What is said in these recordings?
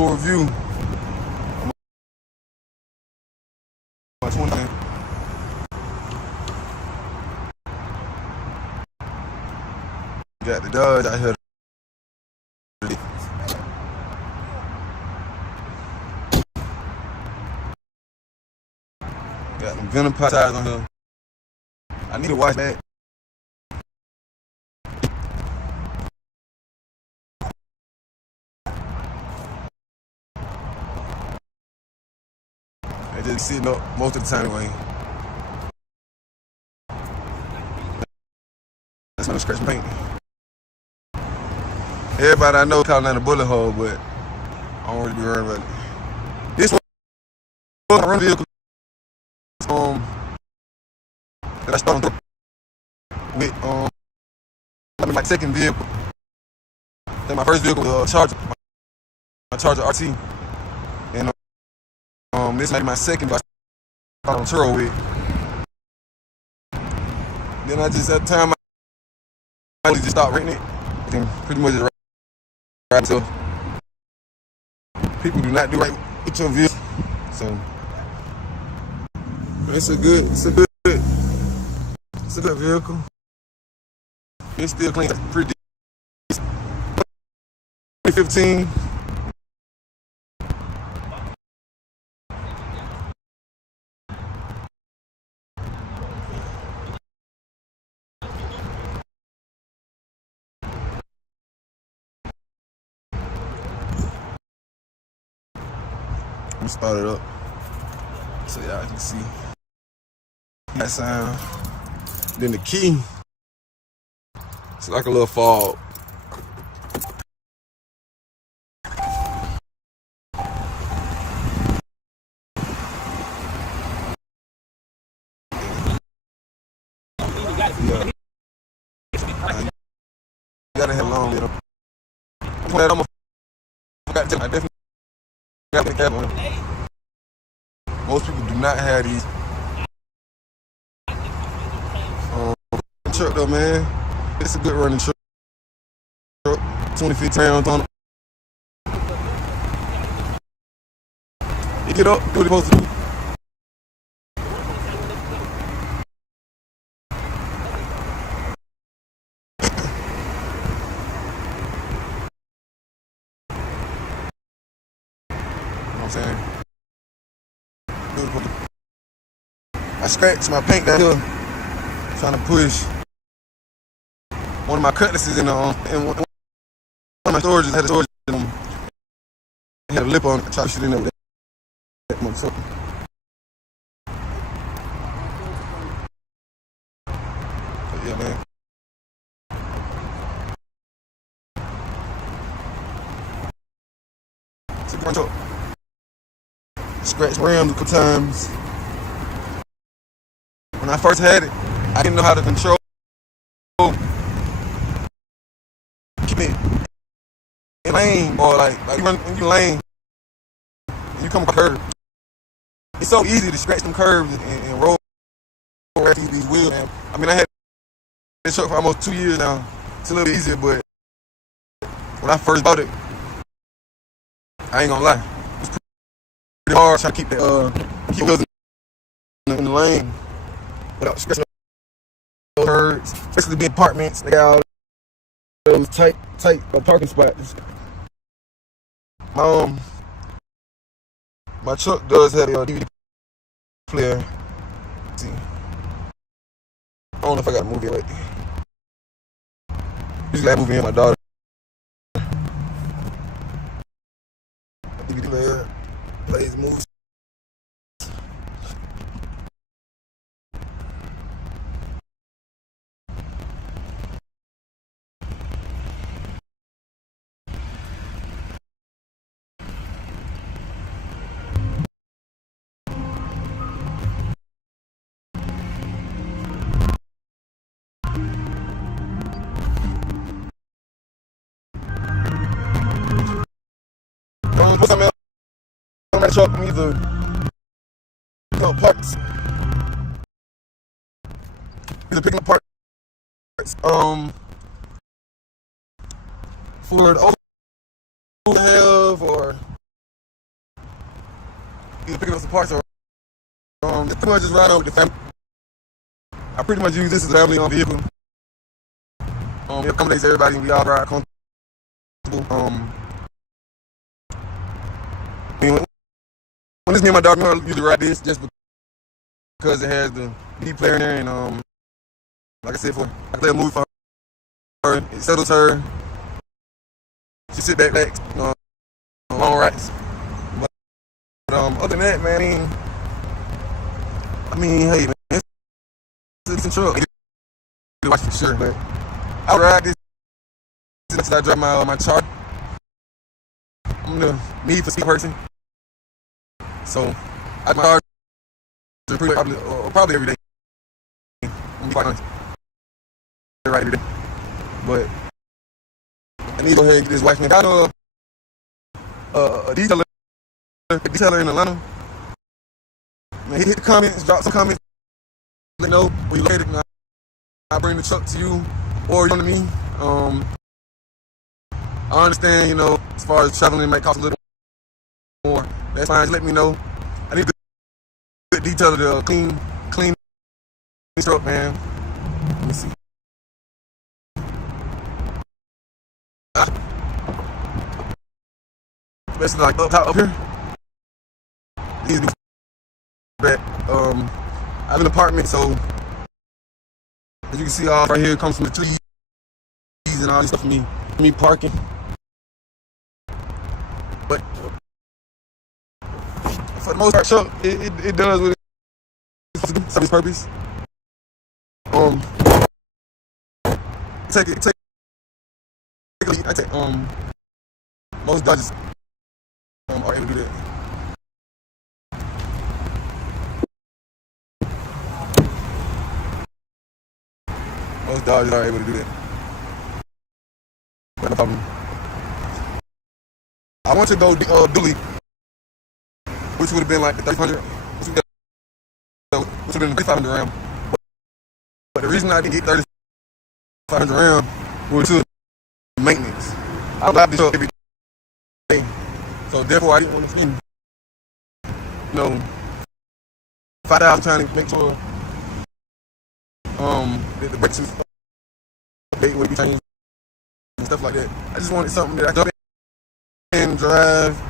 full review. My 29. Got the Dodge out here. Got them venom pot tires on here. I need to watch that. They just sitting up most of the time anyway. That's not a scratch paint. Everybody I know calling that a bullet hole, but I don't really be worried about it. This was a run vehicle that I started with my second vehicle. Then my first vehicle was a Charger, my Charger RT, and this might be my second. I started on Turo with. Then I just at the time I just stopped renting it and pretty much just ride myself. People do not do right with your vehicle, so it's a good vehicle. It's still clean, pretty decent. 2015. Let me start it up so y'all can see that sound. Then the key, it's like a little fog. Yeah. You gotta have long, you know. I'm glad I definitely got the cab on. Most people do not have these. Truck though, man. It's a good running truck. 2015 rounds on it. You get up, do what you're supposed to do. You know what I'm saying? I scratched my paint down here, trying to push one of my cutlasses in one of my storages had a storage in them. It had a lip on it. I tried to shoot in there with that motherfucker. But yeah, man. It's a bunch of scratched rims a couple times. When I first had it, I didn't know how to control keep it in lane, or like you run when you lane, and you come across a curve. It's so easy to scratch them curves and roll these wheels. Man. I mean, I had this truck for almost 2 years now. It's a little bit easier, but when I first bought it, I ain't gonna lie, it was pretty hard trying to keep wheels in the lane without scratching those curves, especially the apartments. They got all those tight parking spots. My truck does have a DVD player. Let's see, I don't know if I got a movie right. Usually I have a movie with my daughter. DVD player plays movies. Put something else on that truck, either parts. Either picking up parts for the old have, or either picking up some parts or pretty much just ride on with the family. I pretty much use this as a family vehicle. It accommodates everybody. We all ride comfortable. When it's me and my dog, we usually ride this just because it has the DVD player in there, and like I said, I play a movie for her. It settles her. She sit back, long rides. But other than that, man, I mean, hey, man, it's a decent truck. You watch for sure, but I ride this until I drive my chart. I'm the need for speed person, so I my car probably every day. I'm be quite honest, right every day. But I need to go ahead and get this wax. Man, got a detailer in Atlanta. Man, hit the comments, drop some comments. Let me know where you located. I bring the truck to you or you to me. I understand, as far as traveling, it might cost a little more. That's fine. Just let me know. I need a good detail to clean this truck, man. Let me see. Especially like up top up here. These back. I have an apartment, so as you can see, all right here comes from the trees and all this stuff for me parking. But for the most part, truck it does what it's supposed to do, serve its purpose. I take most Dodges are able to do that. Most Dodges are able to do that. But no problem. I want to go dually, which would have been like the 300, which would have been the 3,500 RAM. But the reason I didn't get 3,500 RAM was to maintenance. I drive this truck every day, so therefore I didn't want to spend, $5,000 trying to make sure that the brakes would be changed and stuff like that. I just wanted something that I could and drive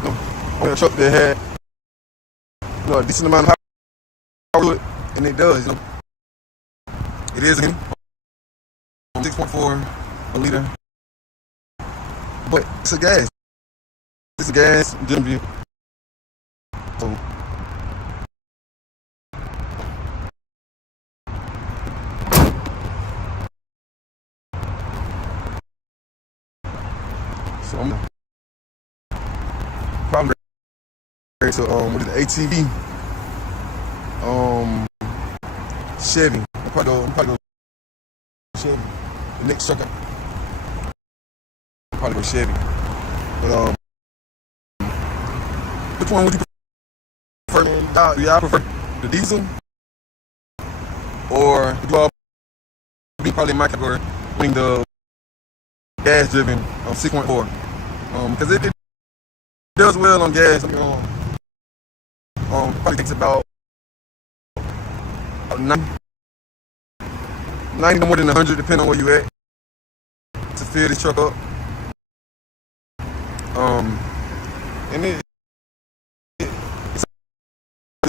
on a truck that had a decent amount of power to it, and it does. It is again 6.4 a liter, but it's a gas. It's a gas gym vehicle. So I'm probably ready to what is the ATV, Chevy. I'm probably go Chevy. The next truck, I'll probably go Chevy. But which one would you prefer, man? Yeah, I prefer the diesel, or would you all be probably in my category winning the gas-driven 6.4, because it does well on gas. Probably takes about 90 no more than 100, depending on where you at, to fill this truck up. And it's its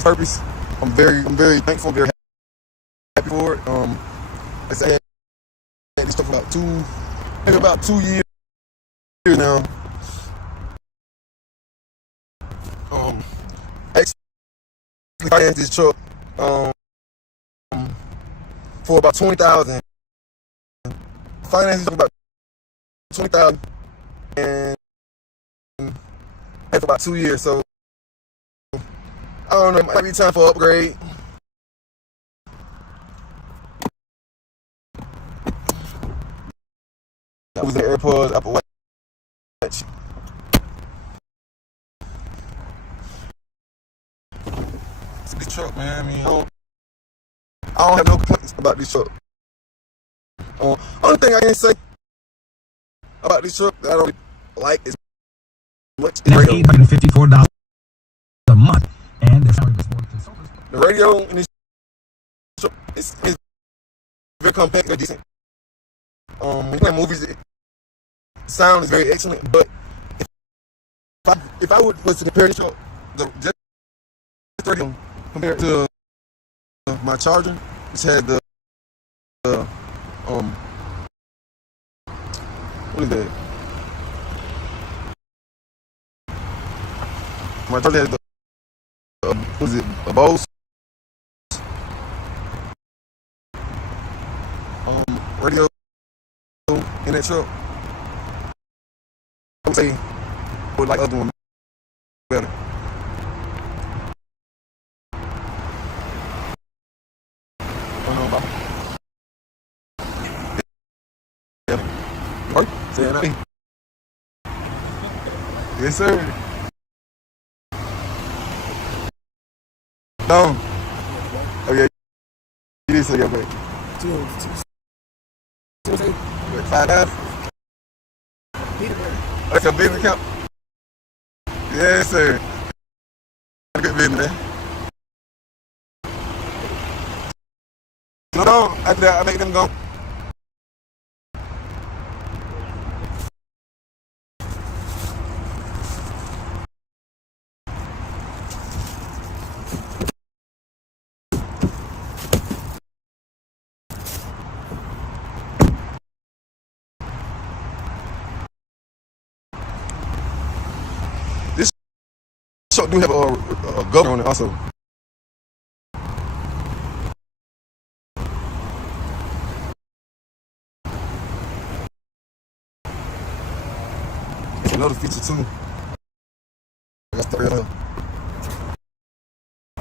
purpose. I'm very thankful, very happy for it. I said I had this truck for about 2 years now. Actually financed this truck for about $20,000. Financed this truck for about $20,000, and for about 2 years. So I don't know, might be time for an upgrade. I was in the AirPods, Apple Watch. It's this truck, man. I mean, I don't have no complaints about this truck. Only thing I can say about this truck that I don't like is much. $854. The radio in this truck is very compact, very decent. When you play movies, the sound is very excellent. But if I was to compare this truck, just the radio compared to my Charger, which had the what is that? My Charger had the what is it? A Bose radio in that truck. I would say I would like the other one better. I don't know about. Yeah. Are you saying that? Yes, sir. No. Oh yeah. You did say your back. Two. 5.5. That's your business account. Yes, sir. Good business, man. No, I make them go. This truck do have a governor on it also. It's another feature too. That's the real.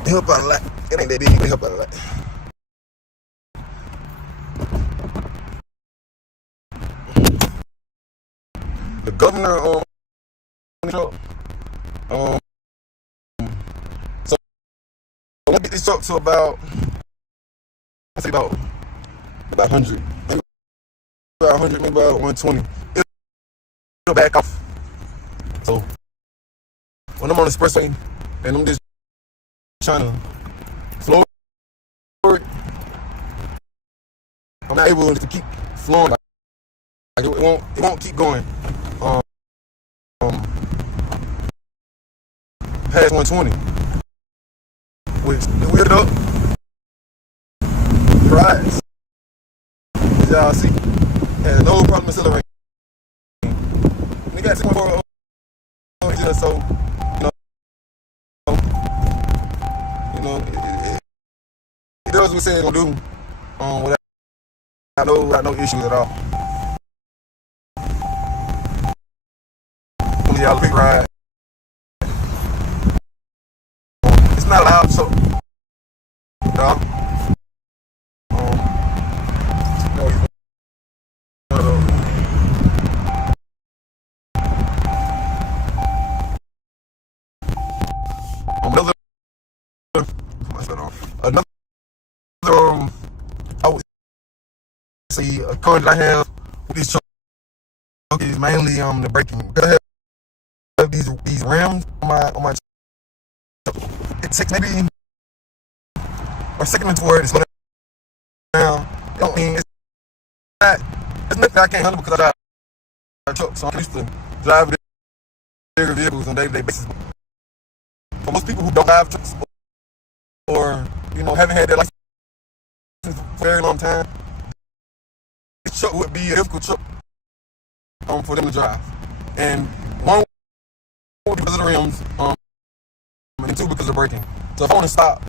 They help out a lot. It ain't that big. They help out a lot. The governor on the truck. So I'm gonna get this truck to about, I say about 100, maybe about 100, maybe about 120. It'll back off. So when I'm on the expressway and I'm just trying to floor it, I'm not able to keep flowing. Like it won't keep going. Past 120, which the wheel up, it rides. As y'all see, has no problem accelerating. They got 6.4 so it does what it says it's gonna do, without no issues at all. Y'all big ride. It's not loud, so another I would say a con that I have with this truck is mainly the braking. Because I have these rims on my truck. It takes maybe a second to where it's slow down. I mean, it's nothing I can't handle because I drive a truck, so I'm used to driving bigger vehicles on a day-to-day basis. For most people who don't drive trucks or haven't had that license for a very long time, this truck would be a difficult truck for them to drive. And one, because of the rims, and two, because of braking. So if I want to stop,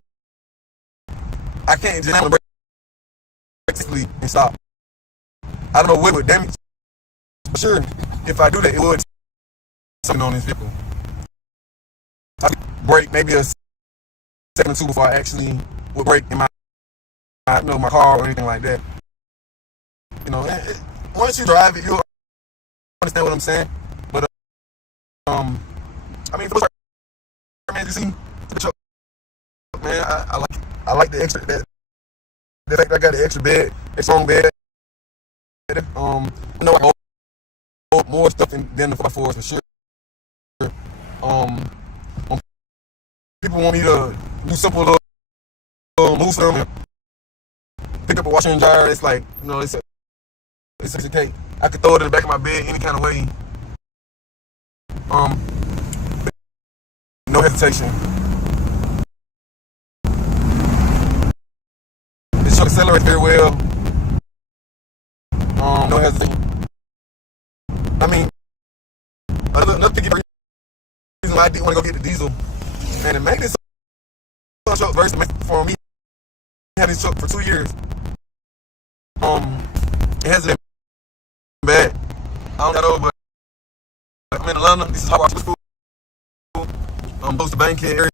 I can't just brake and stop. I don't know what would damage, but sure, if I do that, it would something on this vehicle. I could brake maybe a second or two before I actually would brake in my car or anything like that. Once you drive it, you'll understand what I'm saying. But I mean, for the man, you see the truck, man, I like it. I like the extra the fact that I got the extra bed, a strong bed. I hold more stuff than the 4x4s for sure. When people want me to do simple little tools for them and pick up a washer and dryer. It's like, you know, it's a cake. I could throw it in the back of my bed any kind of way. No hesitation. This truck accelerates very well. No hesitation. I mean, another big reason why I didn't want to go get the diesel, man, it made this truck versus for me. I had this truck for 2 years. It hasn't been bad. I don't know, but I'm in Atlanta. This is how I was school. Close to Bankhead area.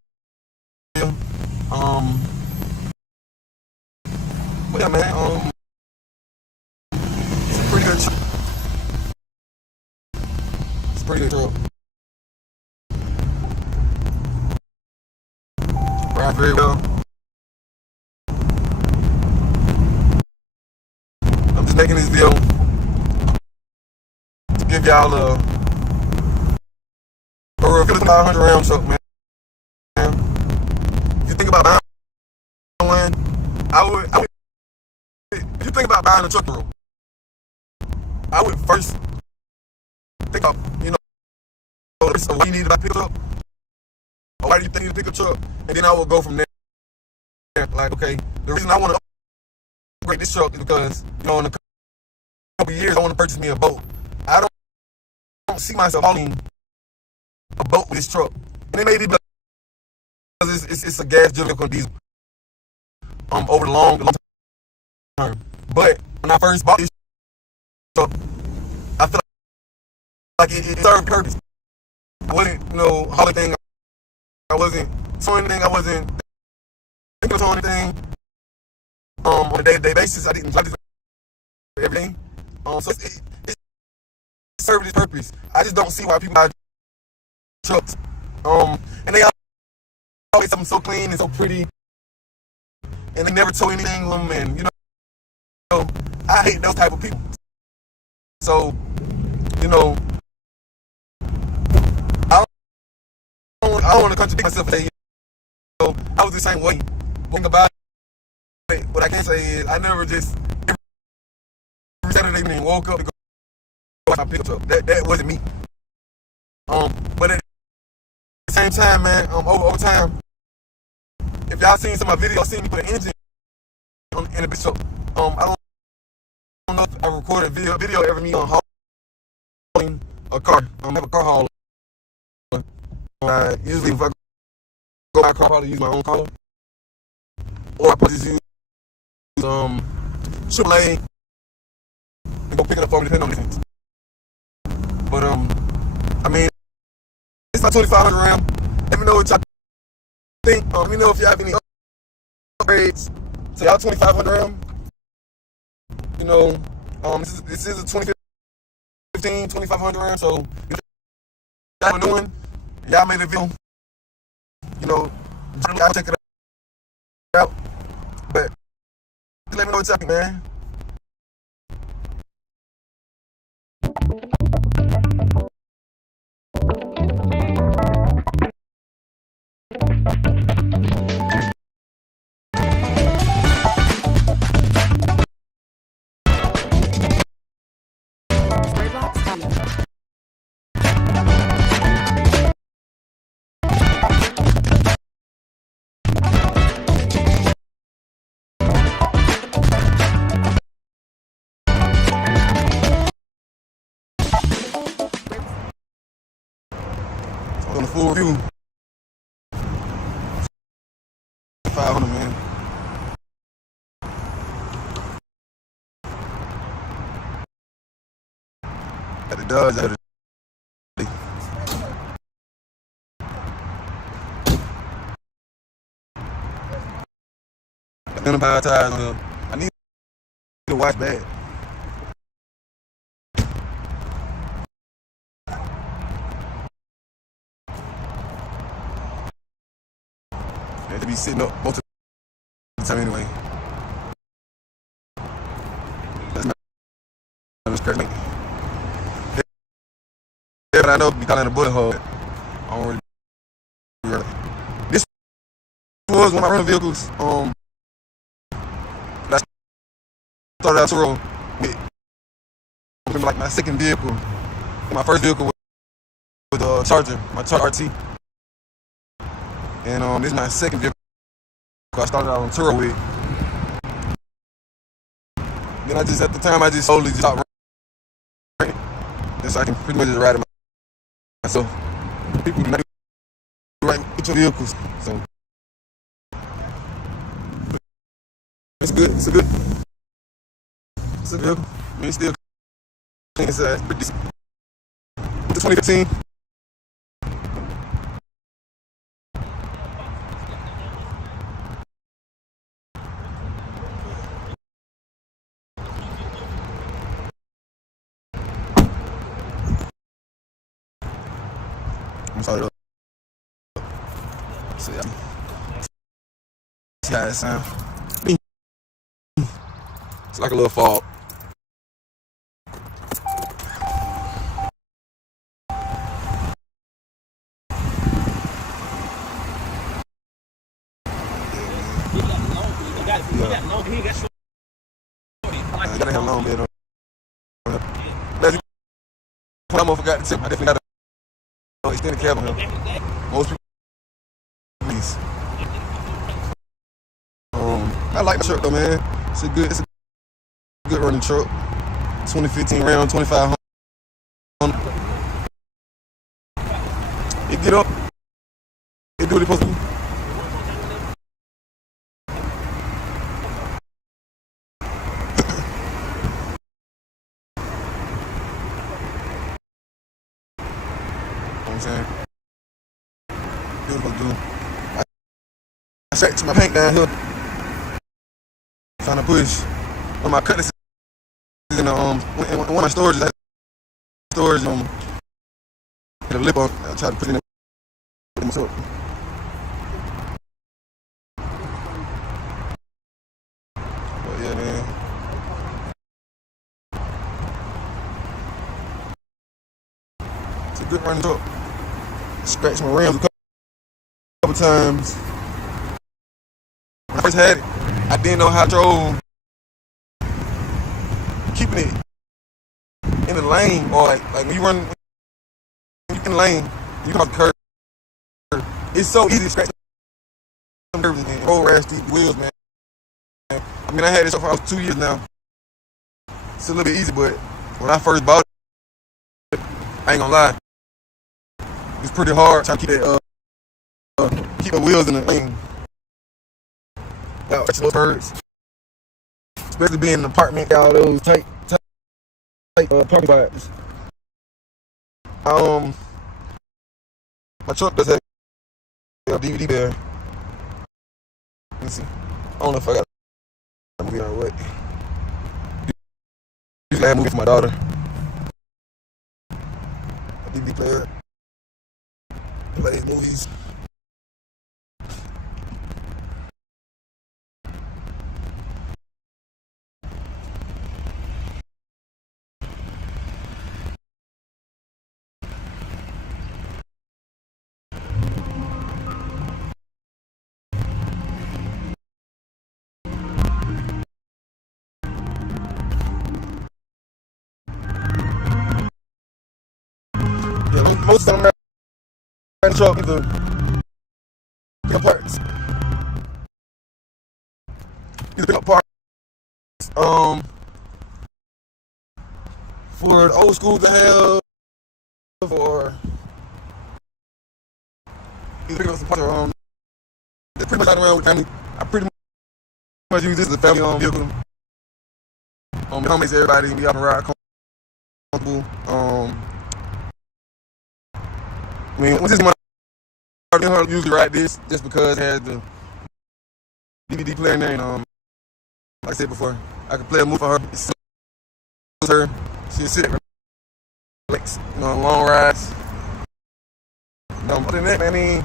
But yeah, man. It's a pretty good truck. It's a pretty good truck. Ride very well. I'm just making this video to give y'all a 500 RAM truck, man. If you think about buying one, I would. If you think about buying a truck, bro, I would first think of, what you need to buy a pickup, or why do you think you need to pick a truck, and then I will go from there. Like, okay, the reason I want to upgrade this truck is because, in a couple of years I want to purchase me a boat. I don't see myself hauling a boat with this truck, and it may be because it's a gas-driven vehicle, diesel. Over the long term. But when I first bought this truck, I felt like it served purpose. I wasn't, hauling anything. I wasn't towing anything. I wasn't thinking of towing anything. On a day-to-day basis, I didn't drive this everything. So it served its purpose. I just don't see why people buy trucks. And they always have them so clean and so pretty, and they never tow anything with them, and I hate those type of people. So, I don't want to contradict myself and say, I was the same way. Think about it. What I can say is, I never just every Saturday evening woke up and go watch my pickup truck. That wasn't me. But at the same time, man, over time, if y'all seen some of my videos, seen me put an engine in a bitch truck. I don't know if I recorded a video ever me on hauling a car. I have a car hauler. Usually if I go by a car, I probably use my own car, or I probably just use AAA and go pick it up for me, depending on the distance. But I mean, it's my 2500 RAM. Let me know what y'all think. Let me know if you have any upgrades to y'all 2500 RAM. This is a 2015 2500 RAM, so if y'all have a new one, y'all made a video, I'll check it out. But let me know what's happening, man. On the full review, 500, man. At the Dodge, at the power tires on them. I need to watch back. They be sitting up most of the time anyway. That's not crazy. Yeah, but I know be calling a bullet hole. I don't really. This was one of my rental vehicles. started out Turo with like my second vehicle. My first vehicle was a Charger, my Charger RT. And this is my second vehicle I started out on Turo with. Then at the time, I just slowly stopped renting. And so I can pretty much just ride it myself. People do not do right with your vehicles. So it's good. It's a good vehicle. I mean, it's still clean inside. Pretty decent. It's 2015. I'm sorry. So yeah. See how it sound. It's like a little fog. I gotta have a long bed on. I almost forgot to tip. I definitely got a extended cab on here. Most people please. I like the truck though, man. It's a good running truck. 2015 RAM 2500. It get up. It do what it's supposed to do. I'm saying, do what I'm do. I strapped to my paint down here, trying to push. One of my cutlasses in the in one of my storages. I storage the lip on. I try to put it in myself. But yeah, man. It's a good running truck. Scratched my rims a couple times. When I first had it, I didn't know how I drove. Keeping it in the lane, or like when you run in the lane, you come off the curb. It's so easy to scratch them curves and roll rash through the wheels, man. I mean, I had this for almost 2 years now. It's a little bit easy, but when I first bought it, I ain't gonna lie, it's pretty hard trying to keep the wheels in the lane without touching those curves. Especially being in an apartment, got all those tight parking spots. My truck does have a DVD player. Let me see. I don't know if I got a movie or what. Usually I have a movie for my daughter. A DVD player. Play movies. Yeah, most of them are truck either pick up parts. Either pick up parts. For the old school to have, or either pick up some parts. They're pretty much out around with family. I pretty much use this as a family vehicle. It makes everybody be out and ride comfortable. I mean, when this is my I usually ride this just because it has the DVD player in there. And, like I said before, I can play a movie for her. It suits her. She'll sit and relax, long rides. Other than that, man,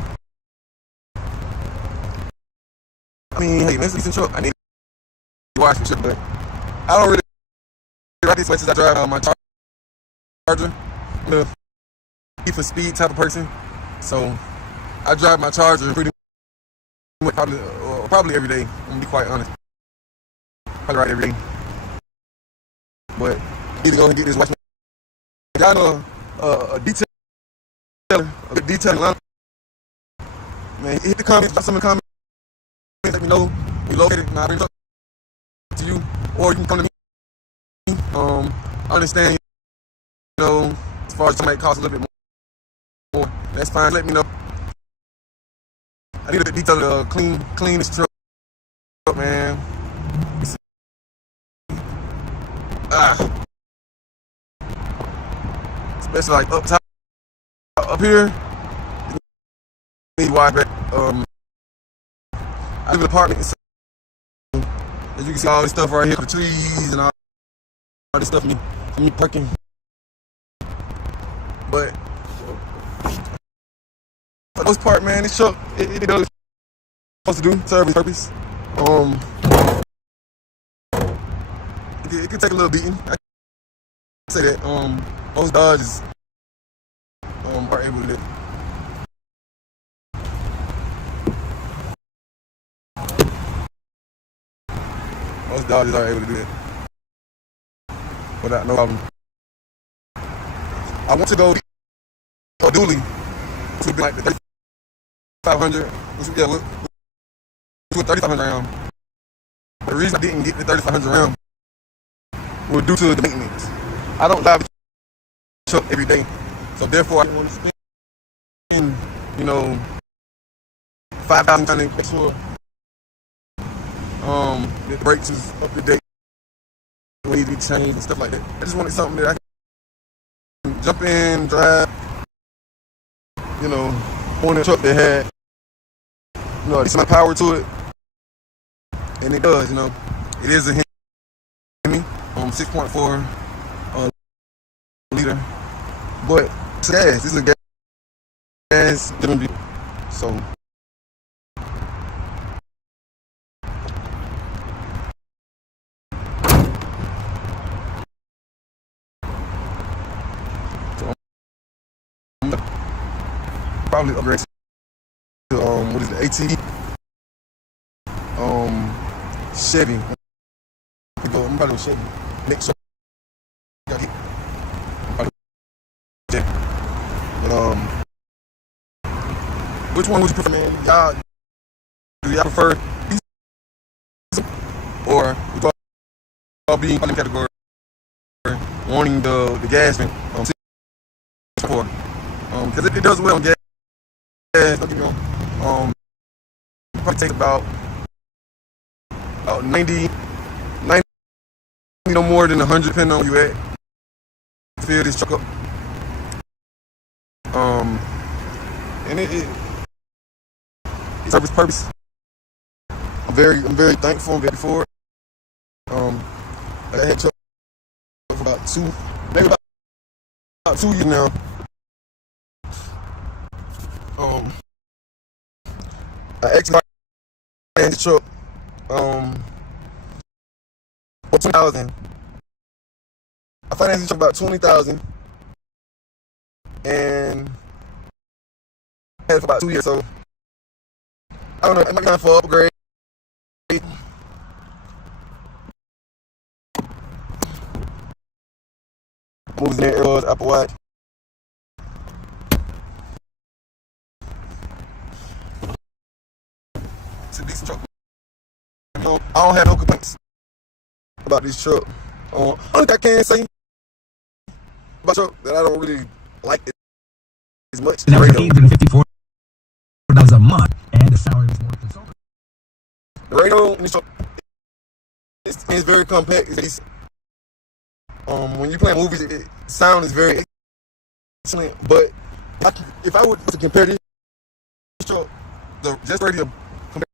I mean, hey, it's a decent truck. I need to watch some shit, but I don't really ride this much as I drive my Charger. I'm a for speed type of person, so I drive my Charger pretty much probably every day. I'm gonna be quite honest. Probably ride every day. But he's gonna get this watch. Got a detailer, a good detailing line. Man, hit the comments, drop some in the comments, let me know we located, and I'll bring it up to you, or you can come to me. I understand, as far as it might cost a little bit more, that's fine. Let me know. I need a detail to clean this truck up, man. Especially like up top, up here. Need wide back. I live in an apartment, so as you can see, all this stuff right here, the trees and all this stuff from me parking. But for the most part, man, this truck it does what it's supposed to do, serve its purpose. It could take a little beating. I can say that. Most Dodges are able to do it. Most Dodges are able to do it without no problem. I want to go dually to be like the 3500, which was 3500 round. The reason I didn't get the 3500 round was due to the maintenance. I don't drive the truck every day, so therefore I didn't want to spend, $5,000 trying to make sure the brakes is up to date, we need to be changed and stuff like that. I just wanted something that I can jump in, drive, on a truck that had, this amount of power to it, and it does, it is a Hemi, 6.4 liter, but it's gas. This is a gas driven vehicle, so. Probably upgrade to what is it, AT Chevy. I'm probably with Chevy. Next show got hit. I'm probably Chevy. But which one would you prefer, man? Do y'all prefer diesel, or would y'all be in the category wanting the gas van? Because it does well on gas. Don't get me wrong. It probably takes about 90, no more than 100, depending on where you at. Fill this truck up. And it serves its purpose. I'm very thankful and very for it. I had truck for about about 2 years now. I actually financed the truck for $20,000. I financed the truck about $20,000, and I had it for about 2 years. So I don't know. It might be time for upgrade. Moves in there, Earl's Apple Watch. It's a decent truck. I don't have no complaints about this truck. Only thing I can say about the truck that I don't really like it as much. That was $854 a month, and the salary was more consultant. The radio in this truck is very compact. It's, when you play movies, it sound is very excellent. But if I were to compare this truck, just radio compared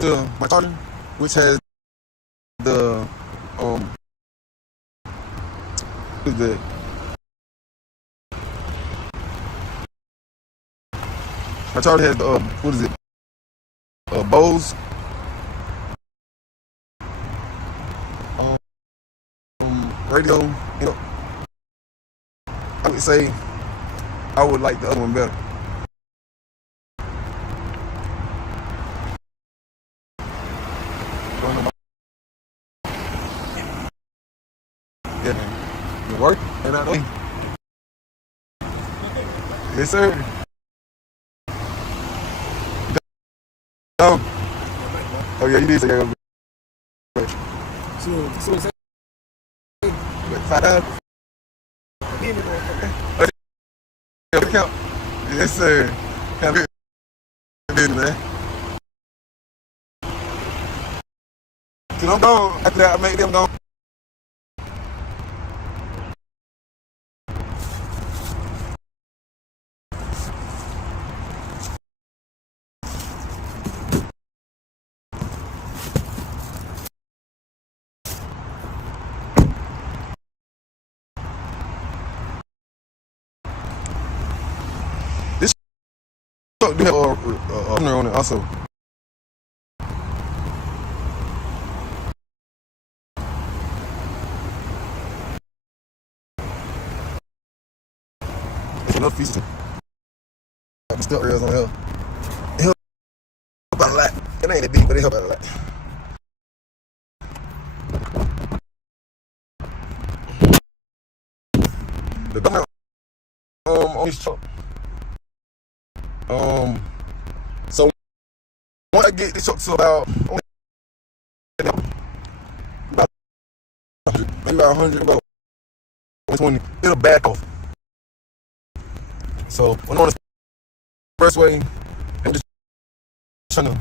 to my Charger, which has the my Charger has the what is it? Bose. Radio, I would say I would like the other one better. Yeah, man. It work. And I know. Yes, sir. Oh yeah, you did say that. So say 5. Count. Yes, sir. Count it, man. Till I'm gone. After that, I make them gone. This truck do have a owner on it also. It's another feature. The step rails on here. It help out a lot. It ain't that big, but it help out a lot. The government on this truck. So once I get this truck to about 100, about 120, it'll back off. So when I'm on the expressway, I'm just trying to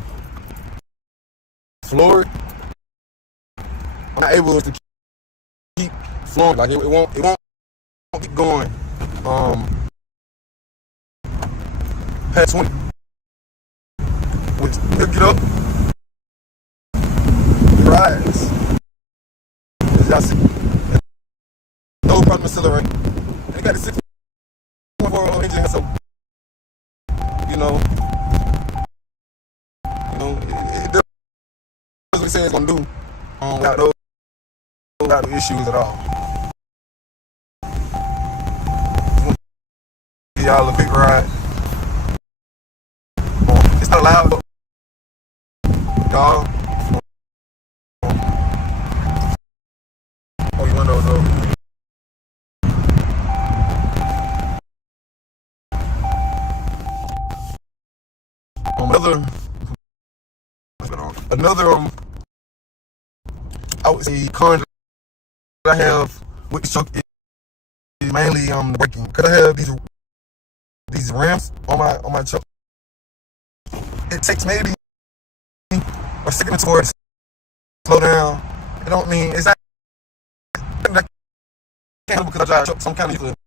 floor it. I'm not able to keep flowing. Like it won't keep going. Past 20. Which pick it up, it rides. As y'all see, no problem accelerate. They got the 6.4 engine, so it does what it says it's gonna do. Without those issues at all. Give y'all a quick ride. It's not loud, y'all. Oh, you want those though? Another I would say con that I have with the truck is mainly the braking. Cause I have these rims on my truck. It takes maybe a second to slow down. It don't mean it's not. I can't because I drive trucks. I'm kind of used to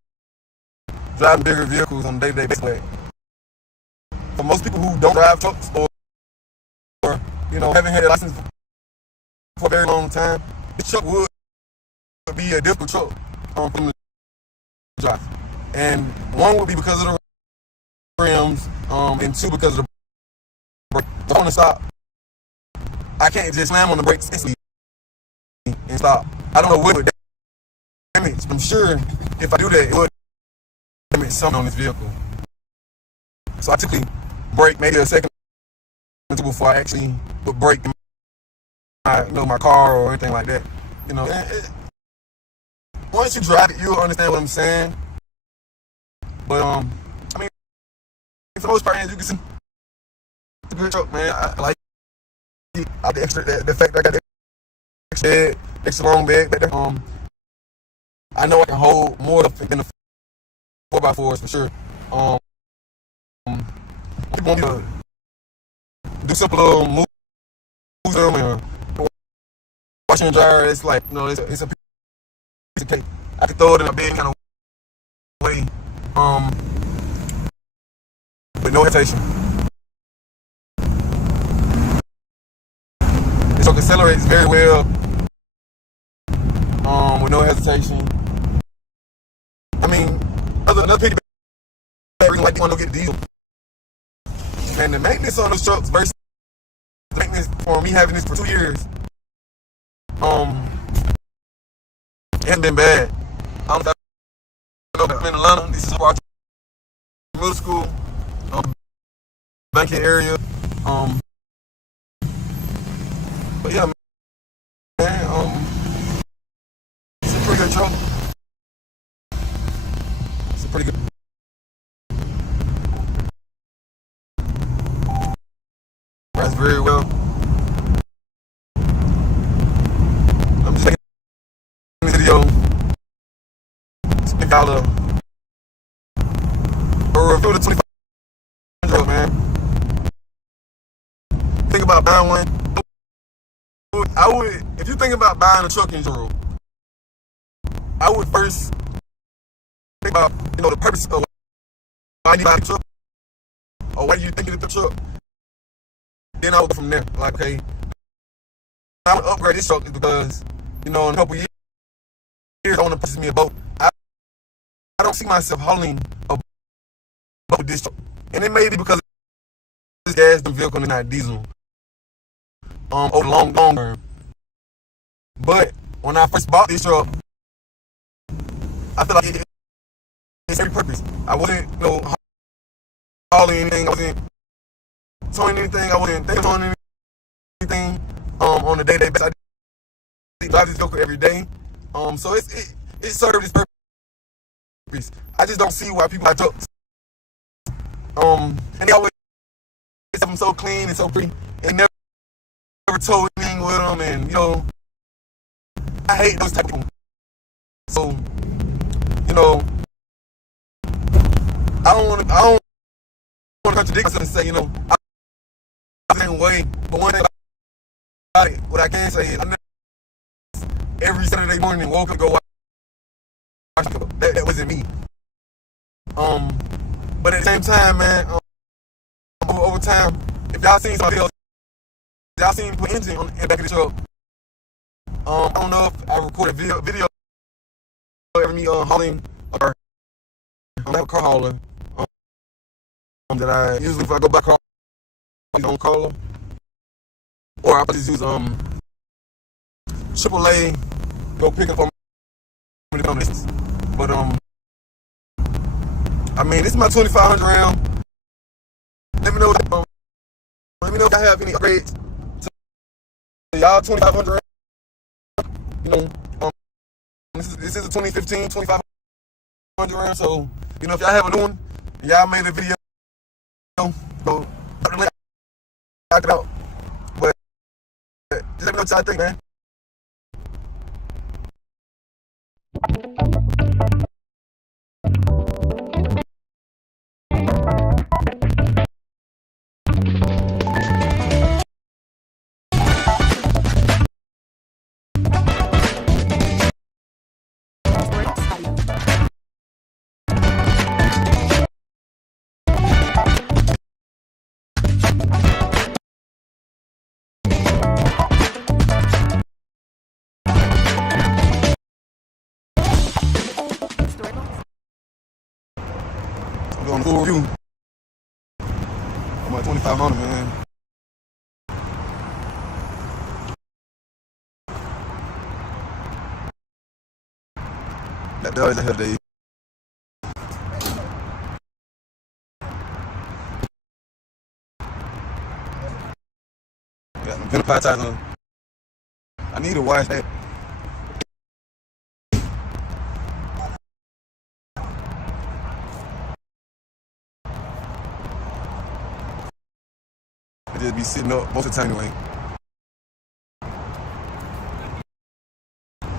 driving bigger vehicles on a day-to-day basis. For most people who don't drive trucks or haven't had a license for a very long time, this truck would be a difficult truck for them to drive. And one would be because of the rims, and two because of the brake. So on the stop, I can't just slam on the brakes instantly and stop. I don't know what would damage. I'm sure if I do that, it would damage something on this vehicle. So I typically brake maybe a second or two before I actually would brake my car or anything like that. Once you drive it, you'll understand what I'm saying. But I mean, for the most part, as you can see, it's a good truck, man. I like it. I the extra, the fact that I got the extra head, extra long bed back there. I know I can hold more than the 4x4s for sure. People want me to do simple little moves and washing and dryer. It's like it's a piece of cake. I can throw it in a big kind of way, with no hesitation. So it accelerates very well, with no hesitation. I mean, another pity reason why people want to get diesel. And the maintenance on those trucks versus the maintenance for me having this for 2 years, it hasn't been bad. I don't know. I'm in Atlanta. This is where I went to middle school, banking area. But yeah, man, pretty good truck. It's a pretty good. Rides very well. I'm just making this video to pick out a review of the 2500, man. Think about buying one. I would, if you think about buying a truck in general, I would first think about, the purpose of why you buy a truck, or why you thinking of the truck. Then I would go from there. Like, okay, I would upgrade this truck because, in a couple years, I want to purchase me a boat. I don't see myself hauling a boat with this truck. And it may be because it's gas vehicle and not diesel. Over long term. But when I first bought this truck, I feel like it's every purpose. I wasn't, hauling anything. I wasn't towing anything. I wasn't thinking on anything on a day-to-day basis. I drive this vehicle every day. So it serves its purpose. I just don't see why people buy trucks. And they always have them so clean and so pretty, and never tow anything with them, and I hate those type of people. So, I don't want to contradict myself and say, I was the same way. But one thing about it, what I can say is, I never every Saturday morning woke up and go watch. That wasn't me. But at the same time, man, over time, if y'all seen some videos, y'all seen me put engine in the back of the truck. I don't know if I recorded video of me hauling a car. I have a car hauler that I usually, if I go by car, I don't call her, or I just use AAA, go pick up on this. But this is my 2500 RAM. Let me know if y'all have any upgrades to y'all 2500 RAM. This is a 2015 2500 RAM. So if y'all have a new one, y'all made a video, go knock it out. But just let me know what y'all think, man. I'm doing a full review on my 2500, man. That does have the got some Venipie tires on. I need to wash that. It just be sitting up most of the time anyway.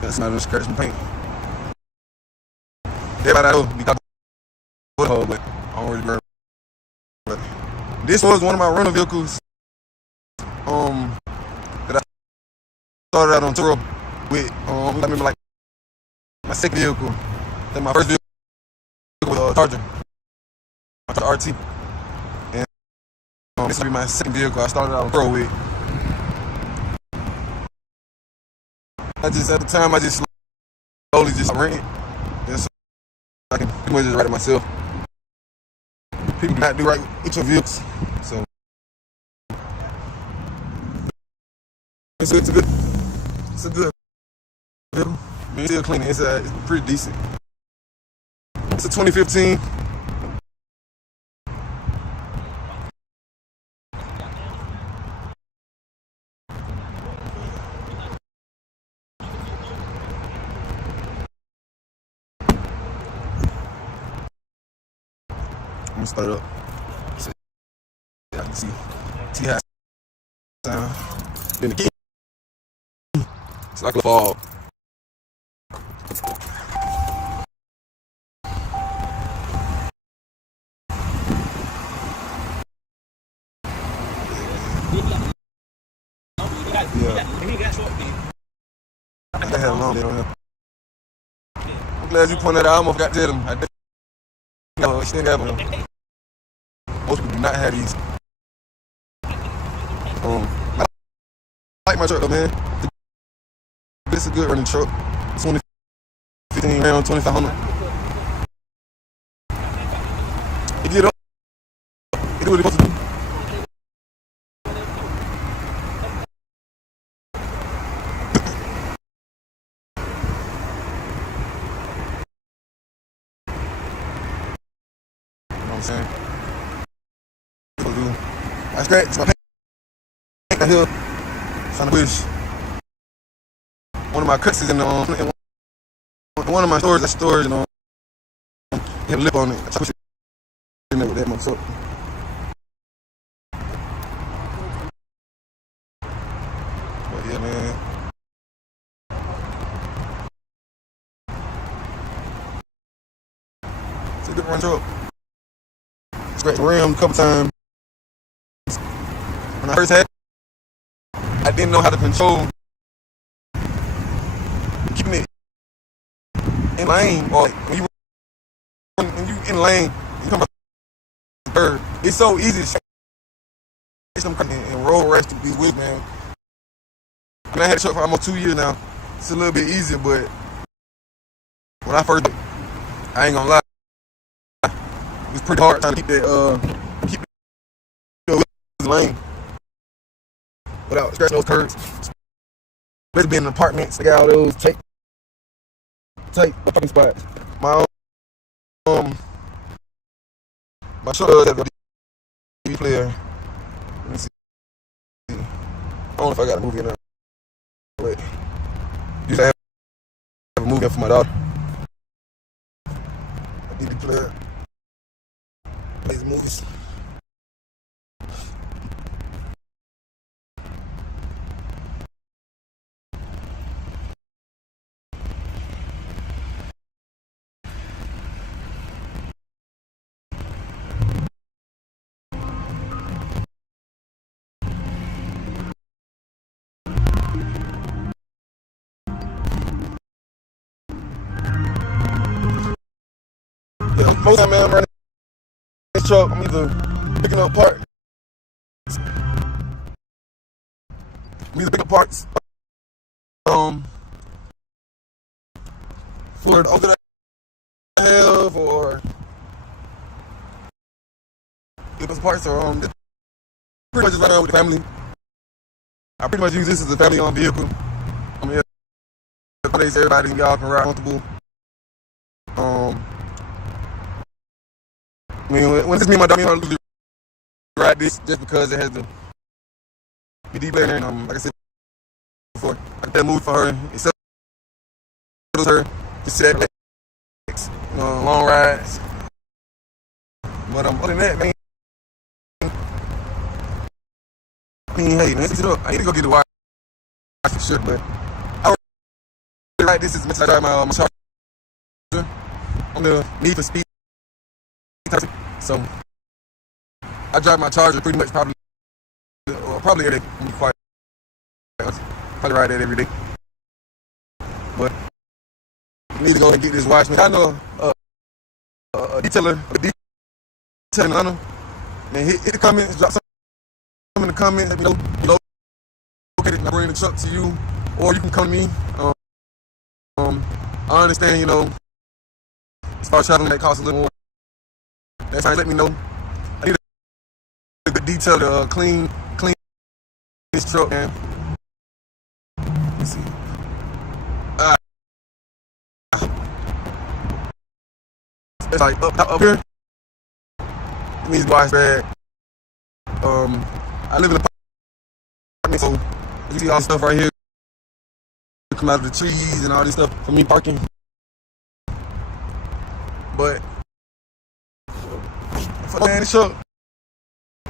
That's not just scratch and paint. Everybody I know be talking about, but I don't really remember. But this was one of my rental vehicles that I started out on tour with. I remember like my second vehicle. Then my first vehicle was a Charger, my RT. And this will be my second vehicle I started out on tour with. At the time I just slowly just rented. I can pretty much just write it myself. People do not do right with your vehicles, so it's a good vehicle. It's still clean. It's pretty decent. It's a 2015. gonna start it up. So, yeah, I can see how it sound. Then the key, it's like a fog. Yeah. I had a long day on here. I'm glad you pointed that out. I almost got to them. I did. You still got them. Most people do not have these. I like my truck though, man. This is a good running truck. 2015 Ram 2500. It get up. It do what it's supposed to do. You know what I'm saying? I scratched my paint right here. Trying to push one of my cuts is in one of my stores. That storage, it had a lip on it. I try to push it in there with that motherfucker. But yeah, man. It's a good run truck. Scratched the rim a couple times. When I first had it, I didn't know how to control keeping it in lane, or like when you in lane, you come from third. It's so easy to catch them and roll rash to be with, man. I mean, I had a truck for almost 2 years now. It's a little bit easier, but when I first, I ain't gonna lie, it was pretty hard trying to keep the lane without scratching those curves. Especially being in apartments, they got all those tight fucking spots. My my truck has a DVD player. Let me see. I don't know if I got a movie in there. But usually I have a movie for my daughter. A DVD player. These movies. Yeah, most of the time, man, I'm running this truck. I'm either picking up parts. For the older that I have, or if it's parts, or pretty much just run around with the family. I pretty much use this as a family-owned vehicle. I mean, place everybody y'all can ride comfortable. I mean, when it's me and my dog, I usually ride this just because it has the BD player, and like I said before, I got that mood for her. It settles her to set relax, long rides. But other than that, man, I mean, hey, man, I need to go get the wire for sure, but I don't really ride this as much as I drive my charger on the Need for Speed. So I drive my charger pretty much probably every day. Probably ride that every day. But I need to go and get this watch. I know a detailer in Atlanta. Man, hit the comments, drop some in the comments. Let me know. Okay, I bring the truck to you, or you can come to me. I understand, as far as traveling, that costs a little more. That's fine. Let me know. I need a good detail to clean this truck, man. Let's see. It's like up here. It needs wash bag. I live in an apartment, so you see all the stuff right here come out of the trees and all this stuff for me parking. But man, this truck,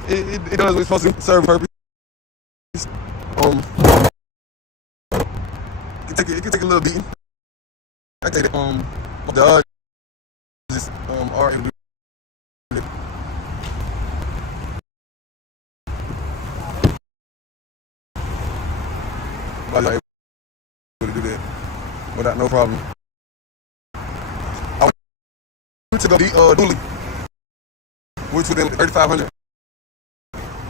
it does what it's supposed to serve a purpose. It can take a little beating. I take it. The odds just are able to do it. But I'm able to do that without no problem. I went to go beat Dooley, which was in 3,500.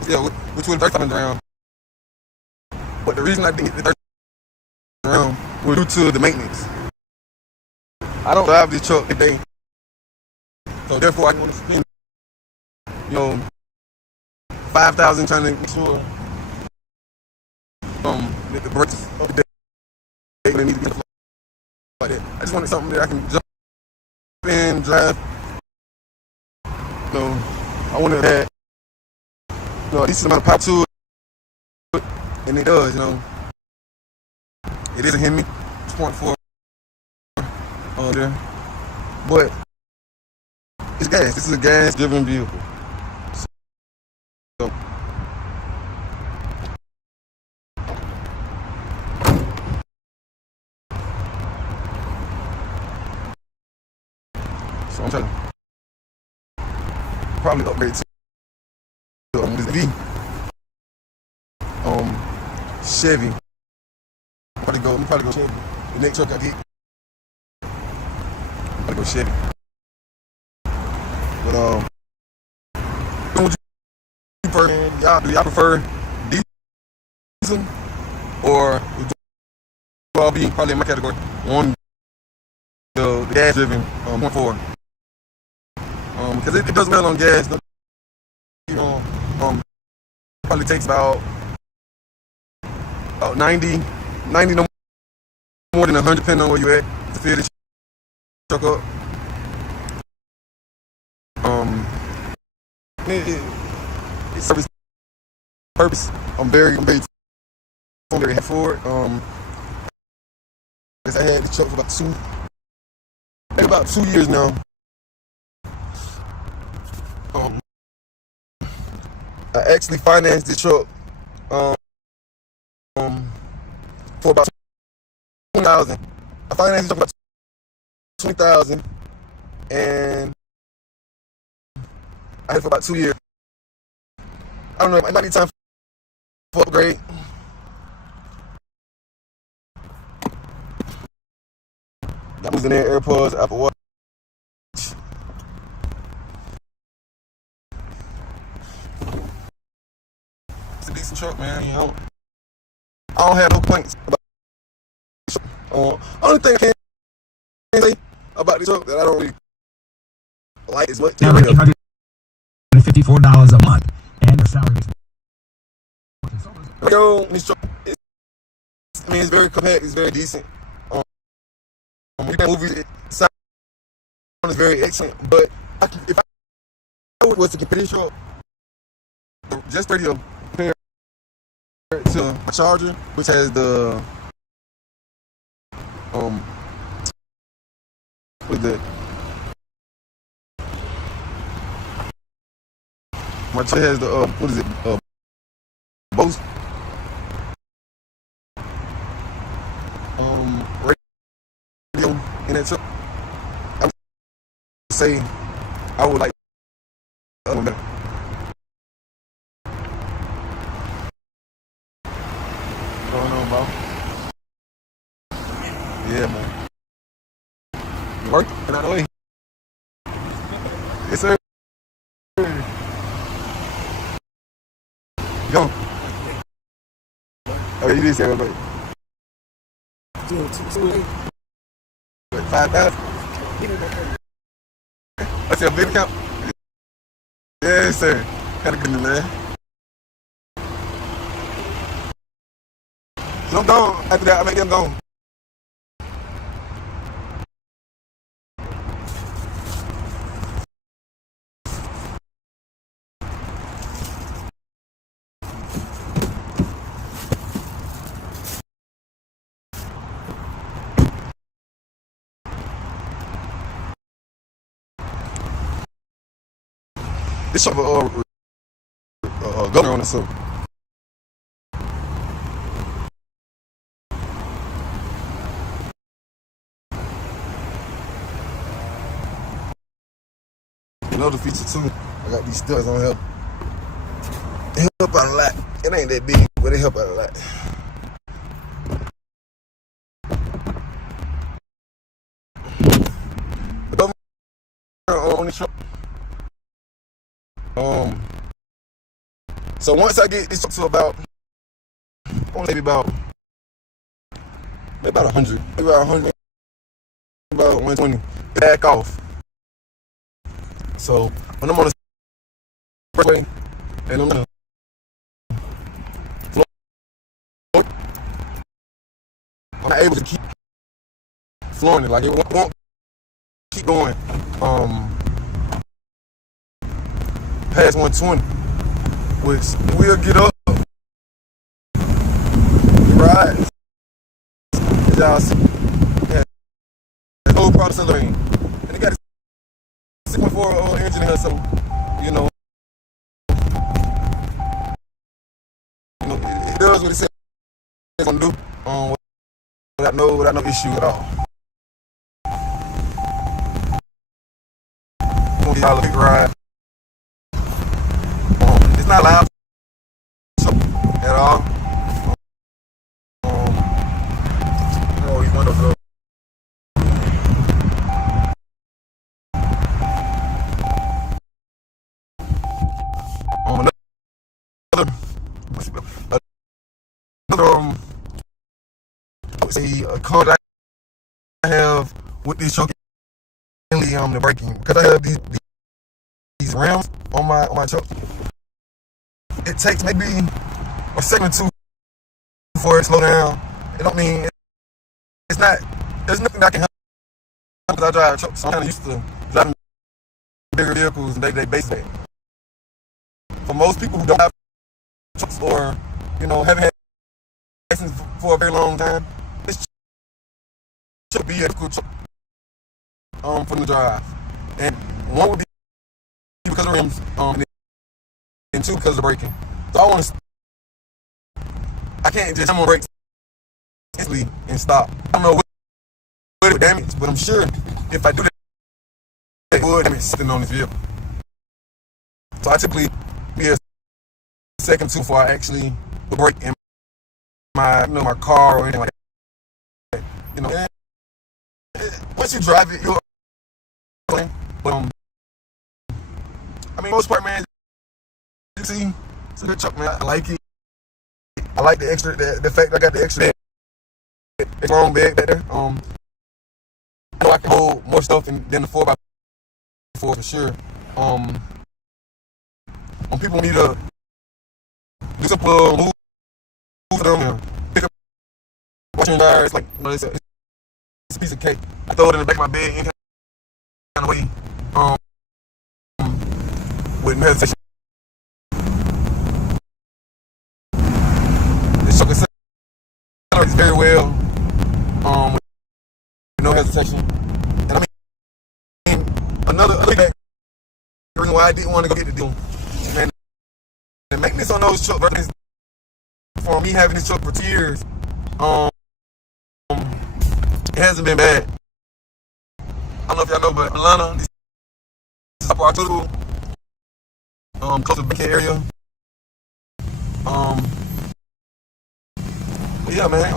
Yeah, which was 3,500 round. But the reason I didn't get the 3,500 round was due to the maintenance. I don't drive this truck every day, so therefore I want to spend, 5,000 trying to make sure that the brakes up to date when they need to be like that. I just wanted something that I can jump in, drive. I wanted to have a decent amount of power to it, and it does. It is a Hemi 2.4 there, but it's gas. This is a gas-driven vehicle. So I'm trying to probably upgrade to this V. Chevy. Probably go Chevy. The next truck I get, probably go Chevy. But what you prefer? Do y'all prefer diesel or would you all be probably in my category? One, the gas-driven 1.4. Because it does well on gas. Probably takes about 90 no more than 100, depending on where you at to fill this truck up. It serves purpose. I'm very happy for it. I had this truck for about 2 years now. I actually financed this truck for about $20,000. I financed it for about $20,000, and I had it for about 2 years. I don't know, it might be time for upgrade. That was in there, AirPods, Apple Watch. It's a decent truck, man. I don't have no complaints about this truck. Only thing I can say about this truck that I don't really like is what $854 a month, and the salary is. This truck, it's very compact. It's very decent. You can move it. Sound is very excellent. But if I was to compare this truck, just radio compared to a Charger, which has the what is that? My Charger has the what is it? Bose radio in that truck. I would say I would like the other one better. What's going on, bro? Yeah, man. You work? Get out of the way. Yes, sir. Go. Oh, you did say everybody. 5,000. What's your big account? Yes, sir. Had a good one, man. So I'm gone. After that, I make them gone. This truck governor on it, so. Another feature too, I got these studs on here. They help out a lot. It ain't that big, but they help out a lot. The governor on the truck. So once I get this truck to about, maybe about 100, maybe about 100, about 120, back off. So when I'm on the expressway and I'm gonna floor, I'm not able to keep flooring it. Like it won't keep going past 120, which we'll get up, ride. As y'all see, yeah, the whole product accelerating, and it got a 6.4 engine in here, so you know, it does what it says it's gonna do, without no issue at all. Gonna get y'all a big ride. It's not loud at all. These windows up. Another I would say a con that I have with this truck is the braking, because I have these rims on my truck. It takes maybe a second or two before it slow down. It don't mean it's not. There's nothing that I can help because I drive a truck, so I'm kind of used to driving bigger vehicles and day-to-day basis. For most people who don't have trucks or haven't had a license for a very long time, this should be a cool truck for the drive. And one would be because of the rims, and two because of the braking. So I can't just jam on brakes instantly and stop. I don't know what it would damage, but I'm sure if I do that, it would damage something on this vehicle. So I typically be a second or two before I actually would brake in my car or anything like that. Once you drive it, you'll. But I mean, most part, man, you see, it's a good truck, man. I like it. I like the fact I got the extra it's wrong bag back there. I know I can hold more stuff than the 4x4 for sure. When people need to do some move them and pick up washing dryer, it's like it's a piece of cake. I throw it in the back of my bed any kind of way, with no hesitation. This truck accelerates very well, with no hesitation. And I mean, another reason why I didn't want to go get the deal, man, the maintenance on those trucks versus for me having this truck for 2 years, it hasn't been bad. I don't know if y'all know, but Atlanta, this is up our total, close to the Big area. But yeah, man,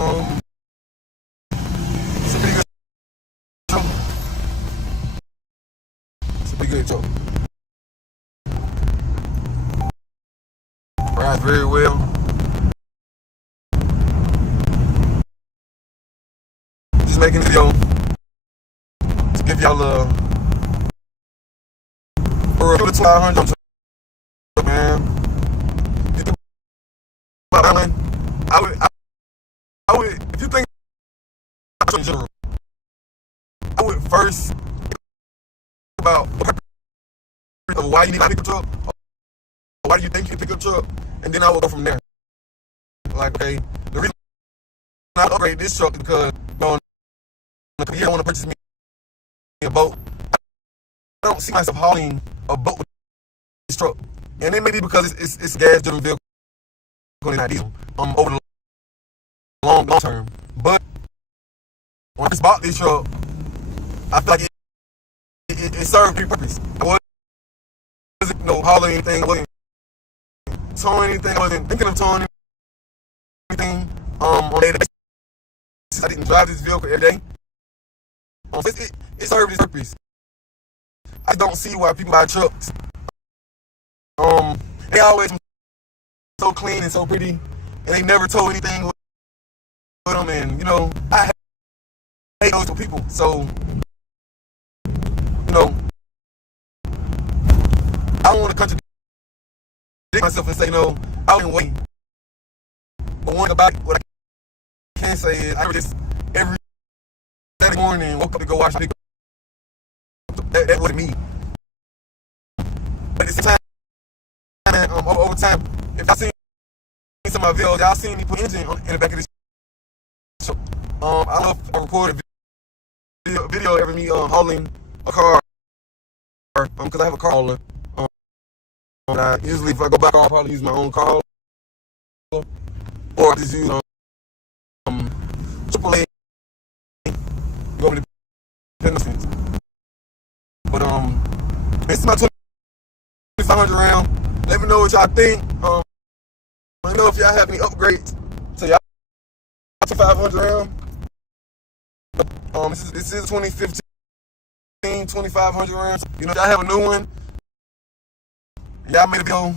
it's a pretty good truck. It's a pretty good truck. Rides very well. Just making a video to give y'all a review of the 1200, man. I would, if you think in general, I would first think about why you need to pick up a truck, or why do you think you can pick up a truck, and then I would go from there. Like, okay, the reason I upgrade this truck is because I want to purchase me a boat. I don't see myself hauling a boat truck, and it may be because it's a gas-driven vehicle and not diesel. Over the long term, but when I just bought this truck, I feel like it served three purposes. I wasn't hauling anything. I wasn't towing anything. I wasn't thinking of towing anything. On a daily basis, I didn't drive this vehicle every day. It served its purpose. I don't see why people buy trucks. They always so clean and so pretty, and they never tow anything with them. And I hate those people. So I don't want to contradict myself and say no. I wouldn't wait. But one about it, what I can say is I just every Saturday morning woke up to go wash my vehicle. That wasn't me. But at the same time, man, over time, if y'all seen some of my videos, y'all seen me put engine in the back of this truck. I love a recorded video every me hauling a car, because I have a car hauler. Usually if I go back, I'll probably use my own car hauler, or just use AAA. Go with the penalties. But it's my 2500 round. Let me know what y'all think. Let me know if y'all have any upgrades to y'all 2500 round. This is 2015 2500 rounds. Y'all have a new one. Y'all made a video.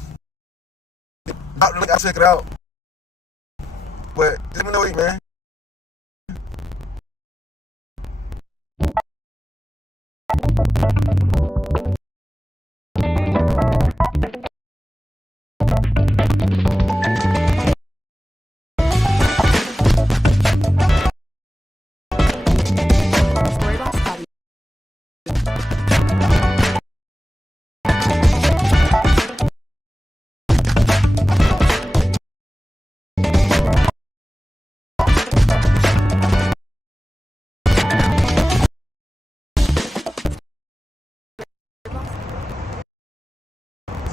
I'll check it out. But let me know it, man.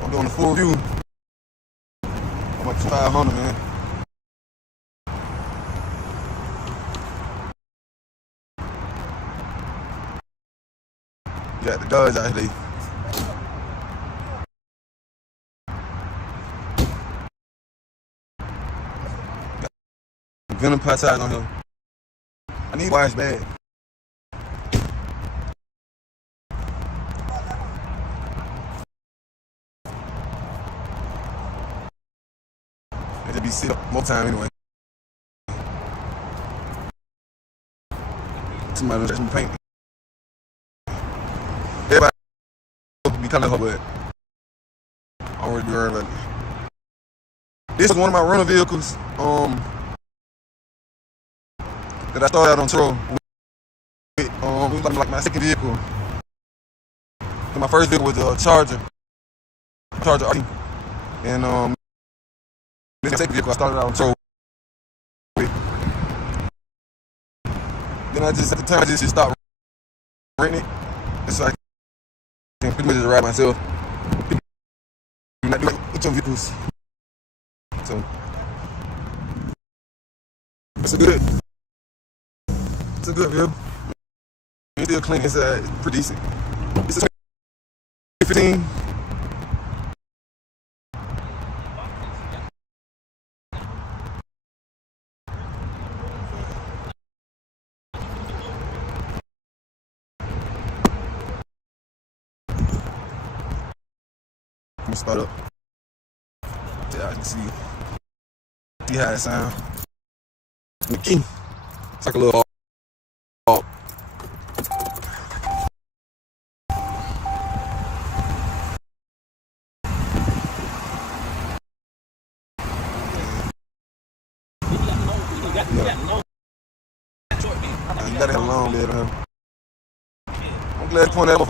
I'm doing a full review. I'm like 500, man. You got the Dodge out here. Got Venom pie tires on here. I need wires bad. It'll be sit up more time anyway. Somebody was some paint. Everybody be coming up with already be earned. This is one of my rental vehicles that I started out on tour with. It was like my second vehicle. My first vehicle was a Charger RT. And this is the second vehicle I started out on tour with. Then at the time I just stopped renting it. It's like I can pretty much just ride myself. Not do like each of vehicles. So it's a good view. It's still clean inside. It's pretty decent. It's a 2015. Let me start up. Yeah, I can see how it sounds. It's like a little hawk. You gotta have a long bed on him. I'm glad you pointed that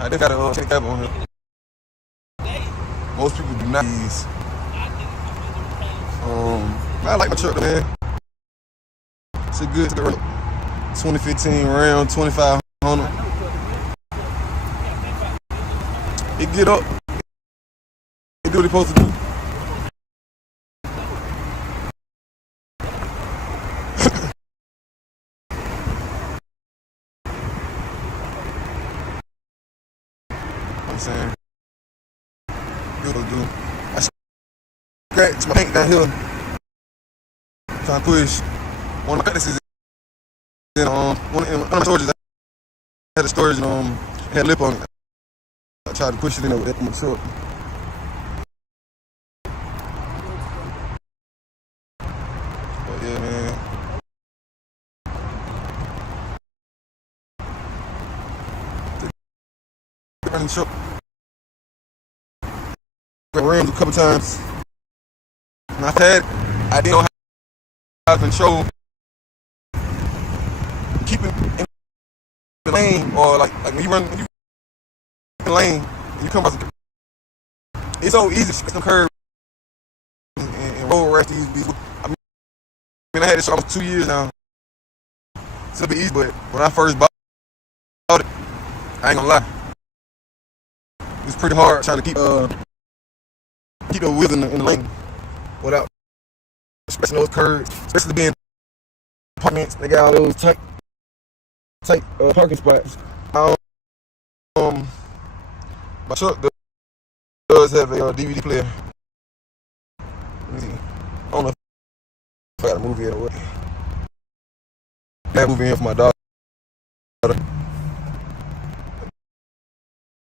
out. They got a tank cap on here. Most people do not use. I like my truck, man. It's a good 2015 RAM 2500. it get up, it do what it's supposed to do. I'm saying, good to do. I scratch my paint down here, trying to push one of my cutlasses in one of my storages. I had a storage and it had a lip on it. I tried to push it in there with that truck. But yeah, man. Running truck. Got rims a couple times. And I didn't know how to control keeping in the lane, or like when you in the lane and you come out, it's so easy to skip some curves and roll rash these. I mean, I had this for almost 2 years now. It's a bit easy, but when I first bought it, I ain't gonna lie, it's pretty hard trying to keep the wheels in the lane without scratching those curves, especially being apartments. They got all those tight parking spots. My truck does have a DVD player. Let me see. I don't know if I got a movie or what. I got a movie in for my daughter.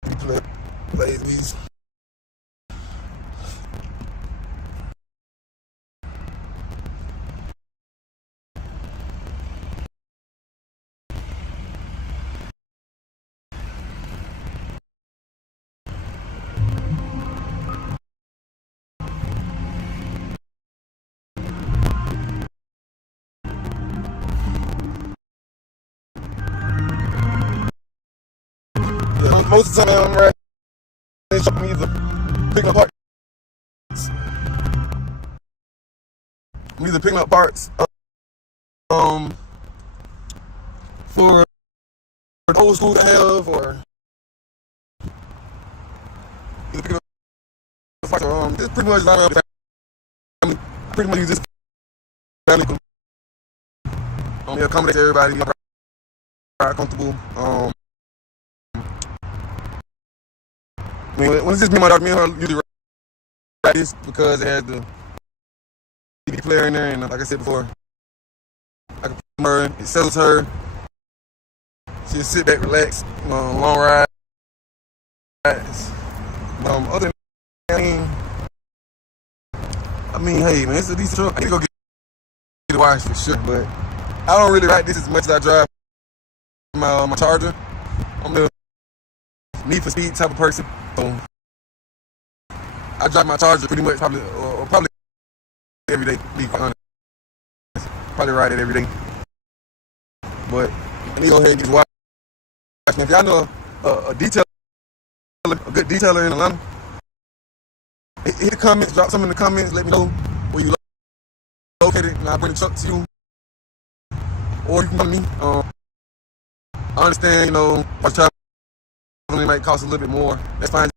DVD player plays these. Most of the time I'm riding, I'm either picking up parts. I'm either picking up parts for the old school to have, or either picking up parts, or this pretty much line up. I pretty much use this family to accommodate everybody, comfortable. I mean, when it's just me and my daughter, me and her usually ride this because it has the DVD player in there, and like I said before, I can put her, it settles her. She just sit back, relax, long rides. Other than that, I mean, hey man, it's a decent truck. I need to go get it washed for sure, but I don't really ride this as much as I drive my Charger. I'm the need for speed type of person. So I drive my Charger pretty much probably every day, to be quite honest. Probably ride it every day. But I need to go ahead and get it washed. If y'all know a good detailer in Atlanta, hit the comments, drop some in the comments, let me know where you located, and I'll bring the truck to you. Or you can come to me. I understand, traveling might cost a little bit more. That's fine.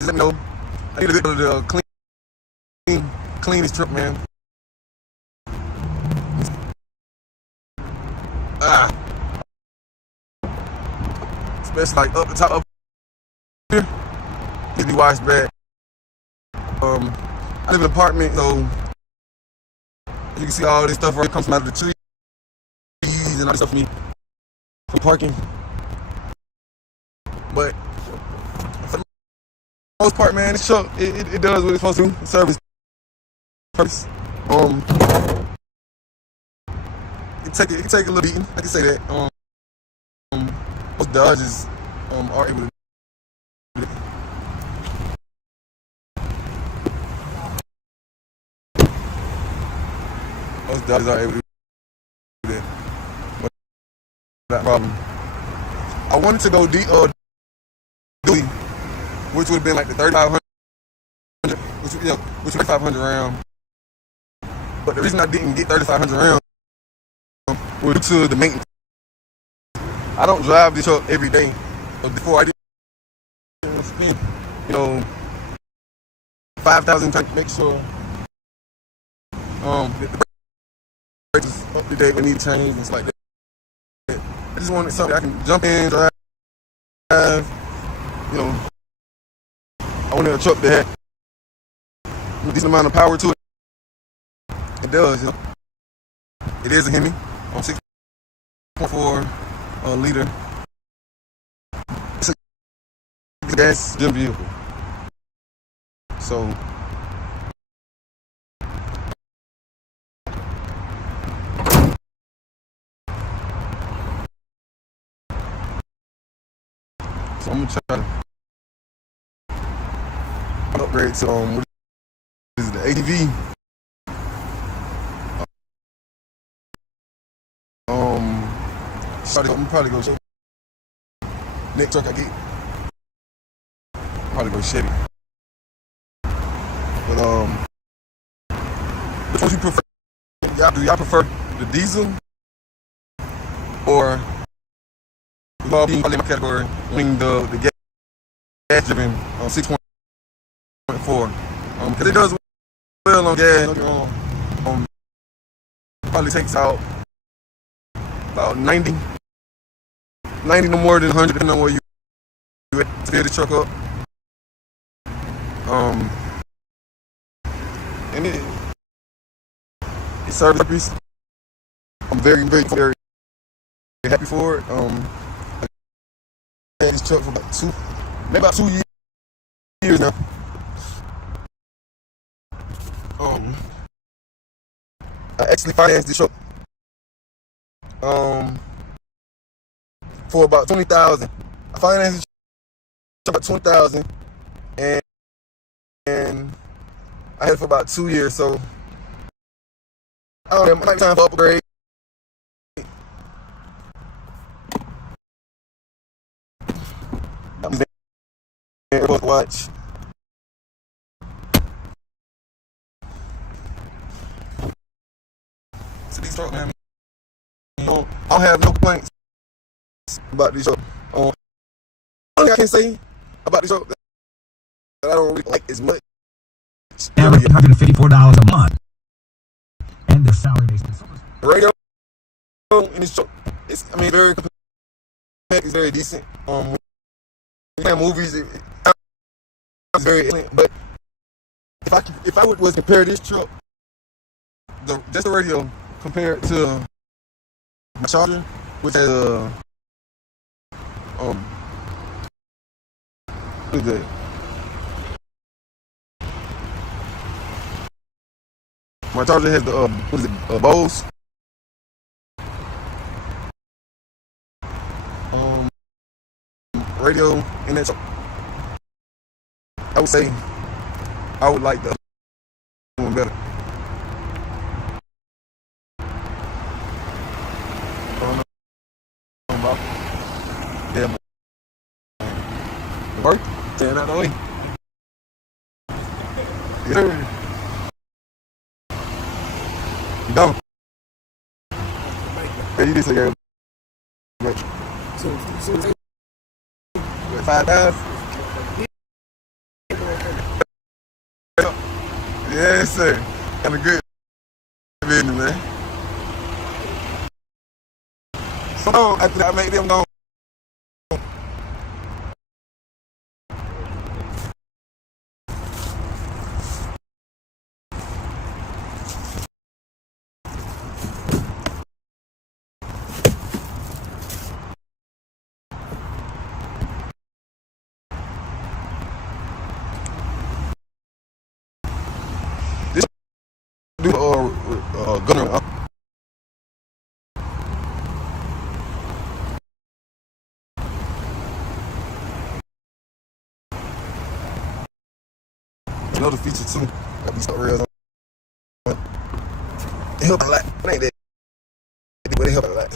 Just let me know. I need a bit of the clean this truck, man. Especially like up the top up here, need to be washed back. I live in an apartment, so you can see all this stuff right comes from out of the trees and all this stuff for me for parking. But for the most part, man, this truck it does what it's supposed to. Service purpose. It can take a little beating. I can say that. Most Dodges are able to do it. Most Dodges are able to do that. But that problem. I wanted to go Dewey, which would have been like the 3500, which was 500 round. But the reason I didn't get 3500 round was due to the maintenance. I don't drive this truck every day. So before I didn't You know, 5,000 tank. Make sure the brakes is up to date when need change and stuff like that. I just wanted something I can jump in, drive. You know, I wanted a truck that had a decent amount of power to it. It does. You know? It is a Hemi on 6.4 liter. It's a gas gym vehicle. So I'm gonna try to upgrade to what is it, the ADV. I'm probably go next truck I get. Probably go Chevy. But which one you prefer? Do y'all prefer the diesel or probably in my category winning the gas driven 6.4? Because it does well on gas. Probably takes out about 90 no more than 100, depending on where you at to fill the truck up. And it's service. I'm very happy for it. I had this truck for maybe about 2 years now. I actually financed this truck for about $20,000. I financed this truck about $20,000, and I had it for about 2 years. So I don't know, it might be time for upgrade. I'm there to watch. So these trucks, man, I don't have no complaints about these trucks. Only I can say about these trucks that I don't really like as much. Average $154 a month, and the salary based consultants. Radio in this truck, it's very compact, it's very decent. When you have movies, it's very excellent. But if I was to compare this truck, just the radio compared to my Charger, which has what is that? My Charger has the Bose. Radio in that truck. I would say I would like the other one better. Yeah, work. Staying out of the way. Yeah. You done? Yeah, you did say yeah. So 5 guys. Yes, sir. Kind of good business, man. So after I made them go. Do gunner. Another feature too that we start real. It help a lot. It ain't that, but it help a lot.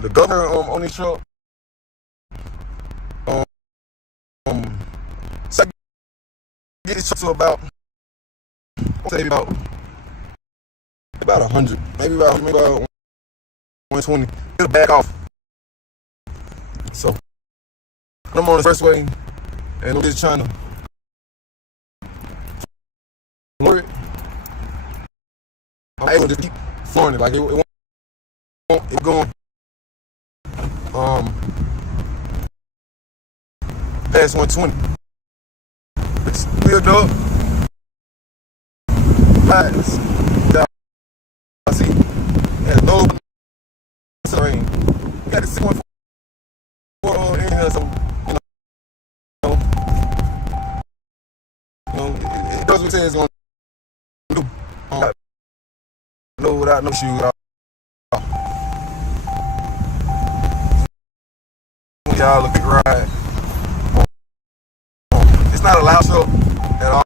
The governor on this truck. So I get this truck to about 100, maybe about 120. It'll back off. So I'm on the expressway and I'm just trying to lower it. I'm able to keep flooring it. Like it won't going past 120. It's built up. Lights. I see. Has no terrain. Got the 6.4 in here, so it does what it says it's gonna do. No, without no shoes. Y'all a big ride. It's not a loud show at all.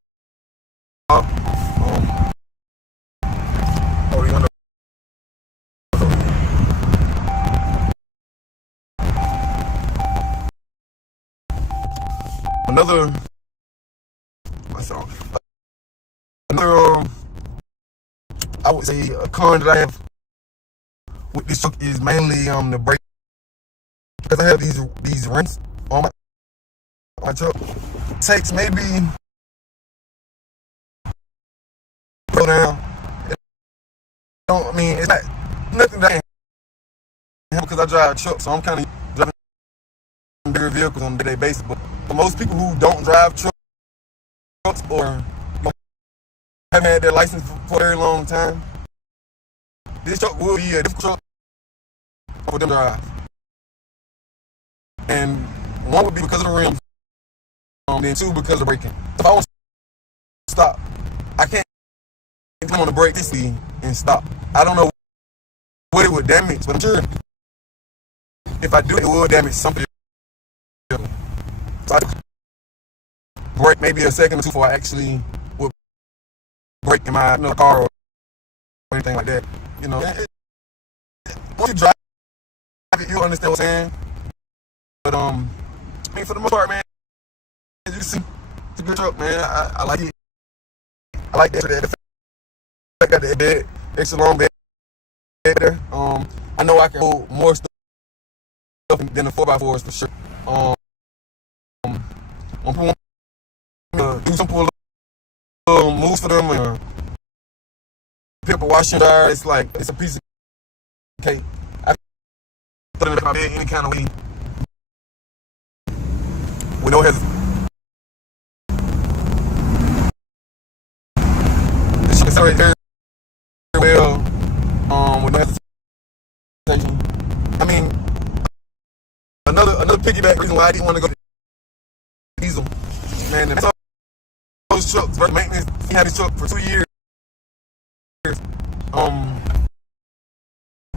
Another I would say a con that I have with this truck is mainly the brake, because I have these rims on my truck. It takes maybe go down. I mean, it's not nothing that I have because I drive a truck, so I'm kind of driving bigger vehicles on a day-to-day basis. But for most people who don't drive trucks or haven't had their license for a very long time, this truck will be a difficult truck for them to drive. And one would be because of the rims, then two because of the braking. If I want to stop, I can't come on the brake this speed and stop. I don't know what it would damage, but I'm sure if I do, it will damage something. So I brake maybe a second or two before I actually would brake in my car or anything like that. You know, once you drive it, you understand what I'm saying. But I mean, for the most part, man, as you can see, it's a good truck, man. I like it. I like that. I got the bed, extra long bed there. I know I can hold more stuff than the 4x4s for sure. When people want to do some little moves for them, pick a washer and dryer, it's like it's a piece of cake. I put it in my bed any kind of way with no hesitation. This shit accelerates very well with no hesitation. I mean, another piggyback reason why I didn't want to go diesel, man. Those trucks, maintenance. He had his truck for 2 years.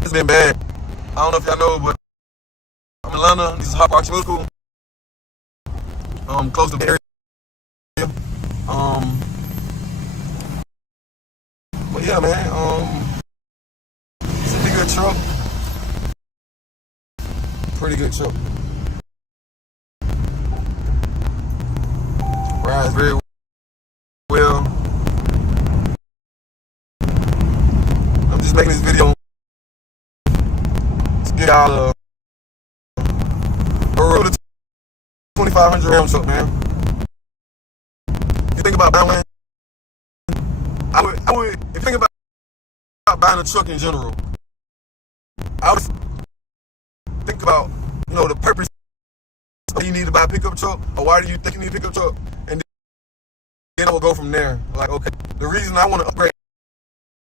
It's been bad. I don't know if y'all know, but I'm in Atlanta. This is Hot Rock Local. Close to the area. But yeah, man. It's a pretty good truck. Pretty good truck. Rides very well. I'm just making this video to get y'all a real 2500 RAM truck, man. If you think about buying one, I would, if you think about buying a truck in general, I would think about, the purpose of you need to buy a pickup truck, or why do you think you need a pickup truck, and then I will go from there. Like, okay, the reason I want to upgrade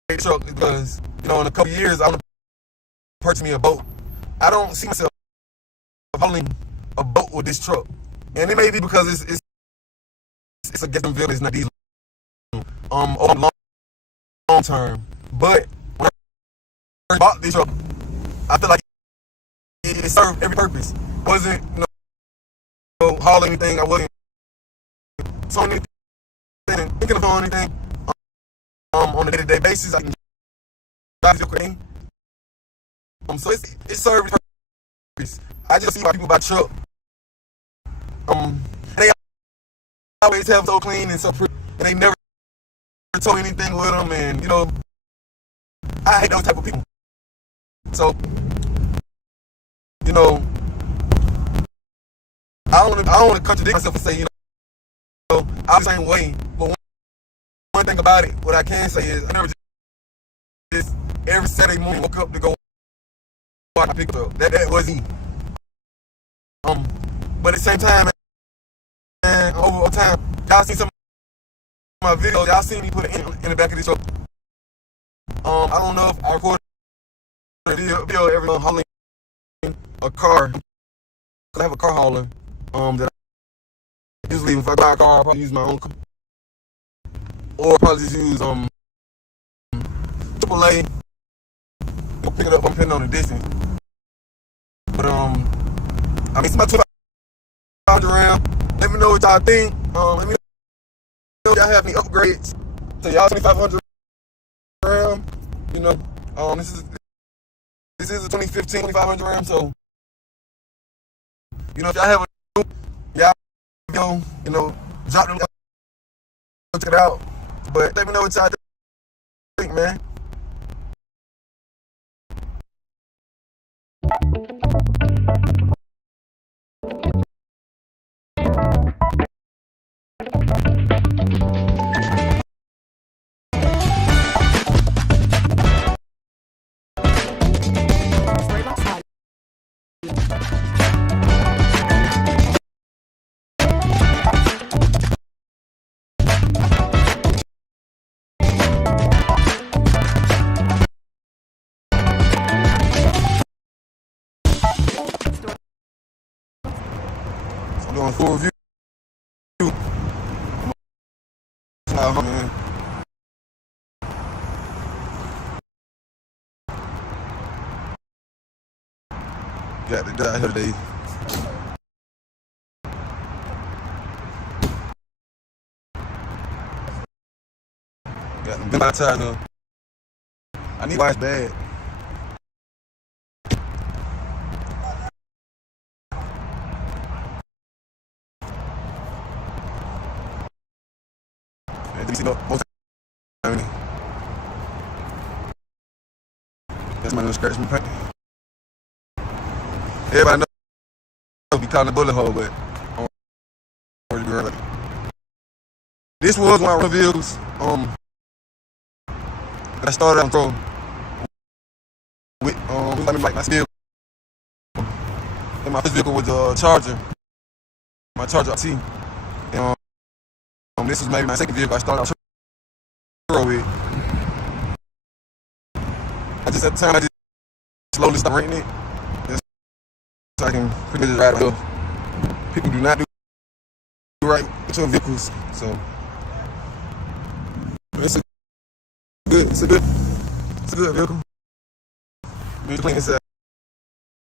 a truck is because, in a couple of years, I want to purchase me a boat. I don't see myself owning a boat with this truck, and it may be because it's a getting vehicle, it's not diesel. On long term, but when I first bought this truck, I feel like it served every purpose. It wasn't hauling anything. I wasn't towing anything, thinking of hauling anything. On a day-to-day basis, I can drive it quick. So it served its purpose. I just see why people buy truck. They always have so clean and so pretty, and they never tow anything with them, and I hate those type of people. So I don't want to contradict myself and say, I'm the same way. But one thing about it, what I can say is, I never just every Saturday morning woke up to go watch my pickup. That was me. But at the same time, man, over time, y'all seen some of my videos. Y'all seen me put it in the back of this truck. I don't know if I recorded a video every hauling a car. I have a car hauler. That I usually, if I buy a car, I'll probably use my own car. Or probably just use AAA. I'll pick it up depending on the distance. But it's about 2,500 RAM. Let me know what y'all think. Let me know if y'all have any upgrades to y'all 2,500 RAM. This is a 2015 2,500 RAM. So if y'all have a y'all drop them, check it out. But let me know what y'all think, man. I'm doing a full review. Man. Got to die here today. Got them been outside now. I need watch bad. Most that's my little scratch me paint. Everybody knows be calling the bullet hole, but this was one of my reviews. I started on pro with like my vehicle. And my first vehicle was a Charger, my Charger T. And this was maybe my second vehicle I started out with. At the time I just slowly started renting it, just so I can pretty much ride it. People do not do right with your vehicles, so it's a good vehicle. It's clean inside.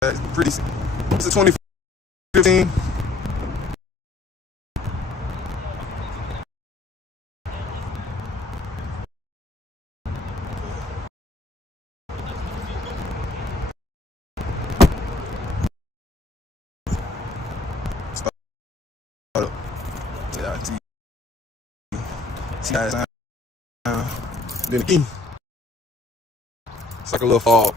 It's pretty. It's a 2015. Then the key. It's like a little fog.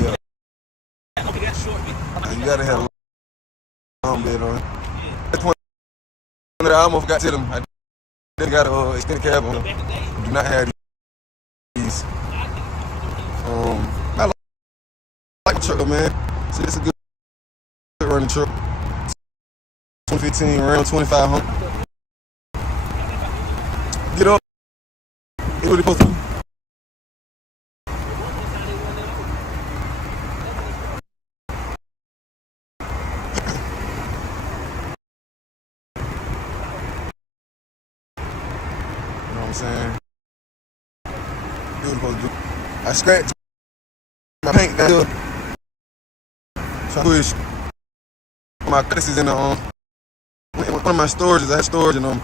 Yeah. You gotta have a long bed on it. That's one that I almost got to them. I didn't got a extended cab on them. Do not have these. I like the truck, man. So it's a good running truck. 2015 around 2,500. Get up. It really supposed to. You know what I'm saying? It was supposed to do. I scratched my paint down here. So I push my crevices in the one of my storages. I had storage and it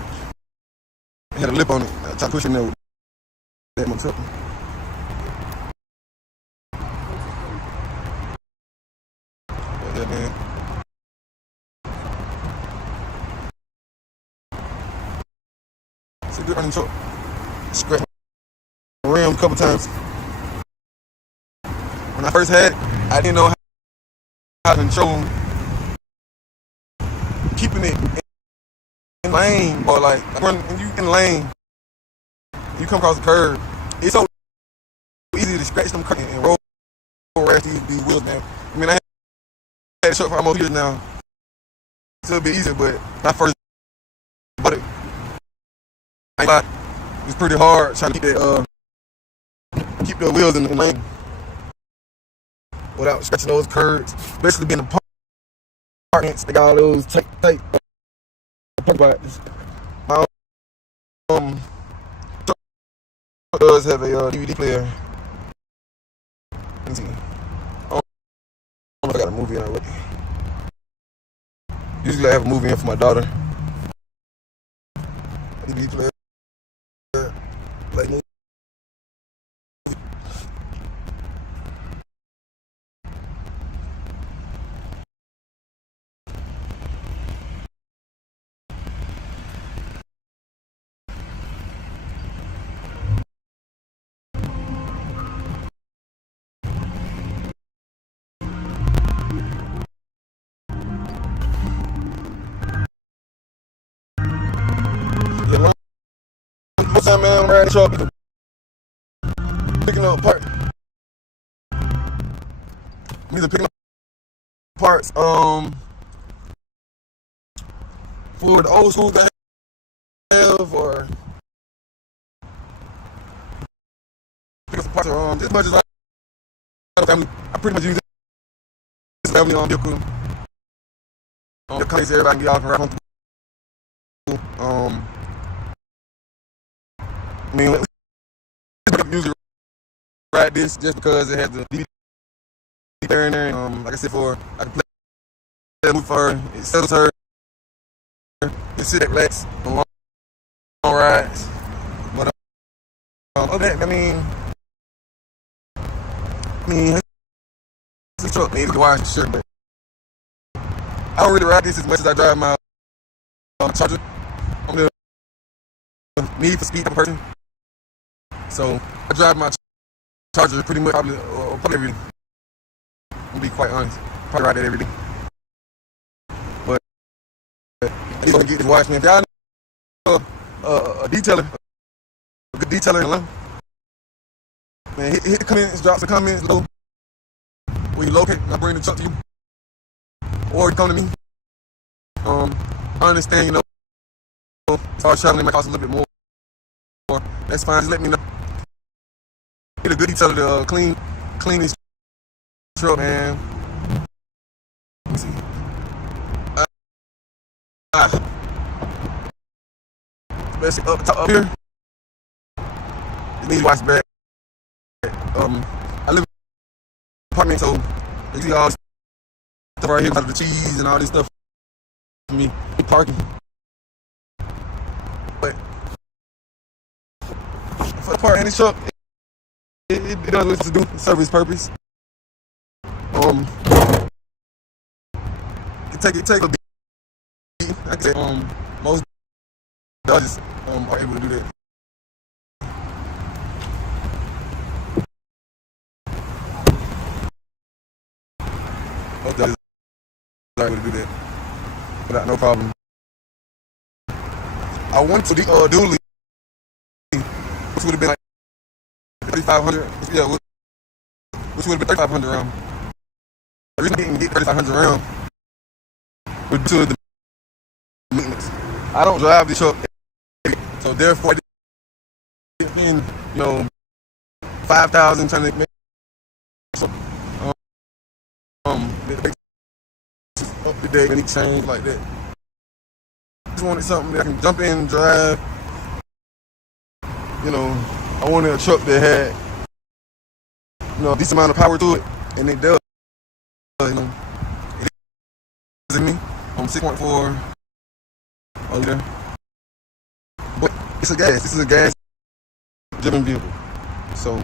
had a lip on it. I tried pushing there with that myself. quit running the truck. Scratched my rim a couple times. When I first had it, I didn't know how to control keeping it in lane, or like when you in lane, you come across the curb. It's so easy to scratch them curves and roll rash these wheels, man. I mean, I had a truck for almost years now. It's a little bit easier, but when I first bought it, it's pretty hard trying to keep the wheels in the lane without scratching those curves, especially being apartments. They got all those tight parking spots. My truck does have a DVD player. Let me see. I don't know if I got a movie in already. Usually I have a movie in for my daughter. DVD player. Like, yeah, most time, man, I'm riding the truck, picking up parts. I'm either picking up parts for the old school that I have, or pick up some parts as much as I family. I pretty much use this family vehicle. The place everybody can get off and ride on through. I mean, we usually ride this just because it has the DVD player in there. Like I said before, I can play the movie for her. It settles her. It sit and relax on long rides. But other than that, I mean, it's a truck, man. You can watch sure, but I don't really ride this as much as I drive my Charger. I'm the need for speed type of person, so I drive my Charger pretty much probably every day. I'm be quite honest, probably ride that every day. But I just want to get this watch, man. If y'all know a detailer, a good detailer in Atlanta, man, hit the comments, drop some comments below where you locate. I bring the truck to you, or you come to me. I understand, as far as traveling, it might cost a little bit more. That's fine. Just let me know. Get a good detailer to clean this truck, man. Let me see. Especially up here, it needs to watch back. I live in an apartment, so you see all this stuff right here, the cheese and all this stuff for me parking. But for the part in the truck, it does what it do, serve its purpose. It take a beat. I can say most Dodgers are able to do that. Most Dodgers are able to do that without no problem. I went to the Dooley, which would have been like 3,500. Yeah, which would have been 3,500 round. The reason I didn't get 3,500 round was due to the maintenance. I don't drive the truck, so therefore I didn't spend 5,000 trying to make up to date, any change like that. I just wanted something that I can jump in and drive. I wanted a truck that had a decent amount of power to it, and it does. It is in me. 6.4 liter, but it's a gas. This is a gas-driven vehicle, so.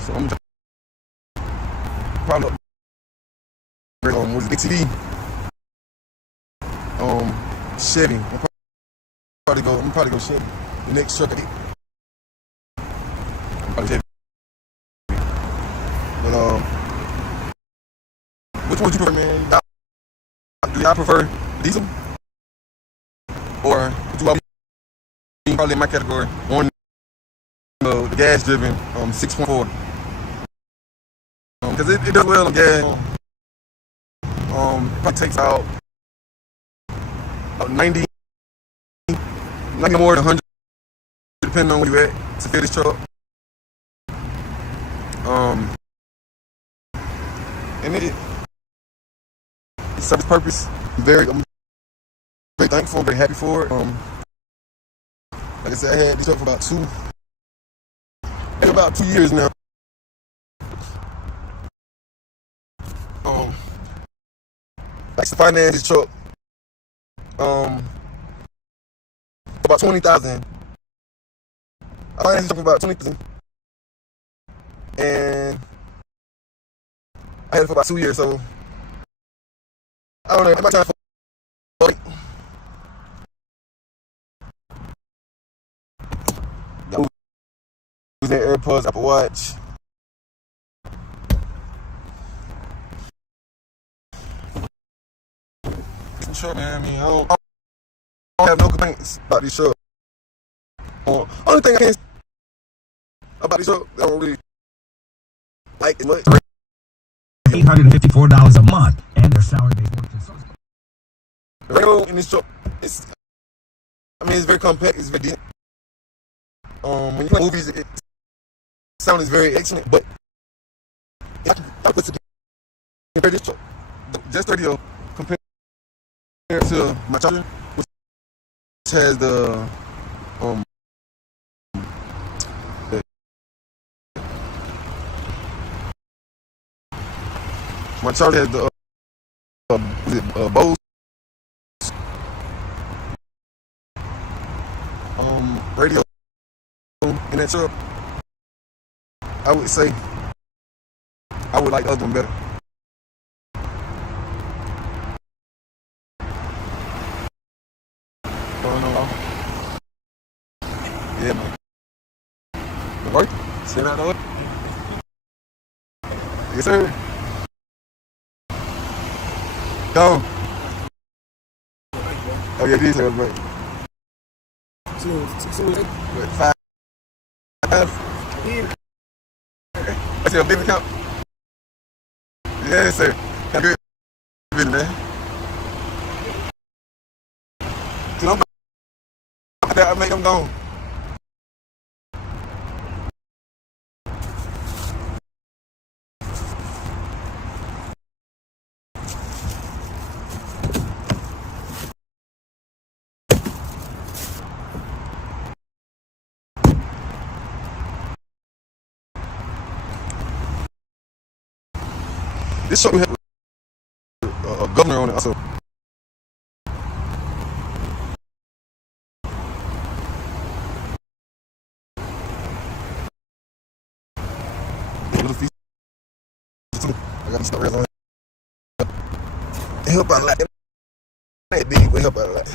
So I'm probably was it XTD? Chevy. I'm probably go Chevy. The next truck I get, I'm probably Chevy. But which one would you prefer, man? Do y'all prefer diesel, or do I probably in my category one, the gas driven 6.4? Because it does well on gas. Probably takes out about 90 more than 100, depending on where you at to fill this truck. And it serves its purpose. I'm very thankful, very happy for it. Like I said, I had this truck for about 2 years now. Like to finance this truck, about 20,000. I financed this truck for about 20,000, and I had it for about 2 years. So I don't know. It might time for using AirPods, Apple Watch. Sure, man. I mean, I don't have no complaints about this show. Only thing I can about this show, I don't really like it much. $854 a month, and their salary-based work consultant. The radio in this show, it's very compact. It's very deep. When you play movies, it sound is very excellent, but I put to compare this show, just radio compared to my charger, which has the my charger has the Bose radio in that truck. I would say I would like the other one better. Yeah, man. The work? Send out the work? Yes, sir. Go. Oh, yeah, these are great. Five. That's your big account? Yes, sir. Got good business, man. I make them gone. This show we have a governor on it also. I got to start realizing it help out a lot. That big will help out a lot.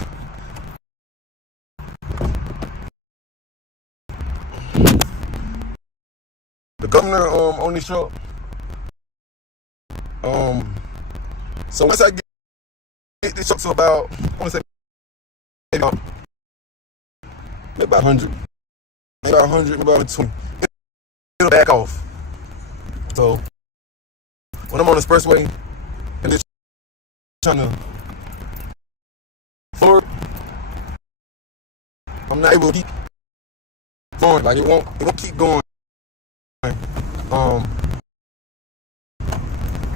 The governor on this show. So once I get this truck to about, I want to say maybe about 100, maybe about 100, maybe about 120, it'll back off. So when I'm on the expressway and just trying to forward, I'm not able to keep going. Like it won't keep going.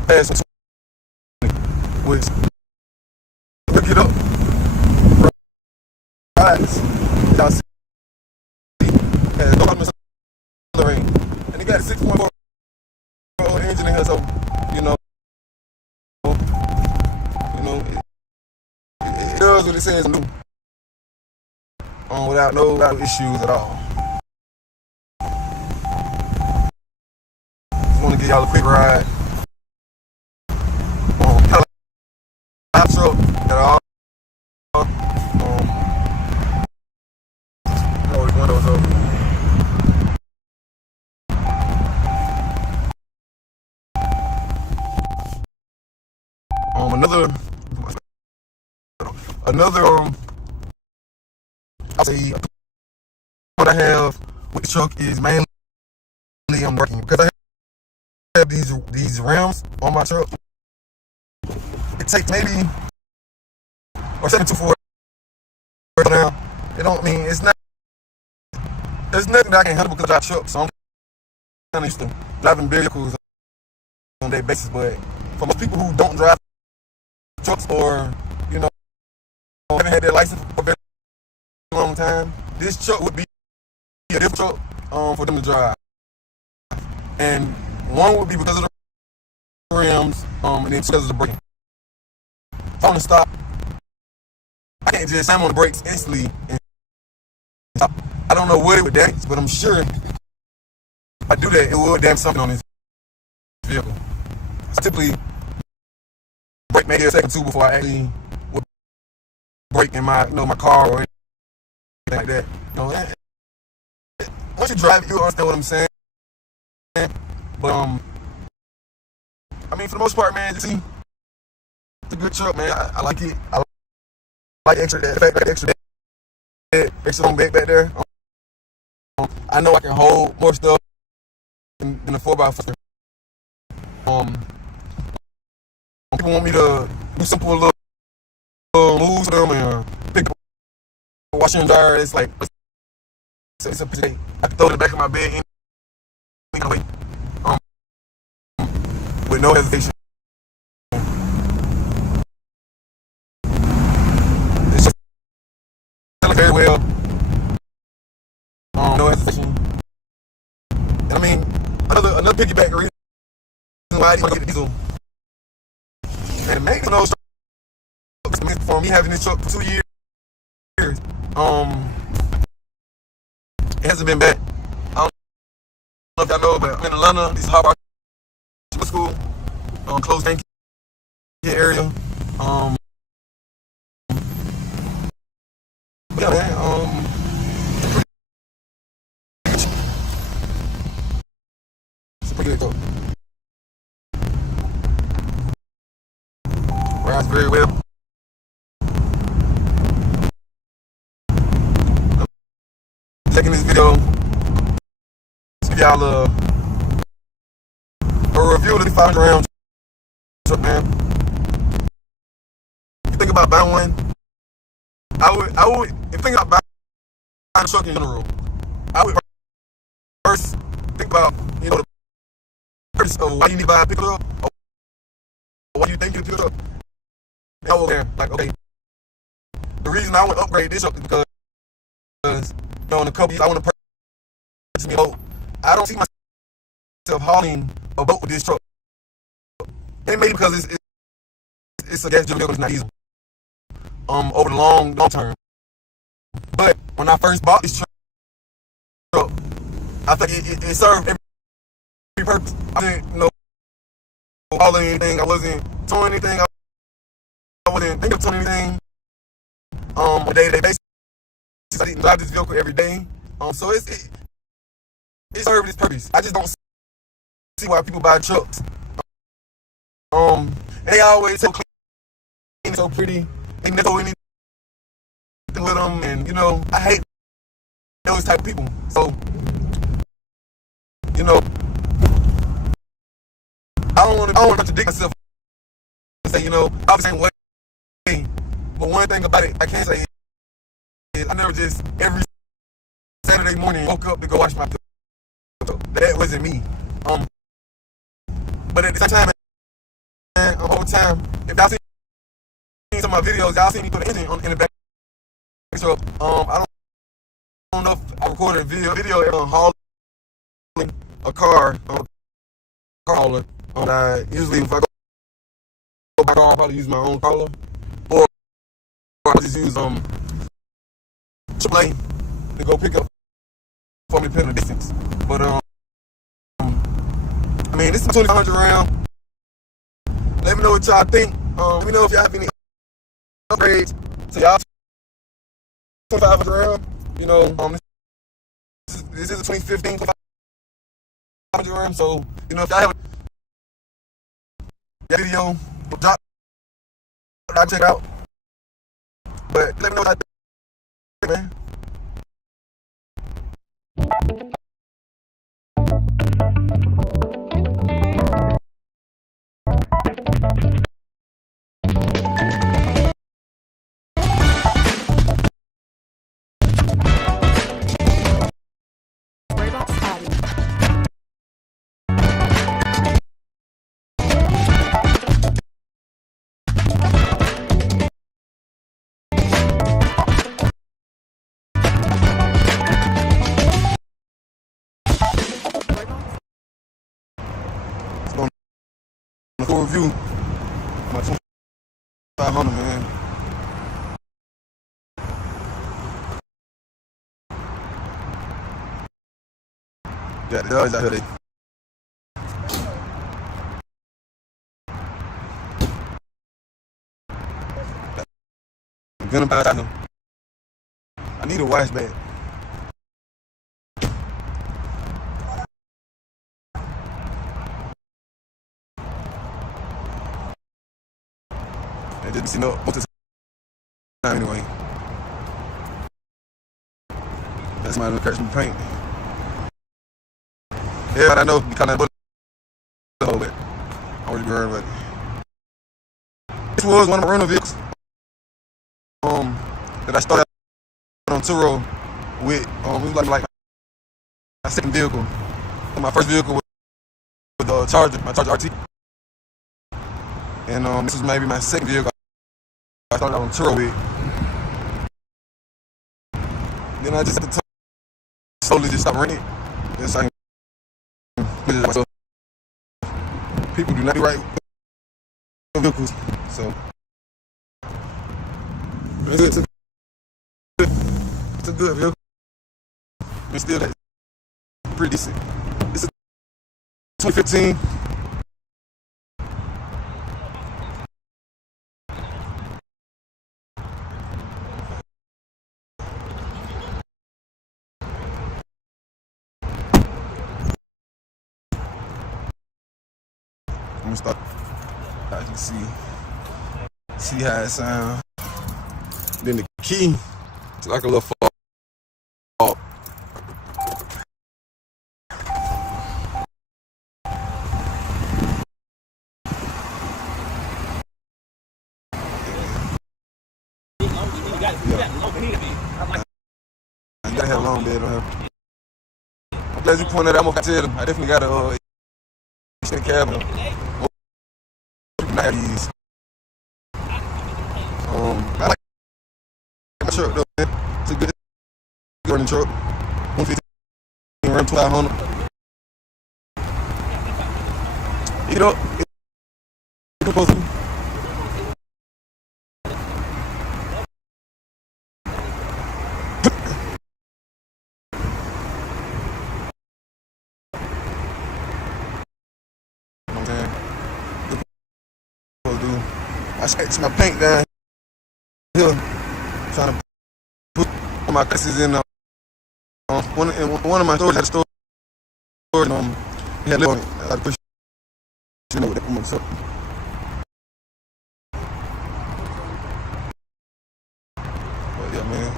Past which pick it up, rise, y'all see, and go up the rain, and they got a 6.4 engine in here, so it does what it says to do, without no issues at all. Just want to give y'all a quick ride. another I'll say what I have with the truck is mainly I'm working because I have these rims on my truck. It takes maybe or 724 now. It don't mean it's not. There's nothing that I can handle because I drive trucks. So I'm kind of used to driving vehicles on a day basis. But for most people who don't drive trucks or haven't had their license for a very long time, this truck would be a different truck for them to drive. And one would be because of the rims, and then two because of the braking. If I want to stop, I can't just slam on the brakes instantly and stop. I don't know what it would damage, but I'm sure if I do that, it will damage something on this vehicle. So typically, brake maybe a second or two before I actually would brake in my my car or anything like that. Once you drive it, you'll understand what I'm saying. But I mean, for the most part, man, it's a good truck, man. I like it. I like extra long back there. I know I can hold more stuff than the 4x4. People want me to do simple little moves for them and pick up a washer and dryer. It's like it's a pretty. I can throw it in the back of my bed anyway, with no hesitation. It's just very well. No hesitation. And I mean, another piggyback reason why I didn't get the diesel. And maybe those trucks, for me having this truck for 2 years, it hasn't been bad. I don't know if y'all know, but I'm in Atlanta. This is Harvard School, close Yankee area. Yeah, man. It's pretty good though. Rides very well. I'm taking this video to give y'all a review of the 500 RAM truck, man. If you think about buying one, I would, if you think about buying a truck in general, I would first think about, the purpose of why you need to buy a pickup, or why you think you pick it up. I was there, like, okay, the reason I want to upgrade this truck is because, in a couple years, I want to purchase me a boat. I don't see myself hauling a boat with this truck. And maybe because it's a gas driven vehicle, it's not diesel. Over the long term. But when I first bought this truck, I think it served every purpose. I didn't hauling anything. I wasn't towing anything. I wasn't thinking of towing anything on a day-to-day basis. I didn't drive this vehicle every day. So it served its purpose. I just don't see why people buy trucks. And they always so clean, so pretty. They never do anything with them, and I hate those type of people. So I don't want to contradict myself and say I'll be saying way. But one thing about it I can say is I never just every Saturday morning woke up to go wash my pillow. That wasn't me. But at the same time, man, the whole time, if y'all seen some of my videos, y'all seen me put an engine in the back. So I don't know if I recorded a video hauling a car hauler. Usually if I go by car, I'll probably use my own hauler, or I just use AAA to go pick up for me depending on the distance. But I mean, this is 2500 RAM. Let me know what y'all think. Let me know if y'all have any upgrades to y'all 2500 RAM. This is a 2015 2500 RAM. So if y'all have a video, drop I'll check out. But let me know what I think, man. It's going to full review. My 2500, man. Yeah, the dogs out here, they gonna buy them. I need a wash bag. I didn't see no most of the time anyway. That's my little catch me paint. Yeah, I know you kind of bullet a little bit. I already burned, but this was one of my rental vehicles. That I started on Turo with. It was like my second vehicle. My first vehicle was the Charger, my Charger RT, and this was maybe my second vehicle. I started on Turo with. Then I just had to slowly just stop renting it. Then so I can put it myself. People do not do right with vehicles, so it's a good vehicle. It's still pretty decent. It's a 2015. I'm gonna start. I can see how it sounds. Then the key, it's like a little fall. You gotta have a long bed on her. I'm glad you pointed that out. I'm gonna tell them. I definitely got a extended cabinet. Not these. I like my truck though, man. It's a good running truck. 115 RAM 1200. You know, it's supposed to be. I scratched my paint down here, trying to put my glasses in. One of my stores had a store, and he had lip on it. I had to push it over there for myself. But yeah, man.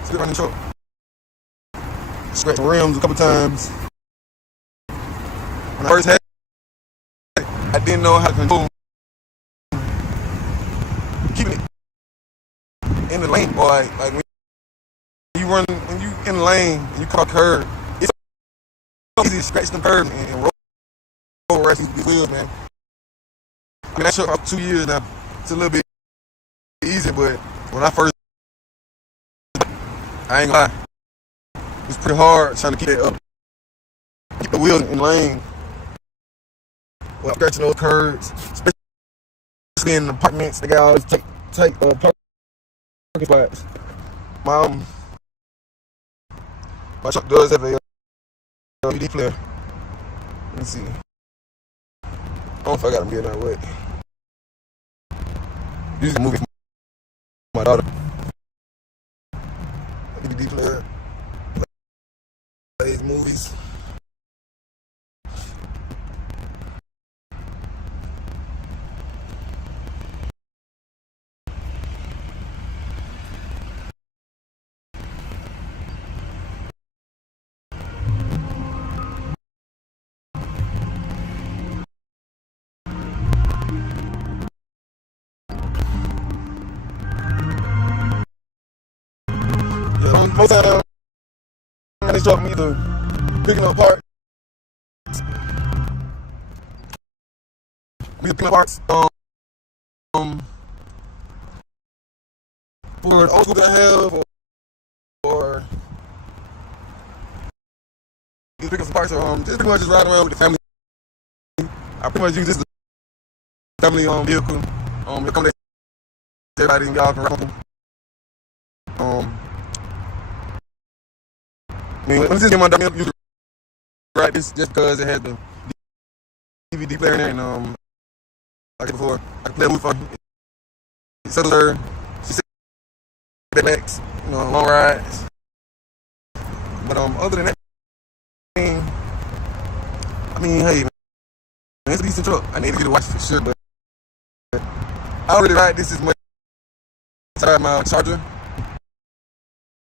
It's a good running truck. Scratched the rims a couple times. When I first had it, I didn't know how to control keeping it in the lane, boy. Like when you in the lane and you car curve, it's so easy to scratch the curve and roll right these wheels, man. I mean, that truck for 2 years now. It's a little bit easy, but when I first, I ain't gonna lie, it's pretty hard trying to keep it up, keep the wheels in lane. Well, scratching those curves, especially in apartments, they got all these tight parking spots. My truck does have a DVD player. Let me see. I don't know if I got them getting that wet. These are movies for my daughter. DVD player. Plays movies. most of the time, in this truck, I'm either picking up parts. For the old school that I have, or just pick up some parts, or just pretty much just riding around with the family. I pretty much use this as a family vehicle. It accommodates everybody and y'all can ride home. I mean, when this is in my dog, I usually ride this just because it has the DVD player in there, and like I said before, I can play a movie for her. It settles her. She sits back, long rides. But other than that, I mean, hey, man, it's a decent truck. I need to get a watch for sure, but I don't really ride this as much as I ride my Charger.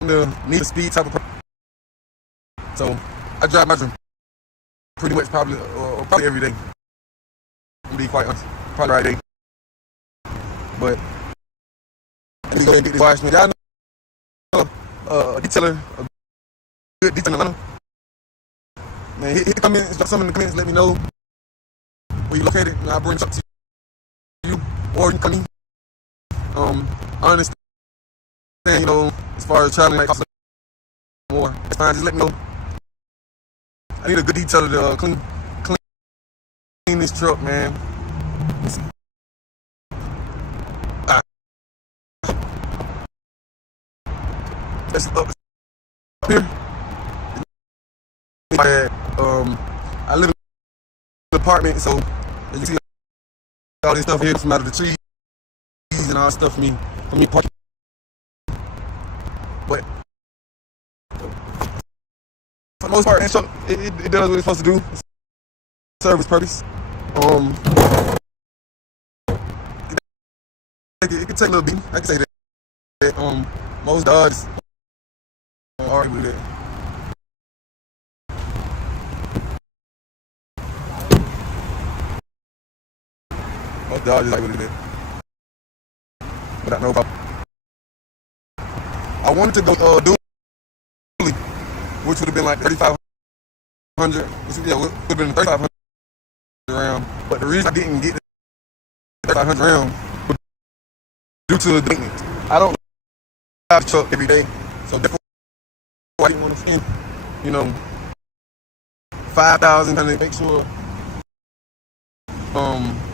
I'm the need for speed type of person. So I drive my dream pretty much probably every day. To be quite honest, probably right day. But I need to go and get this watch. Man, y'all know a detailer, a good detailer in Atlanta. Man, hit the comments, drop something in the comments, let me know where you located, and I'll bring it up to you, or you can come in. I understand, as far as traveling, like, cost more. That's fine, just let me know. I need a good detailer to clean this truck, man. That's up here. I live in an apartment, so as you see all this stuff here from out of the trees and all stuff for me parking. But for the most part, that truck, it does what it's supposed to do. Service purpose. It can take a little beat. I can say that. Most Dodges are with it. Most Dodges like with it. Without no problem. I wanted to go dually, which would have been like 3,500. Which would have been 3,500 round. But the reason I didn't get the 3,500 round was due to the maintenance. I don't drive the truck every day, so therefore I didn't want to spend, 5,000 to make sure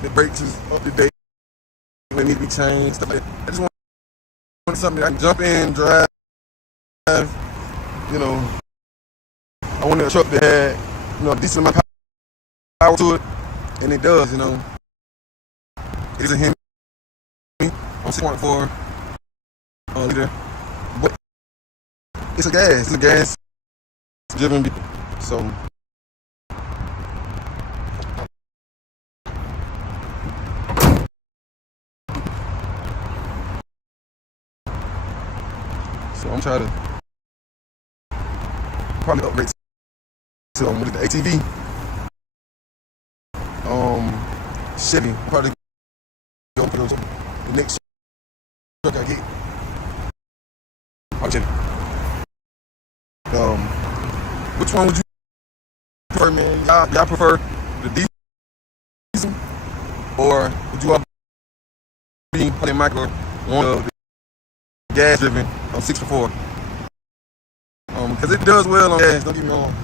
the brakes is up to date. They need to be changed. Stuff like that. I just want something that I can jump in, drive. I wanted a truck that had, a decent amount of power to it, and it does. It is a Hemi. I'm 6.4 liter, but it's a gas driven vehicle. So I'm trying to probably upgrade to with the ATV. Chevy, probably go for the next truck I get. I'll check. Which one would you prefer, man? Y'all prefer the diesel, or would you all be playing micro one of the gas driven 6x4? Because it does well on gas. Don't get me wrong.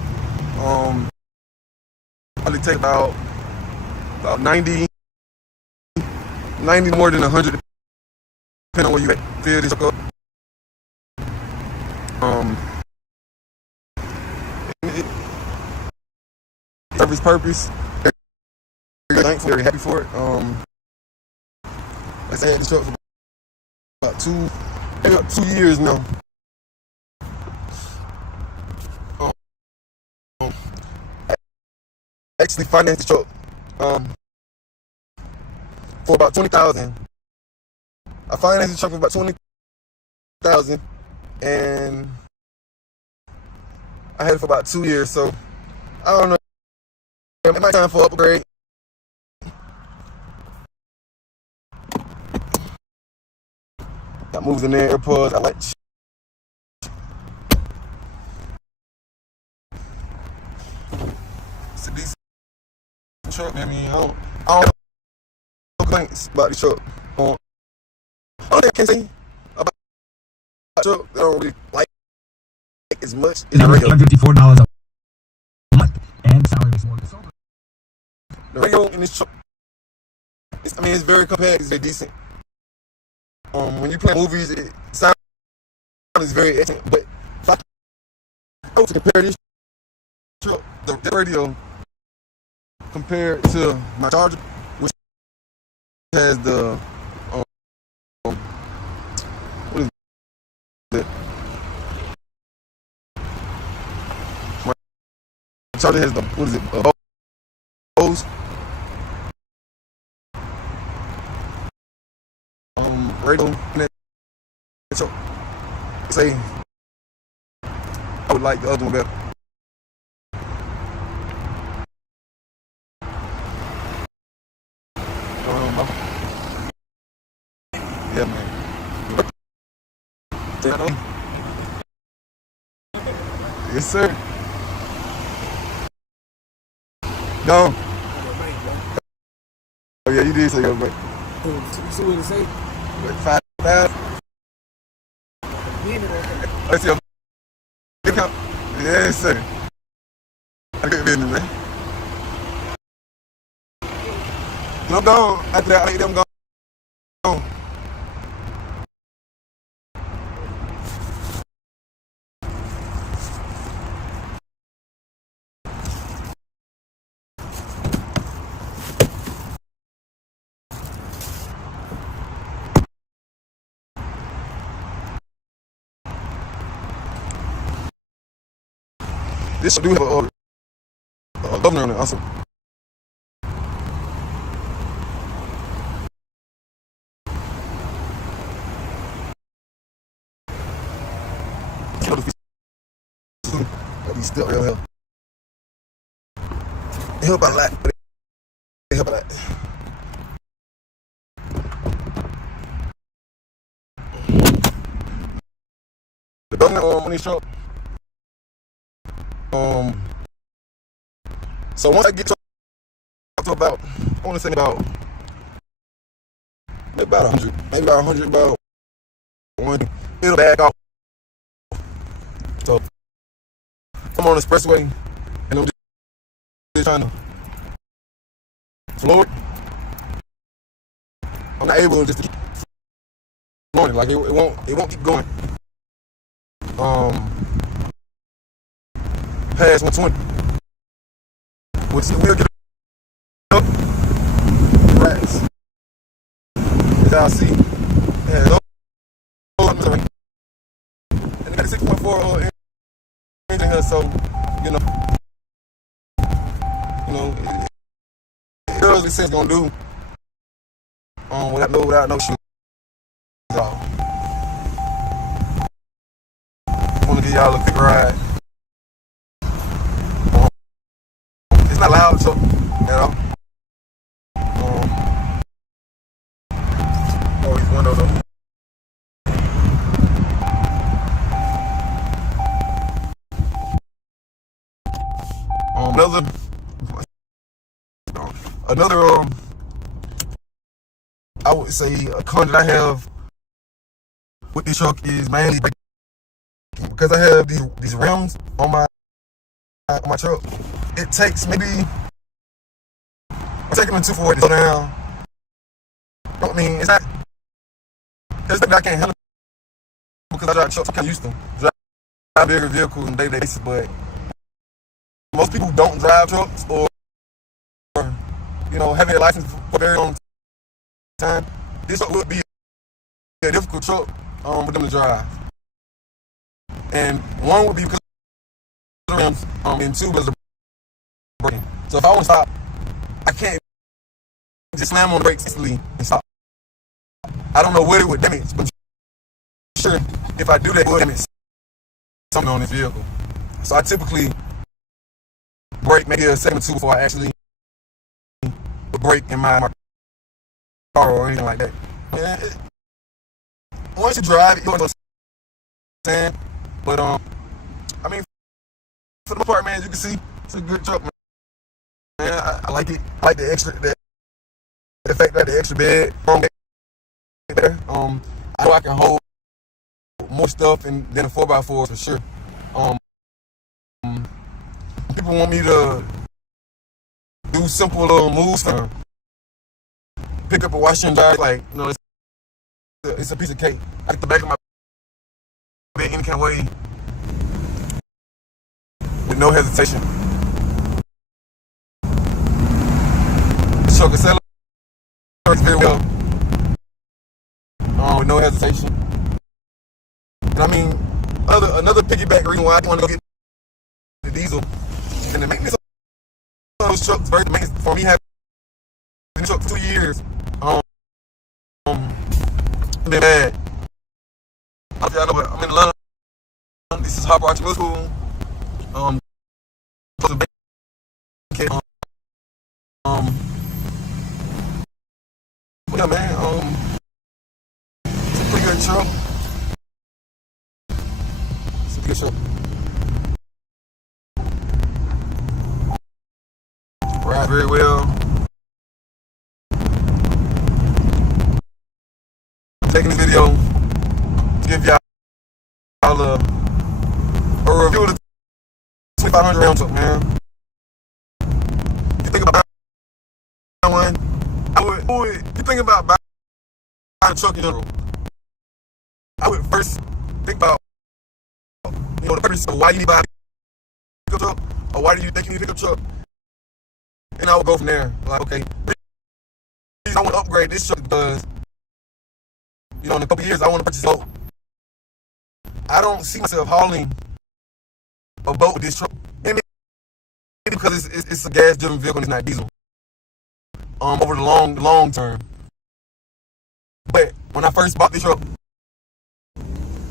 Probably take about 90 more than 100, depending on where you at. Fill this truck up. It serves its purpose. Very thankful, very happy for it. Like I said, I had this truck for about 2 years now. I actually financed the truck for about $20,000. I financed the truck for about $20,000, and I had it for about 2 years. So I don't know. It might be time for an upgrade. Got moves in there, AirPods. I like truck, man. I mean, I don't have no complaints about the truck. Only thing I can say about the truck that I don't really like as much is the radio. $154 a month, and the salary base mortgage sold. The radio in this truck, it's very compact. It's very decent. When you play movies, it sound is very excellent. But if I go to compare this truck, the radio compared to my Charger, which has the what is it? My Charger has the Bose radio in that truck. Say I would like the other one better. Yeah, man. Yes, sir. No. Oh yeah, you did say your break. You see what it say? Like 5,000. I see your account. Yes, sir. I get business, man. I'm gone. After that, I let them go. This do have a governor on it also. Still help. It help a lot. It help a lot. The governor on this truck. So once I get to about, I want to say about maybe about 100, about 1, it'll back off. So I'm on the expressway and I'm just trying to floor it. I'm not able to just keep flowing it. Like it won't keep going. Past 120. Which we'll get up. Rats. As y'all see. Yeah, and they got a 6.4 engine here, so it does what it says it's gonna do. Without no shoes. I wanna give y'all a quick ride. It's not loud, so these windows up. Another I would say a con that I have with this truck is mainly because I have these rims on my truck. It takes maybe I'm taking them 240 to slow down. I mean, it's not. There's things I can't handle because I drive trucks. I'm kind of used to drive bigger vehicles on day-to-day basis, but most people don't drive trucks or having their license for a very long time. This truck would be a difficult truck for them to drive. And one would be because of the rims, and two was the braking. So if I want to stop, I can't just slam on the brakes instantly and stop. I don't know what it would damage, but sure, if I do that, it would damage something on this vehicle. So I typically brake maybe a second or two before I actually brake in my car or anything like that. Yeah, once you drive, you understand. But I mean, for the most part, man, as you can see, it's a good truck, man. I like it. I like the fact that the extra bed there. I know I can hold more stuff than a 4x4 for sure. Um, People want me to do simple little moves. Pick up a washer and dryer, like, you know, it's a piece of cake. I get the back of my bed any kind of way with no hesitation. So I can sell it very well with no hesitation. And I mean, another piggyback reason why I want to go get the diesel and the maintenance of those trucks, very maintenance for me having been truck for 2 years. Been bad. I'm in London. This is Harper Arch Middle School. Yeah, man. It's a pretty good truck. It's a good truck. Ride very well. Taking this video to give y'all a review of the 2500 round truck, man. You think about buying one, you think about buying a truck in general, I would first think about, the purpose of why you need to buy a pickup truck, or why do you think you need a pickup truck, and I would go from there. Like, okay, I want to upgrade this truck because, in a couple years I want to purchase a boat. I don't see myself hauling a boat with this truck. Maybe because it's a gas-driven vehicle and it's not diesel. Over the long term. But when I first bought this truck,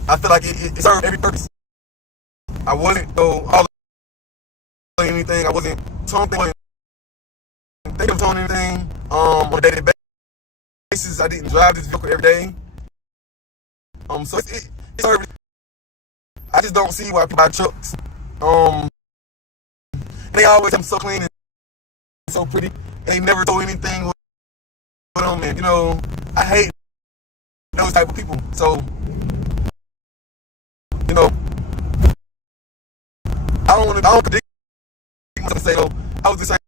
I feel like it served every purpose. I wasn't hauling anything. I wasn't towing thinking of towing anything on a daily basis. I didn't drive this vehicle every day. So it served. I just don't see why people buy trucks. They always have them so clean and so pretty. They never tow anything with them, and I hate those type of people. So, I don't predict myself to say, I was the same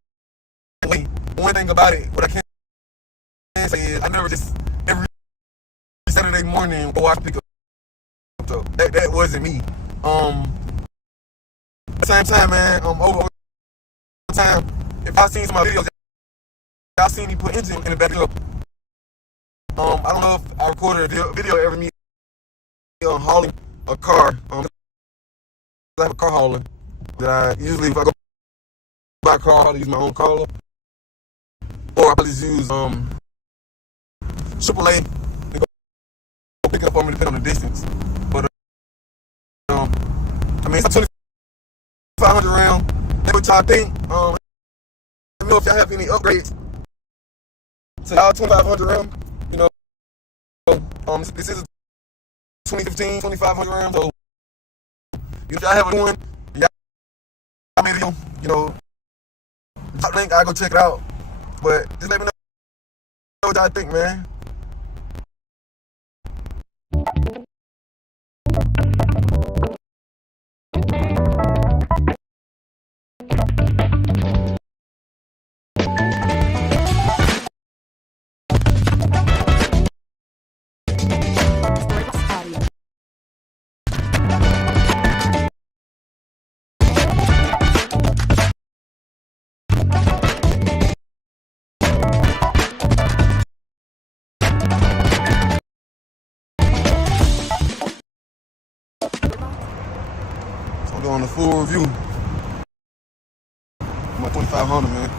way. One thing about it, what I can say is, I never just every Saturday morning go out to pick up. So that wasn't me. At the same time, man, over time, if I seen some of my videos, y'all seen me put engine in the back of. I don't know if I recorded a video ever me hauling a car. I have a car hauler that I usually, if I go buy a car, I use my own car, or I just use AAA to go pick it up for me depending on the distance. But it's a 2500 round. That's what y'all think. Let me know if y'all have any upgrades to y'all 2500 round. This is a 2015 2500 round. So if y'all have a new one, y'all made it, drop link, I'll go check it out. But just let me know what y'all think, man. I'm doing a full review of my 2500, man.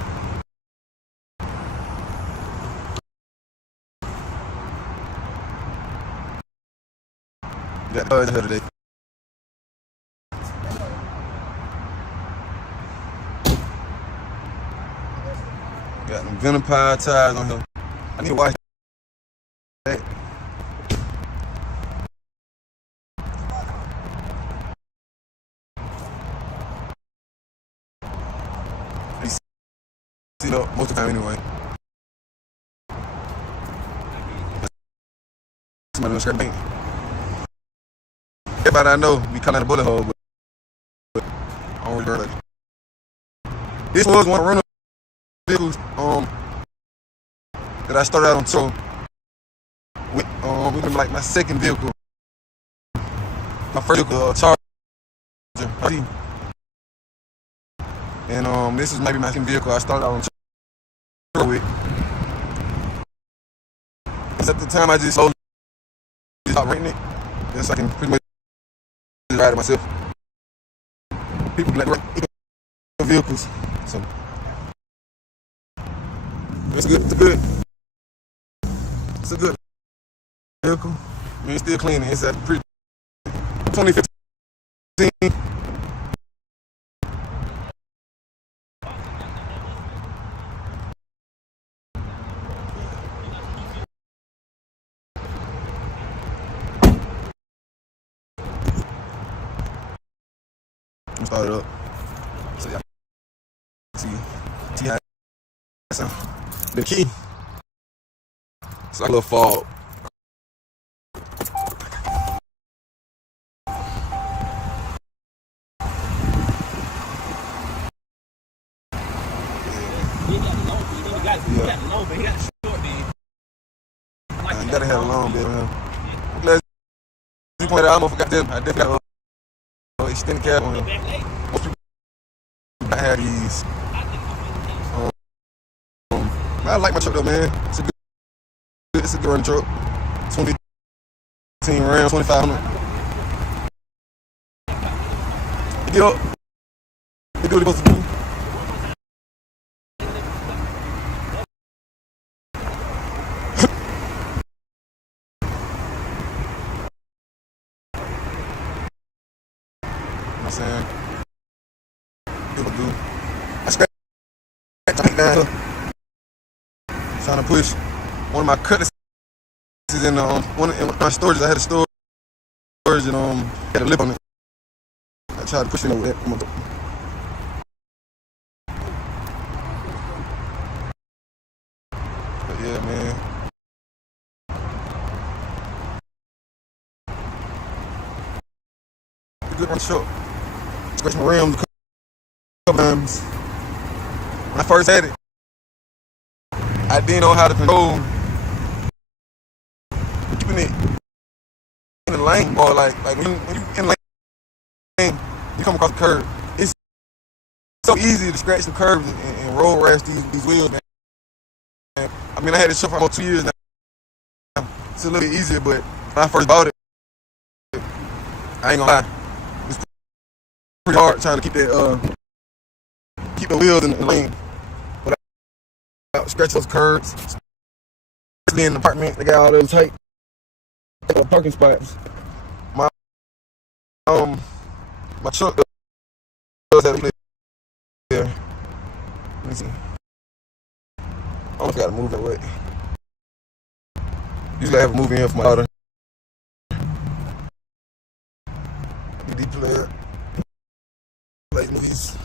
Got the other today. Got them Venom Pie tires on here. I need to watch that. seat up most of the time anyway. Somebody gonna scrape paint. Everybody I know be calling it a bullet hole, but I don't really worry about it. This was one of the rental vehicles that I started out on tour with like my second vehicle. My first vehicle, Charger. And this is maybe my second vehicle I started out on tour with. Because at the time I just slowly stopped renting it. Just so I can pretty much ride it myself. People like vehicles. So it's a good vehicle. I mean, it's still clean. It's at pretty 2015. I'm start it up. So y'all see how it sound. The key. It's like a little fog. You gotta have a long bit, man. I'm glad you pointed out. I almost forgot them. I definitely got a extended cab on him. Most people have these. I like my truck though, man. It's a good running truck. 2015 RAM 2500. You get up. You do what you're supposed to do. I'm saying, people do. I scratch down here, trying to push one of my cutlasses in one of my storage. I had a storage and had a lip on it. I tried to push it over there. But yeah, man. Good run short. Scratch my rims a couple times. When I first had it, I didn't know how to control keeping it in the lane, or like when you in the lane, you come across the curb. It's so easy to scratch the curves and roll rash these wheels, man. I mean, I had this truck for almost 2 years now. It's a little bit easier, but when I first bought it, I ain't gonna lie, it's pretty hard trying to keep that keep the wheels in the lane without scratch those curves. Especially in the apartment, they got all those tight parking spots. My truck does have a place there. Let me see. I don't know if I gotta move that way. Usually I have a movie in here for my daughter. DVD player. Like movies.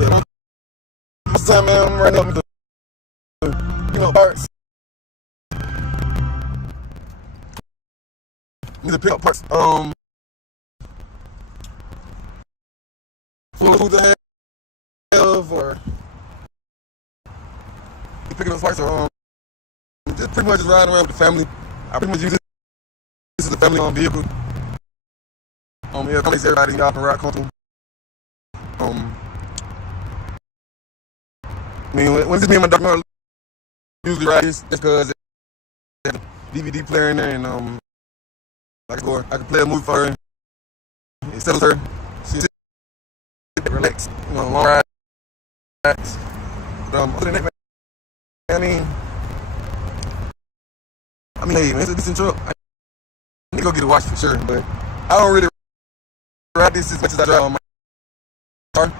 Yeah, most of the time, man, I'm running up with the parts. Need to pick up parts. Who the hell or picking up parts or just pretty much just riding around with the family. I pretty much use this as a family vehicle. Yeah, makes everybody y'all can ride comfortable. I mean, when it's me and my daughter, usually ride this just because there's a DVD player in there, and I can play a movie for her. It settles her. She sit, relax, long ride. But other than that, man, I mean, hey, man, it's a decent truck. I need to go get it washed for sure, but I don't really ride this as much as I drive on my car.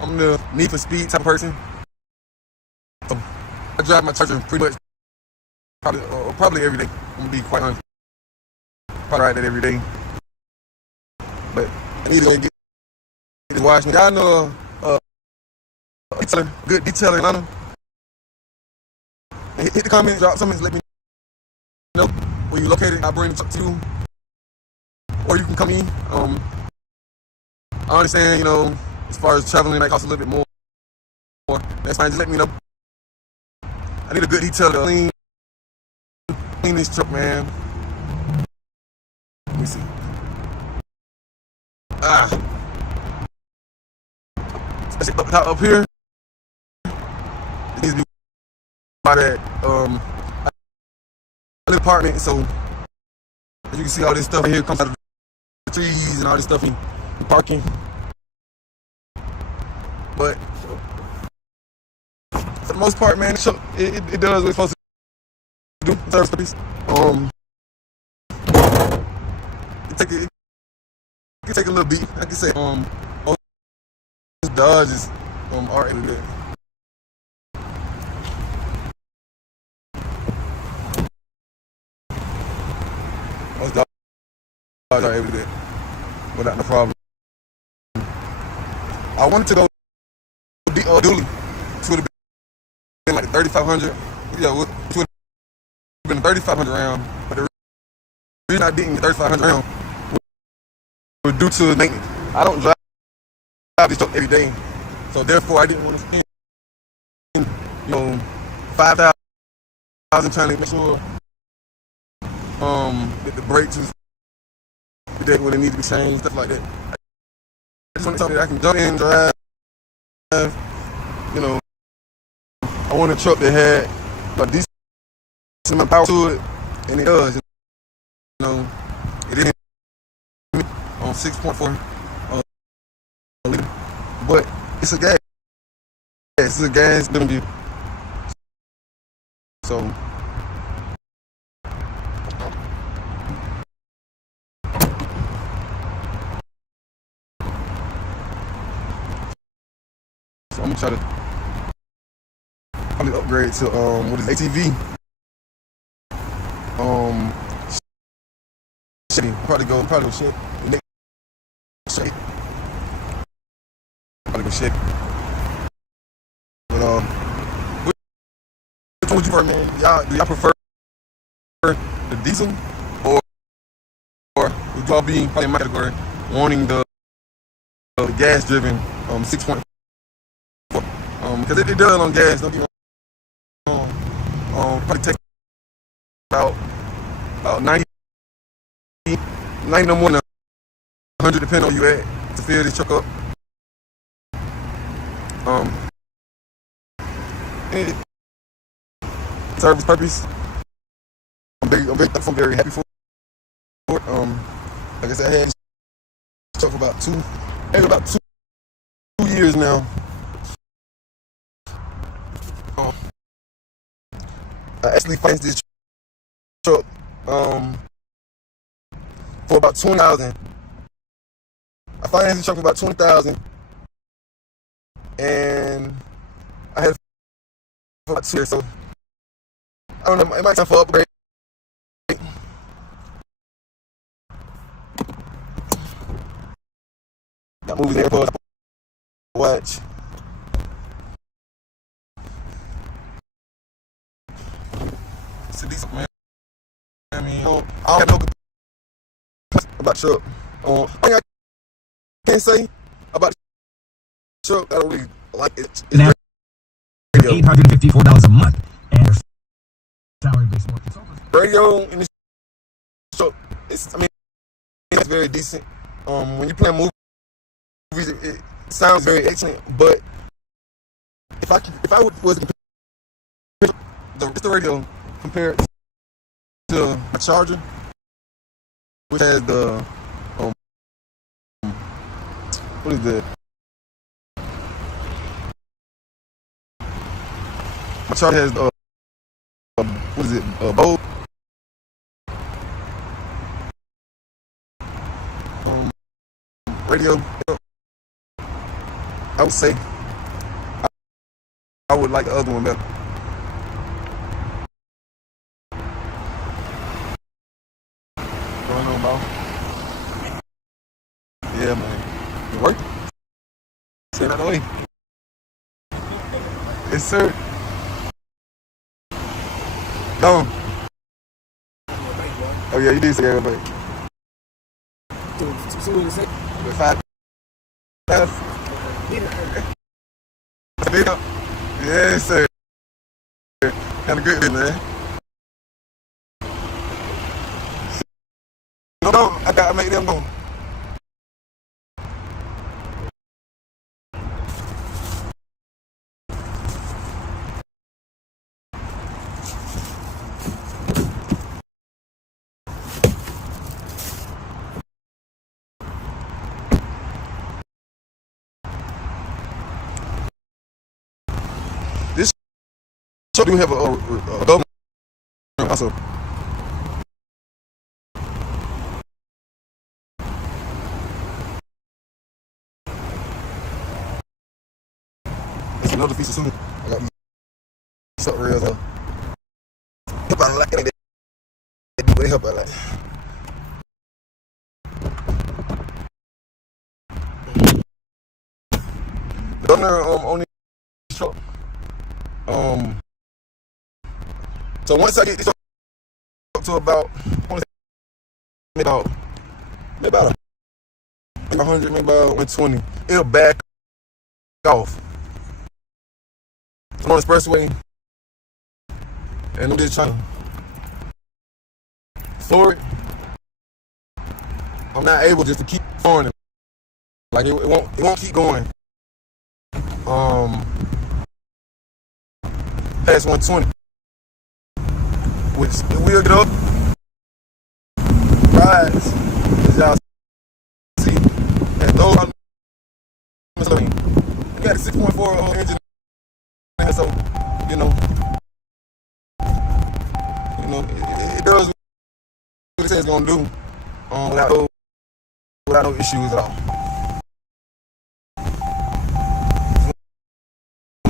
I'm the need for speed type of person. So I drive my Charger pretty much probably every day. I'm gonna be quite honest. Probably ride that every day. But I need to go get it washed. Y'all know good detailer in Atlanta. Hit the comments, drop something, let me know where you located. I'll bring the truck to you, or you can come in. I understand, as far as traveling, that costs a little bit more. That's fine. Just let me know. I need a good detailer to clean this truck, man. Let me see. Up here. It needs to be by that. I live in an apartment, so as you can see, all this stuff here comes out of the trees and all this stuff in parking. But for the most part, man, it does what it's supposed to do. Service purpose. It can take a little beat. I can say, Dodge is are able to do it. Most Dodge are able to do it without no problem. I wanted to go dually. It would have been like 3,500. Yeah, it would have been 3,500 round. But the reason I didn't get 3,500 round was due to maintenance. I don't drive this truck every day, so therefore I didn't want to spend 5,000 trying to make sure that the brakes is that when they need to be changed, stuff like that. I just want to tell me that I can jump in and drive. I want a truck that had a decent amount of power to it, and it does. It is on 6.4 liter, but it's a gas. It's a gas driven. So I'm gonna try to probably upgrade to what is ATV. Chevy. Probably go Chevy. Chevy. Probably go Chevy. But which one would you prefer, man? Do y'all prefer the diesel, or would y'all be probably in my category wanting the gas-driven 6.4? Because it does on gas. Don't get probably take about 90 no more than 100, depending on where you at, to fill this truck up. Service purpose, I'm very happy for it. Like I said, I had this truck for about two years now. I actually financed this truck for about $20,000. I financed the truck for about $20,000, and I had it for about 2 years. So I don't know. It might be time for upgrade. Got movies there for watch. It's a decent, man. I mean, I don't have no complaints about the truck. Thing I can't say about the truck, I don't really like it. It's now, $854 a month, and salary-based mortgage. Radio in this truck, it's very decent. When you play movies, it sounds very excellent. But if I was to compare the radio compared to a Charger, which has the what is that? My Charger has what is it? Bold radio, I would say I would like the other one better. Going on, bro? Yeah, man. It worked. Stay right away. Yes, sir. No. Oh yeah, you did say that, but See what it say? with 5. Yes, sir. Have a good day, man. No, I gotta make them go. This show do have a governor also. It's another piece of suit. I got these up real though. Help out like that. They help out like. The governor on this truck. So once I get this up to about, maybe about 100, maybe about 120, it'll back off. I'm on the expressway, and I'm just trying to floor it. I'm not able just to keep flooring it. Like it won't keep going. Past 120, which it will get up, rise, as y'all see, and those are you got a 6.4 engine, so it does what it says it's gonna do, without no issues at all.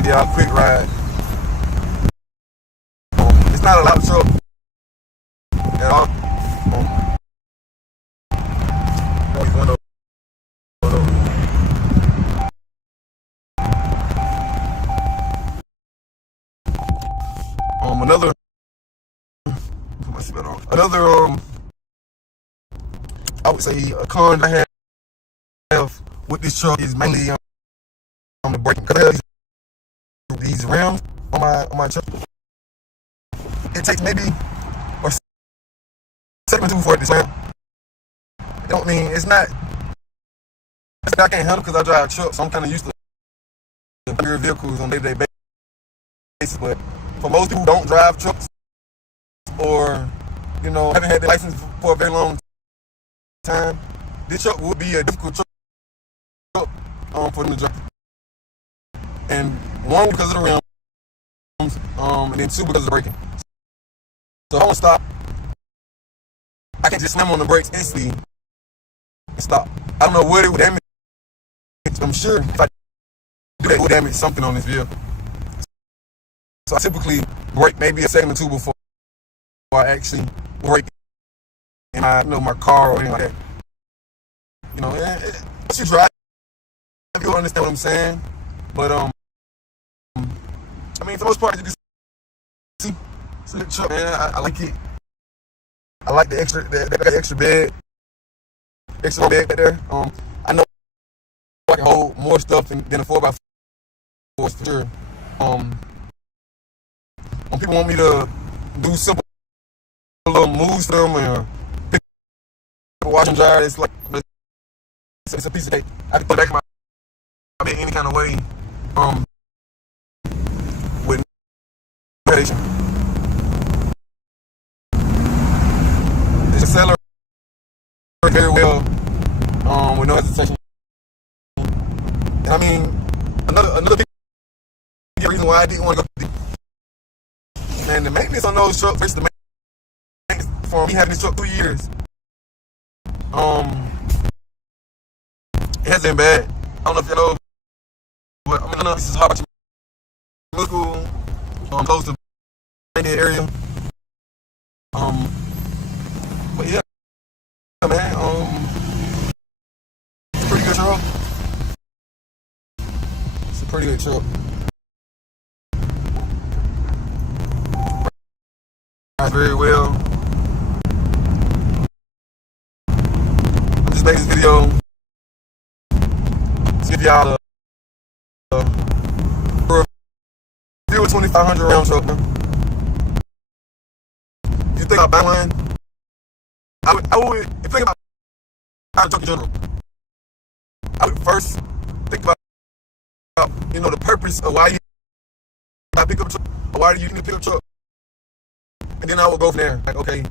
Yeah, quick ride. It's not a loud truck at all. Another I would say a con I have with this truck is mainly on the braking. Cause these rims on my truck, it takes maybe a second or two for it to slam. It don't mean it's not. I can't handle because I drive a truck, so I'm kind of used to bigger vehicles on day-to-day basis. But for most people who don't drive trucks or haven't had the license for a very long time, this truck would be a difficult truck for them to drive. And one, because of the rims, and then two, because of the braking. So if I want to stop, I can't just slam on the brakes instantly and stop. I don't know what it would damage. I'm sure if I do that, it would damage something on this vehicle. So I typically brake maybe a second or two before I actually brake in my car or anything like that. Once you drive, you'll understand what I'm saying. But for the most part, you can see the truck, man. I like it. I like the extra bed back there. I know I can hold more stuff than a 4x4 for sure. When people want me to do simple little moves to them or pick up a wash and dryer, it's like it's a piece of cake. I can put it back in my bed any kind of way. With meditation. It's accelerates very well, with no hesitation. And I mean, another big reason why I didn't want to go deep. Man, the maintenance on those trucks versus the maintenance for me having this truck 3 years. been bad. I don't know if you know, but I mean, this is hard. Middle school, close to the area. But yeah, man, it's a pretty good truck. It's a pretty good truck. Rides very well. I just made this video to give y'all a deal with 2,500 RAM truck. If you think about buying one, I would, if you think about buying a truck in general, I would first think about, the purpose of why you buy a pickup truck, or why do you need a pickup truck, and then I would go from there. Like, okay,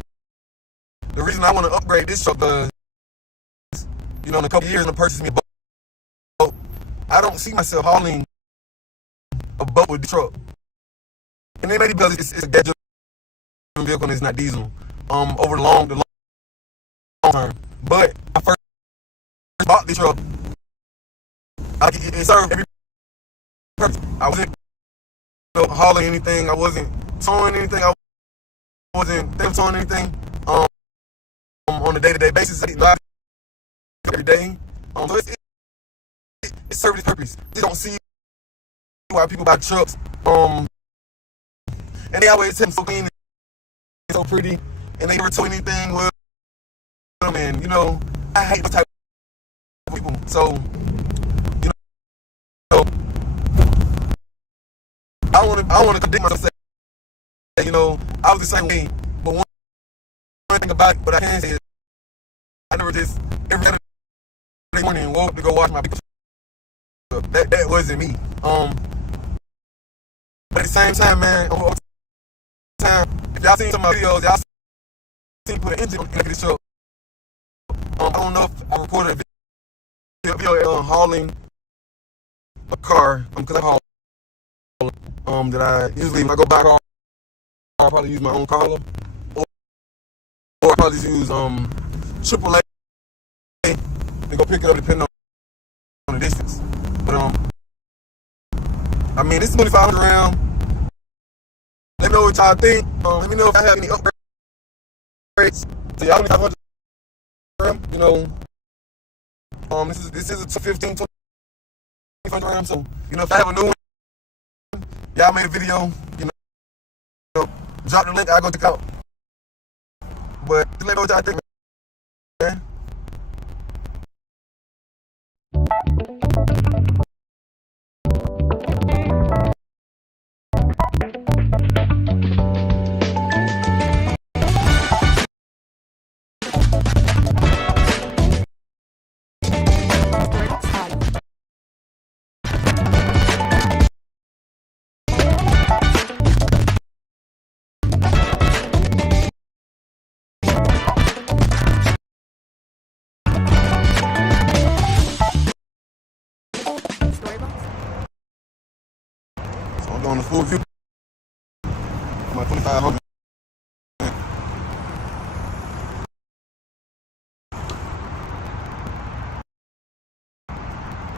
the reason I want to upgrade this truck is, in a couple of years, I'm gonna purchase me a boat. I don't see myself hauling a boat with the truck, and then maybe because it's a gas vehicle and it's not diesel. Over the long term, but I first bought this truck. It served every purpose. I wasn't hauling anything. I wasn't towing anything. I wasn't towing anything on a day-to-day basis. I didn't drive every day. So it served its purpose. You don't see why people buy trucks. And they always tell them so clean and so pretty, and they never tow anything with them. And I hate those type of people. So I want to condemn myself. Say, I was the same way. But one thing about it, what I can say is, I never just every Saturday morning woke up to go wash my pickup. That wasn't me. But at the same time, man, over time, if y'all seen some of my videos, y'all seen me put an engine on the back of this truck. I don't know if I recorded a video hauling a car, because I haul. That I usually, when I go back, I'll probably use my own collar, or I'll probably just use AAA and go pick it up depending on the distance. But I mean, this is 2,500 RAM. Let me know what y'all think. Let me know if I have any upgrades to y'all 2,500 RAM. This is a 215, 2,500 RAM. So if I have a new one, y'all made a video, drop the link, I'll go check out. But let me know what y'all think, man. So I'm doing the full view. My 2,500.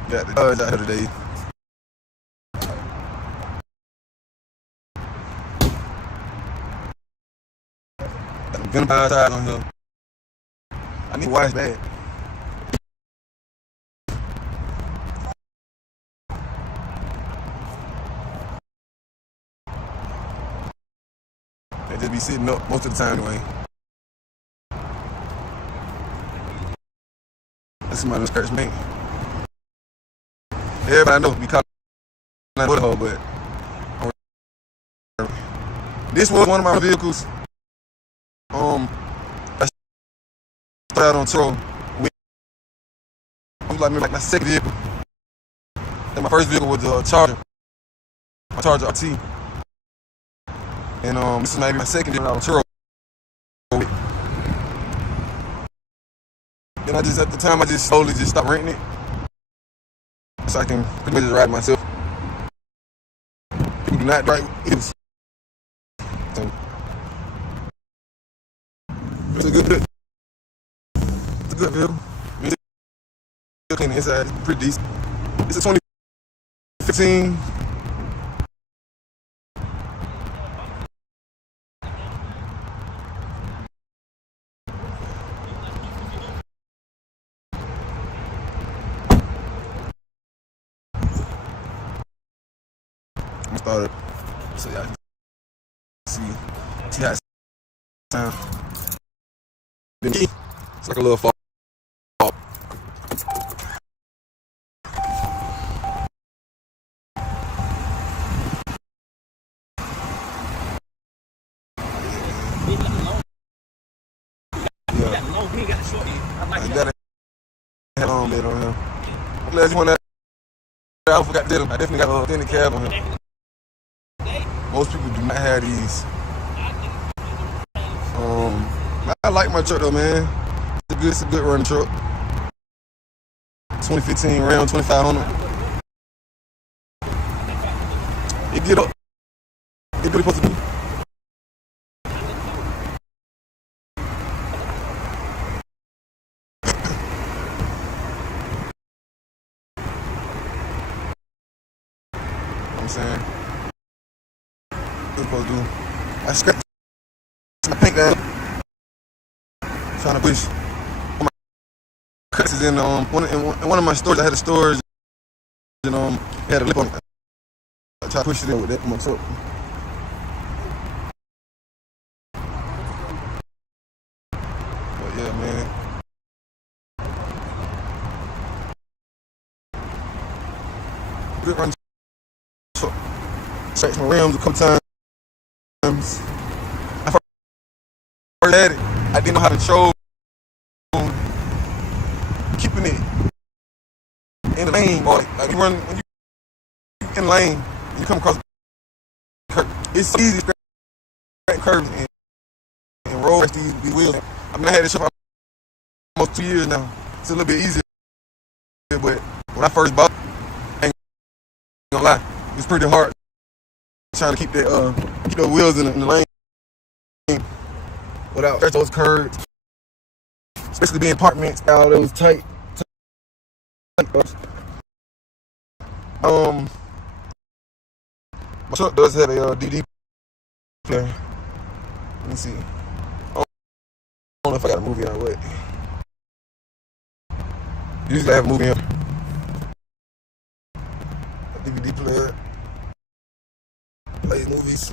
Got the Dodge out here today. Got the venom outside on here. I need to wash that. They just be sitting up most of the time anyway. That's my little skirts, man. Everybody I know be calling that motor hole, but this was one of my vehicles. I started out on tour with. It was like my second vehicle. And my first vehicle was a Charger. My Charger RT. And this is maybe my second vehicle on tour with. And at the time I just slowly stopped renting it. So I can pretty much just ride myself. People do not drive vehicles. So it's a good vehicle. clean inside. It's pretty decent. It's a 2015. I'm started. So y'all see how it sounds. It's like a little fall. I got a long bed on him. I'm glad you want that. I forgot to tell him. I definitely got a thin cab on him. Most people do not have these. I like my truck though, man. It's a good running truck. 2015 RAM 2500. It get up. It really supposed to be. I'm saying, what supposed to do? I scratched my paint down, trying to push. My cuts is in one of my stores. I had a storage, and it had a lip on it. I tried to push it in with that my truck. But yeah, man. Good run. Scratched my rims a couple times. I first had it. I didn't know how to control keeping it in the lane, boy. Like you run when you in the lane, you come across the curve. It's so easy to scratch curves and roll these wheels. I mean, I had this shop for almost 2 years now. It's a little bit easier, but when I first bought it, I ain't gonna lie, it's pretty hard trying to keep the wheels in the lane without those curves, especially being apartment style. Those tight. My truck does have a DVD player. Let me see. I don't know if I got a movie on what. Usually I have a movie on. A DVD player. Play movies.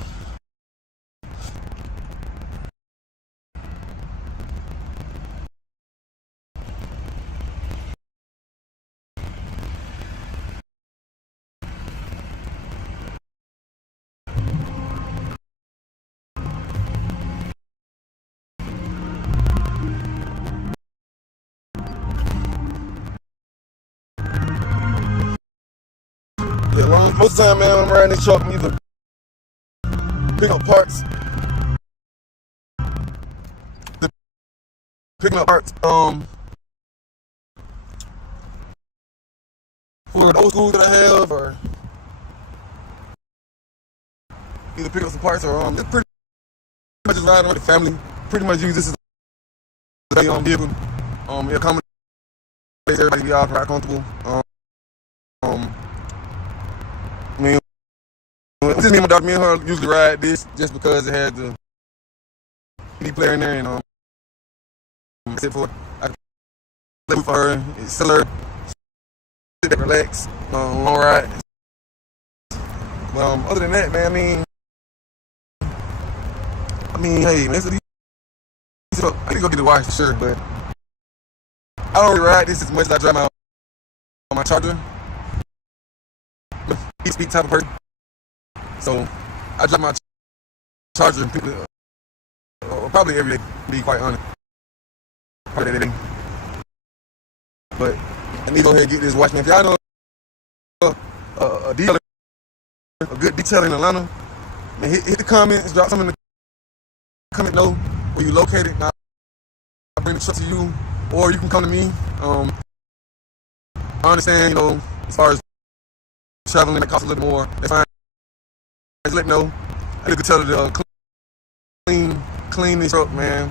Yeah, most of the time, man, when I'm riding this truck, I'm either picking up parts. For the old school that I have, or either pick up some parts, or just pretty much just riding with the family. Pretty much use this as a vehicle. It accommodates everybody to be all quite comfortable. I mean, it's just me and my daughter. Me and her usually ride this just because it has the CD player in there, and sit for I can play for her, sell her, sit back, relax, long ride. Other than that, man, I mean, hey, man, I need to go get the watch for sure, but I don't really ride this as much as I drive my Charger. Speed type of person, so I drive my Charger probably every day, to be quite honest. Probably every day. But I need to go ahead and get this watch, man. If y'all know a dealer, a good detailer in Atlanta, man, hit the comments, drop something in the comment, know where you located. I'll bring the truck to you, or you can come to me. I understand, as far as traveling, it costs a little more. That's fine. Just let me know. I need to tell her to clean this truck, man.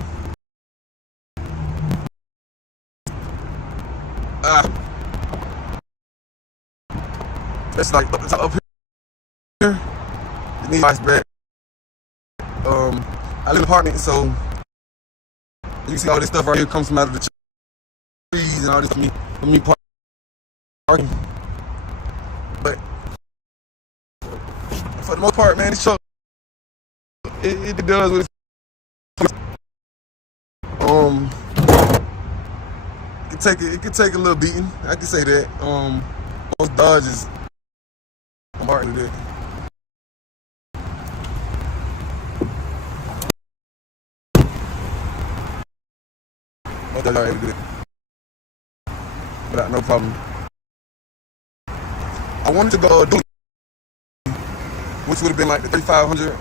That's like up here. It needs ice bread. I live in an apartment, so you see all this stuff right here comes from out of the trees and all this for me parking. But for the most part, man, this truck it does what it's it could take a little beating. I can say that. Most Dodges I'm hard to do. Most Dodges are able to do it without no problem. I wanted to go do it, which would have been like the 3500,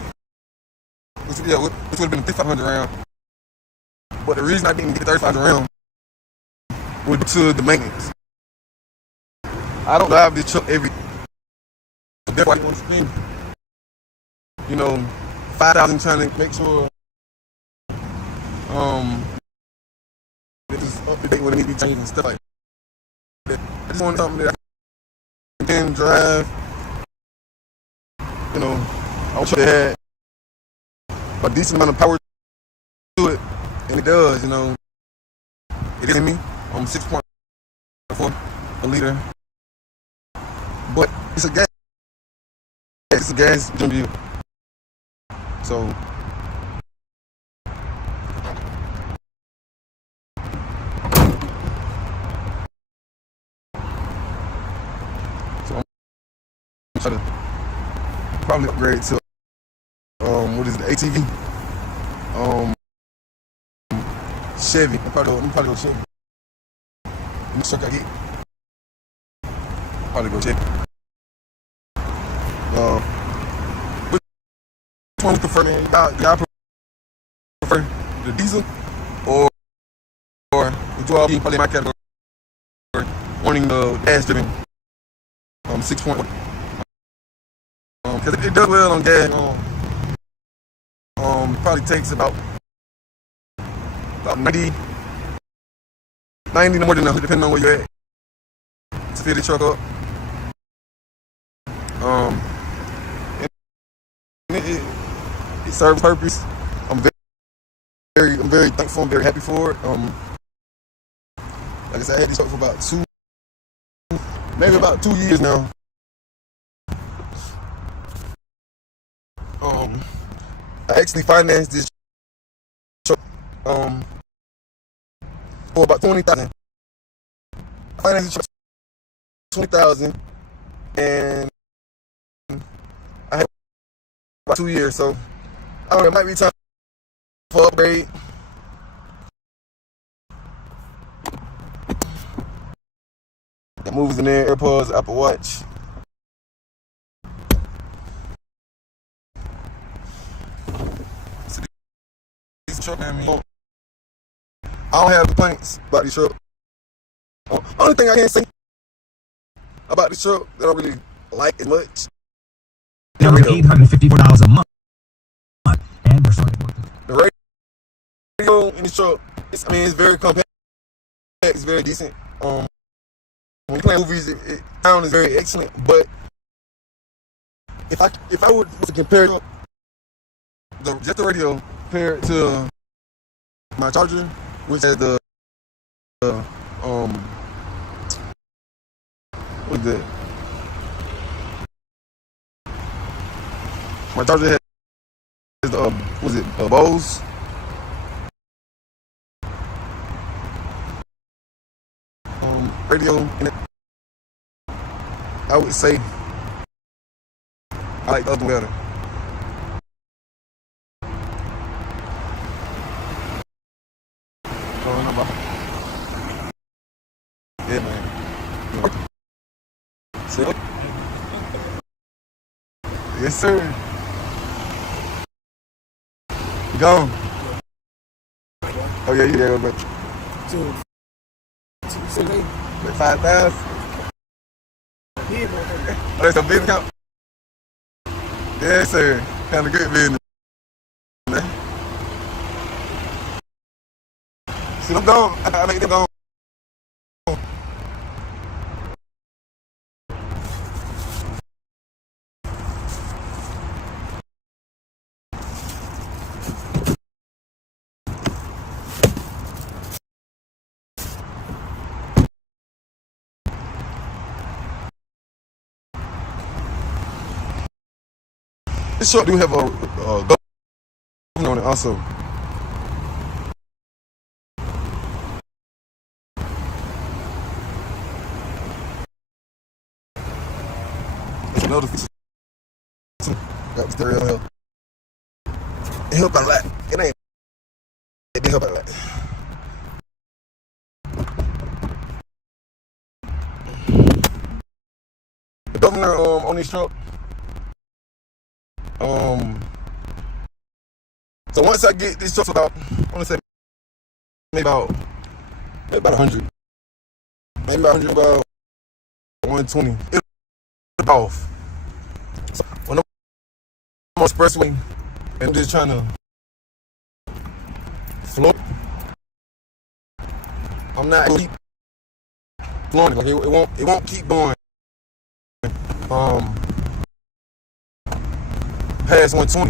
which would have been the 3500 round. But the reason I didn't get the 3500 round was to the maintenance. I don't drive this truck every. That's why I want to spend, 5,000 trying to make sure it is up to date when it needs to be changed and stuff like that. I just want something that I can drive. I wish it had a decent amount of power to it, and it does. It is in me. I'm 6.4 a liter, but it's a gas. It's a gas engine. So I'm trying to probably upgrade to what is it, ATV? Chevy. I'm probably go Chevy. Let me check out here. Probably go Chevy. Which one you prefer, man? Y'all prefer the diesel or would you all be probably in my category wanting the gas driven 6.1? Because it does well on gas. Probably takes about 90 no more than 100, depending on where you're at, to fill the truck up. It serves purpose. I'm very thankful. I'm very happy for it. Like I said, I had this truck for about 2 years now. I actually financed this truck for about $20,000. I financed this truck for $20,000, and I had about 2 years. So I don't know, it might be time for upgrade. Got movies in there, AirPods, Apple Watch. Truck, I don't have complaints about this truck. Only thing I can say about this truck that I don't really like as much, $854 a month, and the radio in this truck. It's very compact. It's very decent. When you play movies, it sound is very excellent. But if I were to compare just the radio compared to my charger, which has the what is that? My charger has the Bose. Radio in it. I would say I like the other one better. Yeah, man. So, yes, sir. Gone. Oh yeah, you there, but like 5,000. Oh, that's a business account. Yes, sir. Kind of good business. Man. See, I'm gone. I make them gone. This truck do have a governor on it also. It's another feature. Got the stereo help. It helped a lot. It did help a lot. The governor on this truck. So once I get this truck about, I want to say maybe about 100, maybe about 100, about 120. It's off. So when I'm on expressway and I'm just trying to float, I'm not keep flowing. Like it won't keep going. Past 120,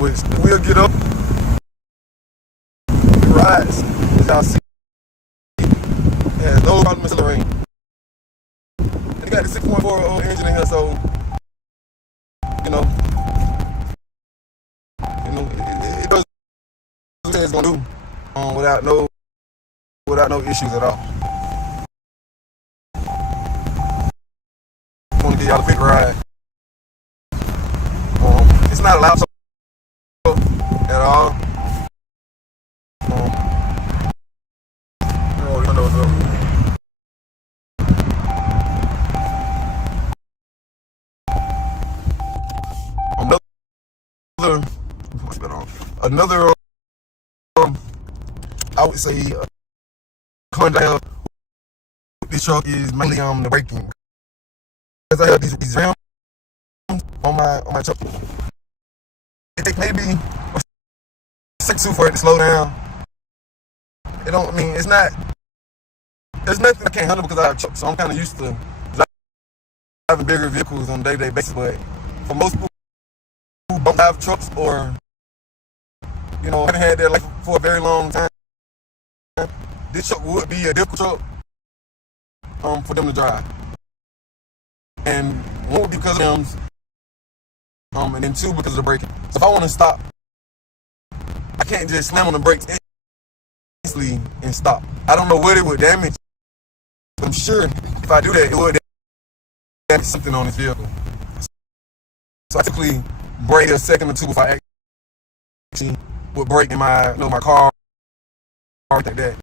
which we'll get up, rise, as y'all see. It has no problem accelerating. And it got the 6.4 engine in here, so you know, it does what it's gonna do, without no issues at all. I want to give y'all a quick ride. It's not loud at all. You know what's up. Another, I would say, con down this truck is mainly the braking. Because I have these rims on my truck. It takes maybe a second for it to slow down. It don't. I mean, it's not. There's nothing I can't handle because I have trucks, so I'm kind of used to driving bigger vehicles on a day-to-day basis. But for most people who don't have trucks, or haven't had that life for a very long time, this truck would be a difficult truck for them to drive. And one would be because of them, and then two because of the braking. So if I want to stop, I can't just slam on the brakes instantly and stop. I don't know what it would damage. I'm sure if I do that, it would damage something on this vehicle. So I typically brake a second or two before I actually would brake in my car or like that.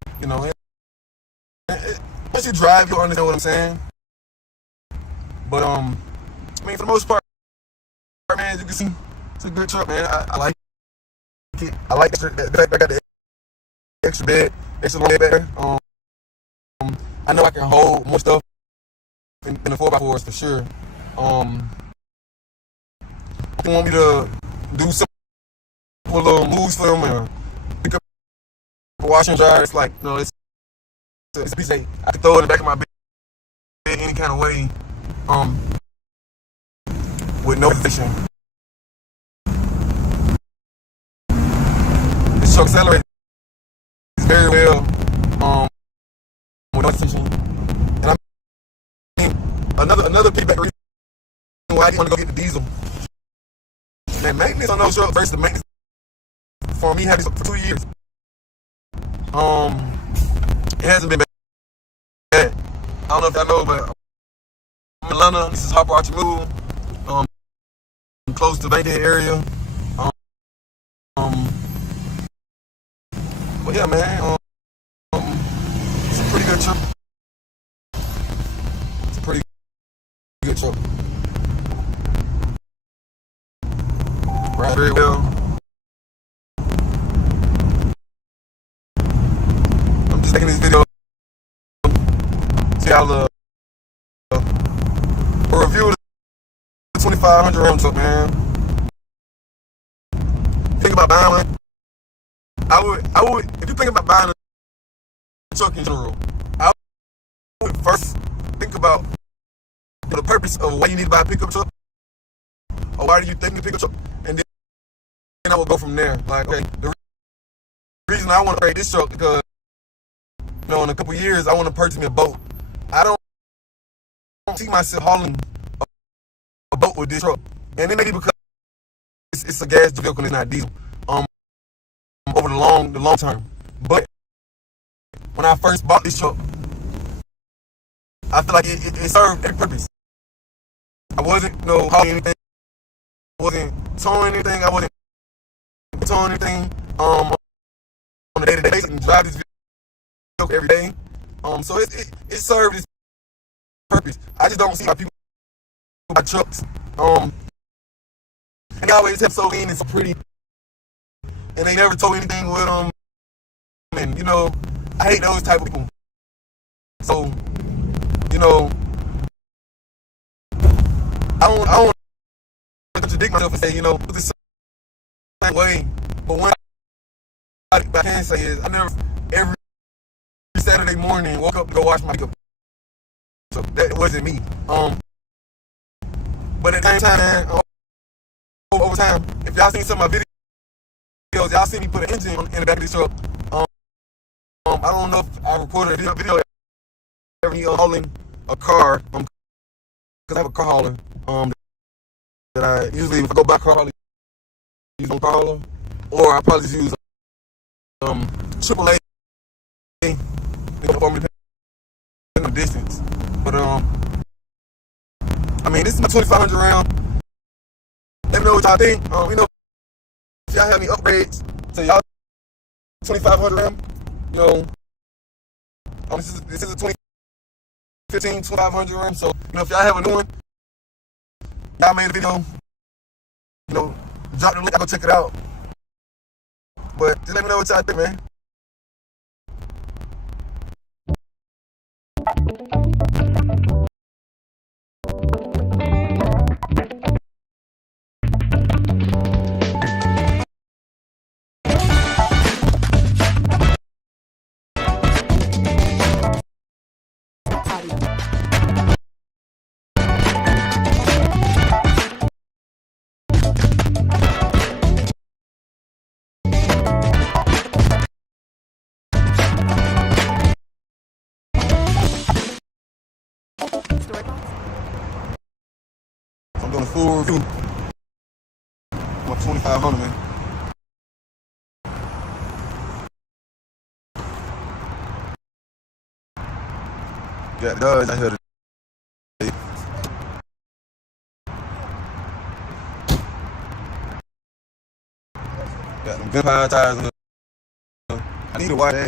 Once you drive, you'll understand what I'm saying. But I mean, for the most part, man, you can see it's a good truck, man. I like it. I like the fact I got the extra bed, extra long bed back there. I know I can hold more stuff in the 4x4s for sure. If you want me to do some little moves for them or pick up a washer and dryer, it's like, it's a piece of, I can throw it in the back of my bed any kind of way, with no hesitation. This truck accelerates very well, with no hesitation. And I mean, another piggyback reason why I didn't want to go get the diesel. Man, maintenance on those trucks versus the maintenance for me, had this for 2 years. It hasn't been bad. I don't know if y'all know, but I'm in Atlanta. This is Harper Archie Move. Close to the Bankhead area. But yeah, man. It's a pretty good truck. It's a pretty good truck. Ride very well. I'm just making this video to y'all a review of the 2500 RAM truck, man. Think about buying one. I would, if you think about buying a truck in general, I would first think about the purpose of why you need to buy a pickup truck, or why do you think to pick a truck, and then I would go from there. Like, okay, the reason I want to trade this truck because, in a couple years I want to purchase me a boat. I don't see myself hauling a boat with this truck. And then maybe because it's a gas vehicle and it's not diesel. Over the long term. But when I first bought this truck, I feel like it served a purpose. I wasn't hauling anything. I wasn't towing anything. I wasn't towing anything on a day-to-day basis and drive this vehicle every day. So it served its purpose. I just don't see how people buy trucks. And they always have so lean and so pretty. And they never tow anything with them. And I hate those type of people. So, I don't want to contradict myself and say, this same way. But one I can say is I never every Saturday morning woke up and go wash my makeup. So that wasn't me. But at the same time, over time, if y'all seen some of my videos, y'all see me put an engine in the back of this truck. I don't know if I recorded a video ever hauling a car, because I have a car hauler. That I usually, if I go by car, I probably use on car hauler, or I probably just use AAA for me depending on the distance. But I mean, this is my 2500 round. Let me know what y'all think. If y'all have any upgrades to y'all 2500 round. This is a 2015 2500 RAM. So, if y'all have a new one, y'all made a video, drop the link, I'll go check it out. But just let me know what y'all think, man. I'm doing a full review. My 2500, man. Got the Dodge out here today. Got them vampire tires on the. I need to watch that.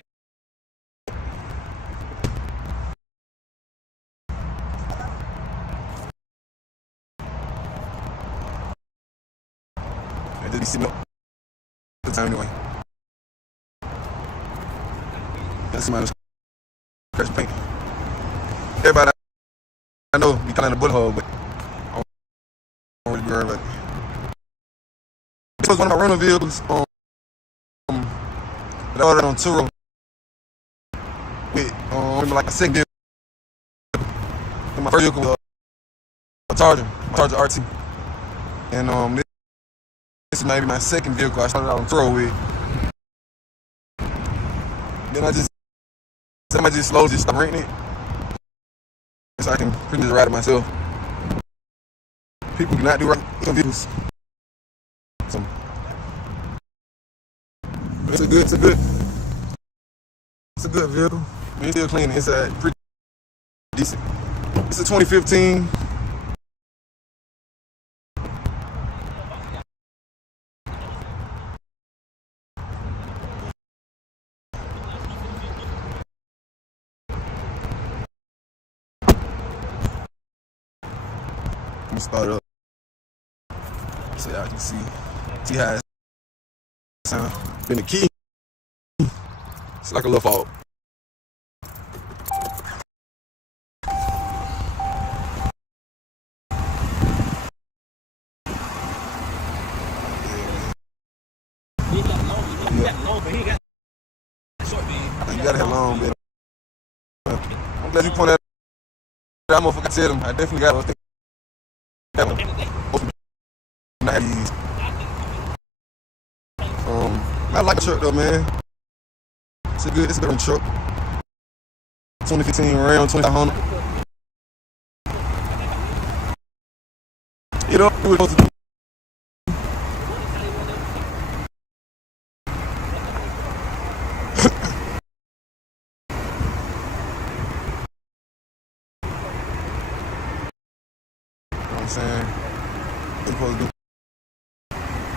I just be sitting up the time anyway. That's my scratch paint. Everybody I know be calling a bullet hole, but I don't really be worried about it. This was one of my rental vehicles that I ordered on Turo with like a second vehicle. And my first vehicle was a Charger RT. And this is maybe my second vehicle I started out on Turo with. Then I just slowly stop renting it, so I can pretty much ride it myself. People do not do right with vehicles. So it's a good vehicle. It's still clean inside, pretty decent. It's a 2015. Let me start it up so y'all can see how it sounds. Then the key, it's like a little fault. You gotta have long, man. I'm glad you pointed that out. Motherfucker said him. I definitely got one. I like the truck though, man. It's a good truck. 2015 RAM 2500. We're supposed to do. saying? What you supposed to do?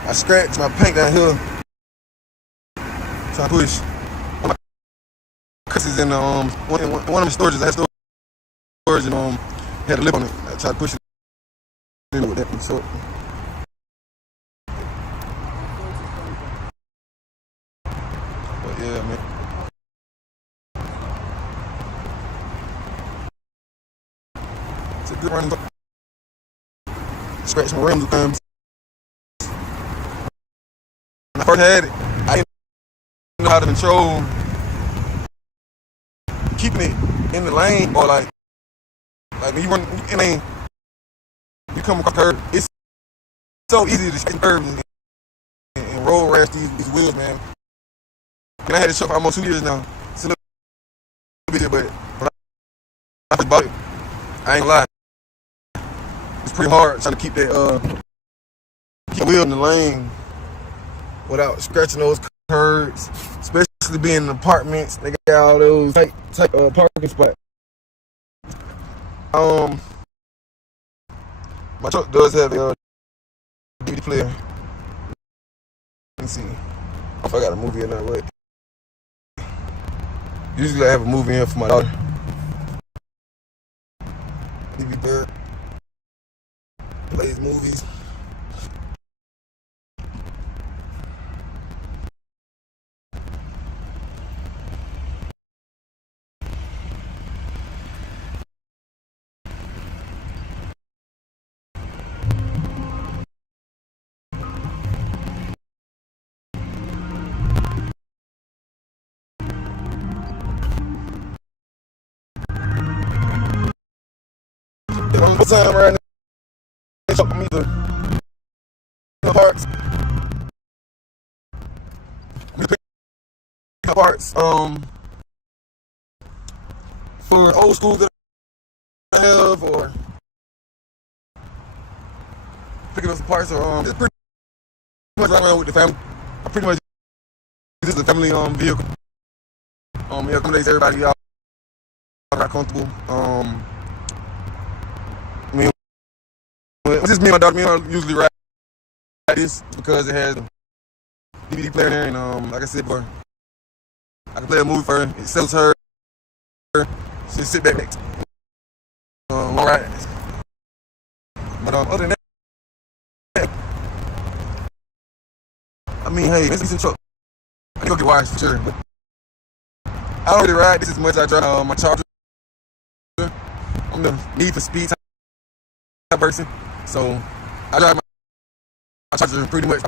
I scratched my paint down here. Trying to push. One of my cusses in the one of the storages. I had storage and had a lip on it. I tried to push it in with that. So but yeah, man. It's a good run. Scratch my rims a couple times. When I first had it, I didn't know how to control keeping it in the lane, or like when you run in lane, you come across a curve. It's so easy to straighten curves and roll rash these wheels, man. And I had this truck for almost 2 years now. It's a little bit, but when I just bought it, I ain't gonna lie. It's pretty hard trying to keep that keep the wheel in the lane without scratching those curves, especially being in apartments. They got all those tight parking spots. My truck does have a DVD player. Let me see if I got a movie or not. What? Usually I have a movie in for my daughter. DVD player. Plays movies. One time right now, they took me the parts. Parts for old school that I have, or picking up some parts, or it's pretty much right around with the family. I pretty much this is a family vehicle. It accommodates everybody. Y'all got comfortable. I mean, when it's just me and my daughter, me and her usually ride this because it has a DVD player in there, and like I said before, I can play a movie for her. It sells her. She sit back next. All right. But other than that, I mean, hey, it's a decent truck. I can go get wires for sure. But I don't really ride this as much as I drive my Charger. I'm the need for speed type person, so I drive my Charger pretty much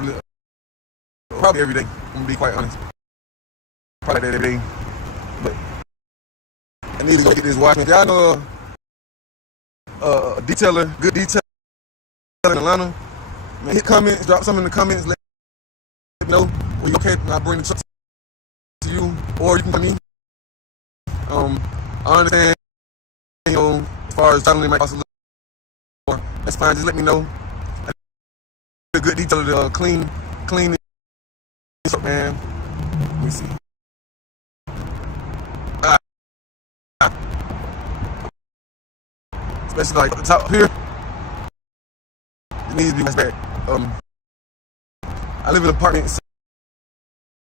probably every day. I'm gonna be quite honest. Probably that every day. But I need to go get this watch. If y'all know a detailer, good detailer in Atlanta, man, hit comments, drop something in the comments, let me know where you okay, I'll bring the truck to you, or you can come to me. I understand, as far as traveling might cost a little more. That's fine, just let me know. A good detailer to clean this up, man. Let me see. Especially like the top here, it needs to be bad. I live in an apartment, so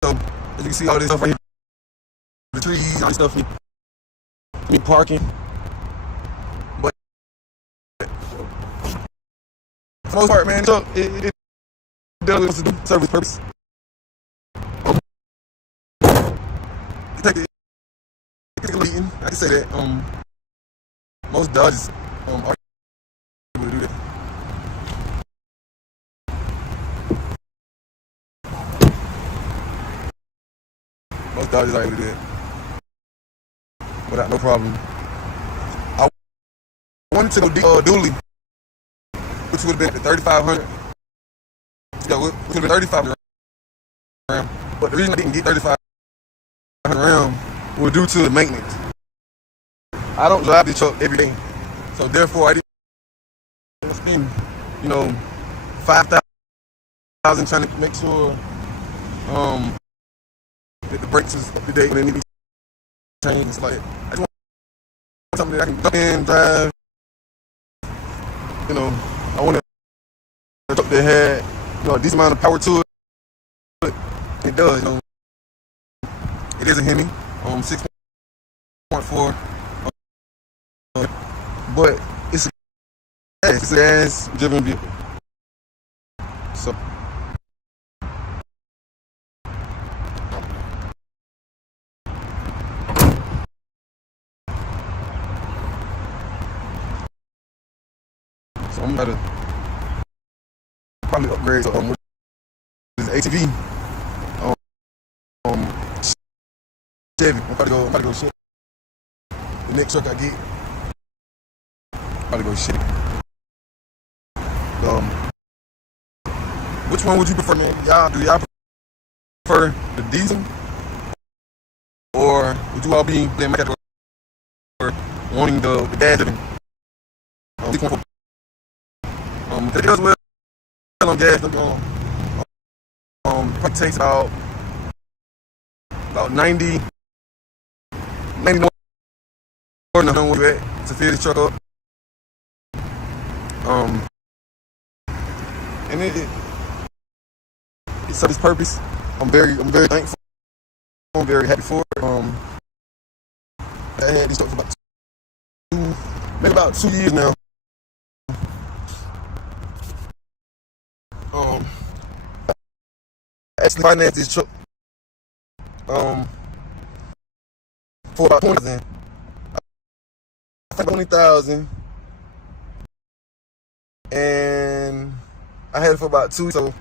as you can see all this stuff right here, the trees, all this stuff, me parking. But for the most part, man, so it does what it's to do, service purpose. Take a beating, I can say that. Most Dodges are able to do that. Most Dodges are able to do that without no problem. I wanted to go dually, which would have been the 3,500. Yeah, which would have been 3,500 RAM. But the reason I didn't get 3,500 RAM was due to the maintenance. I don't drive this truck every day, so therefore I didn't spend, $5,000 trying to make sure that the brakes is up to date when they need to be changed. It's like I just want something that I can jump in, drive. I truck that had, a decent amount of power to it. It does, It is a Hemi, 6.4, but it's a gas driven vehicle. So I'm about to probably upgrade to this ATV. Chevy. I'm about to go Chevy. The next truck I get, I'm about to go Chevy. Which one would you prefer, man? Do y'all prefer the diesel, or would you all be playing my category wanting the gas driven? 6.4. It does well on gas. Probably takes about 90 more than 100 to fill this truck up. And it serves its purpose. I'm very thankful. I'm very happy for it. I had this truck for about 2 years now. Actually financed this truck for about 20,000. I think 20,000, and I had it for about 2. So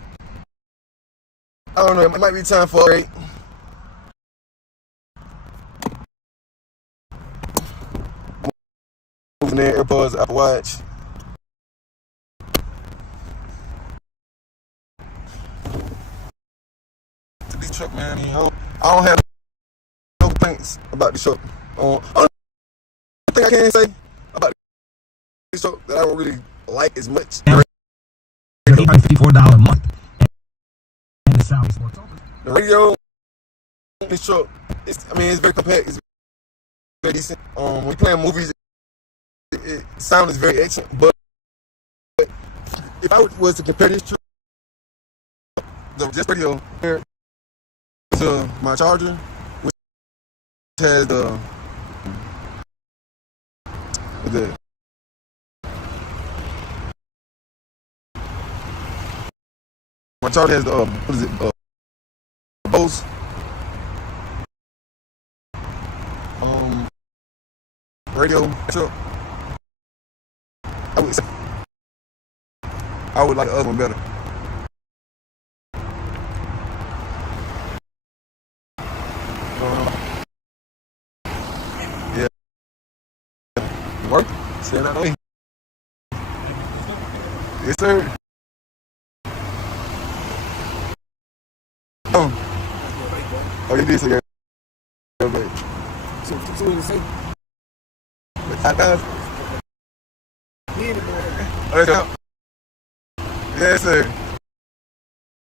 I don't know. It might be time for a moving there, AirPods, Apple Watch. This truck, man, I don't have no complaints about this truck. Only thing I can say about this truck that I don't really like as much. $854 a month. And the salary sports over. The radio on this truck, it's very compact. It's very decent. When we playing movies, it sound is very excellent. But if I was to compare this truck, this radio compared to my Charger, which has the my Charger has the Bose radio truck. I would like the other one better. Yeah. Work? Say that way. Yes, sir. Oh, you did say that. Okay. So what you say? Yes, sir.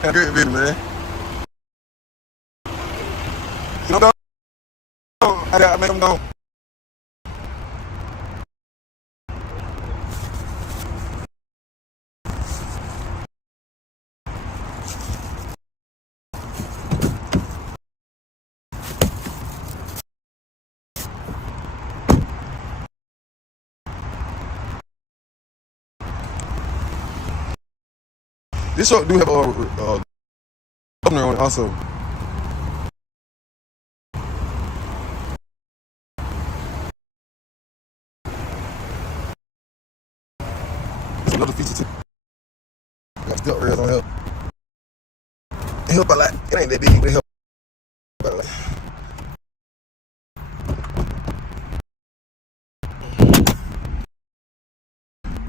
Good video, man. You know, I gotta make them go. This truck do have a governor on it also. It's another feature too. Got stilt rails on help. It help a lot. It ain't that big, but it help a lot.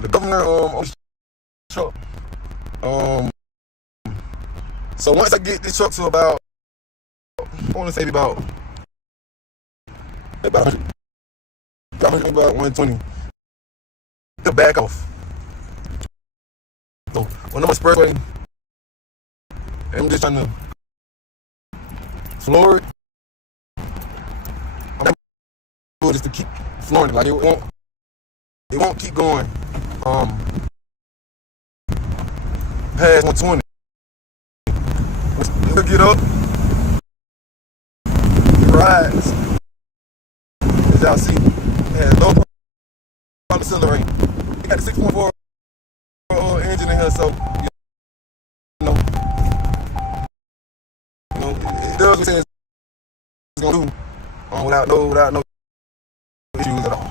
The governor on the truck. So once I get this truck to about, I want to say about 100, about 120, it'll back off. So when I'm on expressway, I'm just trying to floor it. I'm just to keep flooring it, like it won't keep going. past 120. He'll get up, he rides, as y'all see, he has no problem accelerating. He got the 6.4 engine in here, so you know, it does what it says it's gonna do, without no issues at all.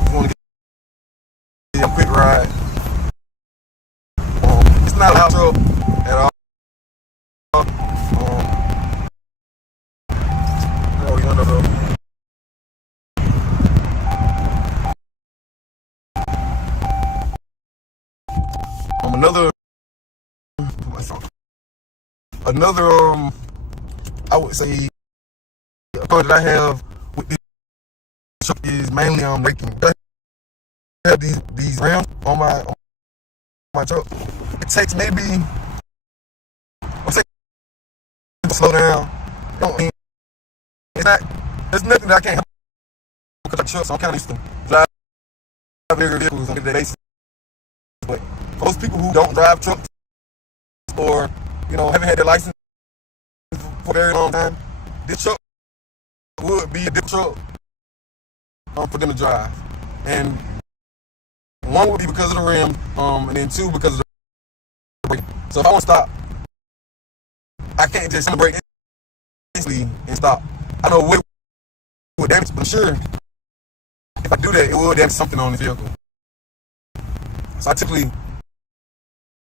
Just want to get a quick ride. It's not a loud truck at all. Another I would say a part that I have with this truck is mainly braking. I have these rims on my truck. It takes maybe, I'm saying, to slow down. It's not. There's nothing that I can't help because I truck, so I'm kind of used to drive bigger vehicles on a daily basis. But for those people who don't drive trucks or haven't had their license for a very long time, this truck would be a good truck for them to drive. And one would be because of the rim, and then two because of the brake. So if I want to stop, I can't just brake instantly and stop. I know what would damage, but I'm sure if I do that, it will damage something on the vehicle. So I typically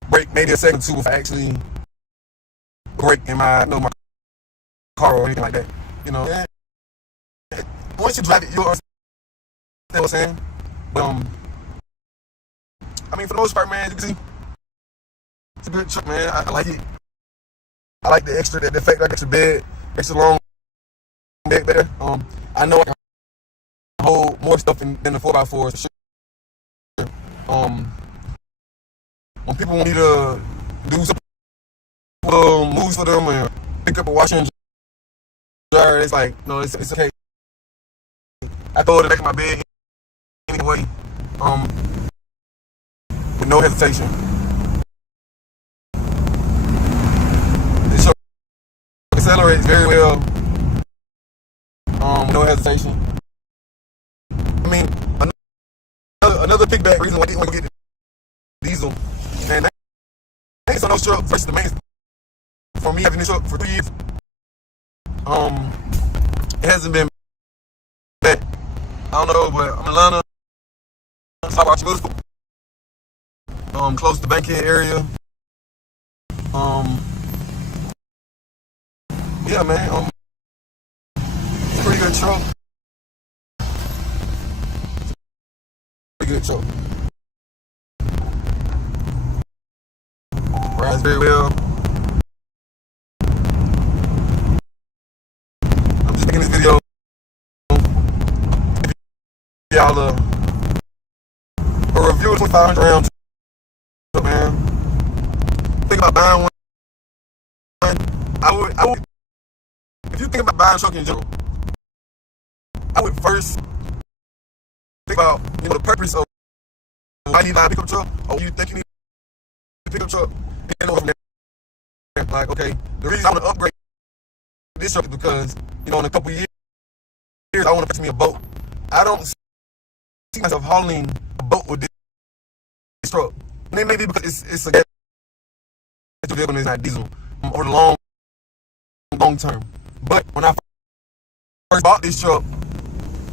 brake maybe a second or two before I actually brake in my car or anything like that. Once you drive it, you'll understand what I'm saying. But I mean, for the most part, man, you can see it's a good truck, man. I like it. I like the extra, the fact that extra bed, extra long bed there. I know I can hold more stuff than the 4x4 for sure. When people want me to do some moves for them and pick up a washer and dryer, it's like, no, it's okay. I throw it in the back of my bed anyway, with no hesitation. This truck accelerates very well, with no hesitation. I mean, another kickback reason why I didn't want to get the diesel, and thanks on those trucks versus the main. For me having this truck for 3 years, it hasn't been bad. I don't know, but I'm in Atlanta, South Motorsport, close to the Bankhead area. Yeah, man, it's a pretty good truck. Pretty good truck. Rides very well. I'm just making this video. Y'all a review of 2500 RAM truck, man. Think about buying one. I would, if you think about buying a truck in general, I would first think about the purpose of why you need to buy a pickup truck, or you think you need a pickup truck, and over from there. Like, okay, the reason I want to upgrade this truck is because in a couple years I want to purchase me a boat. I don't see myself hauling a boat with this truck. And it may be because it's a gas vehicle and it's not diesel over the long term. But when I first bought this truck,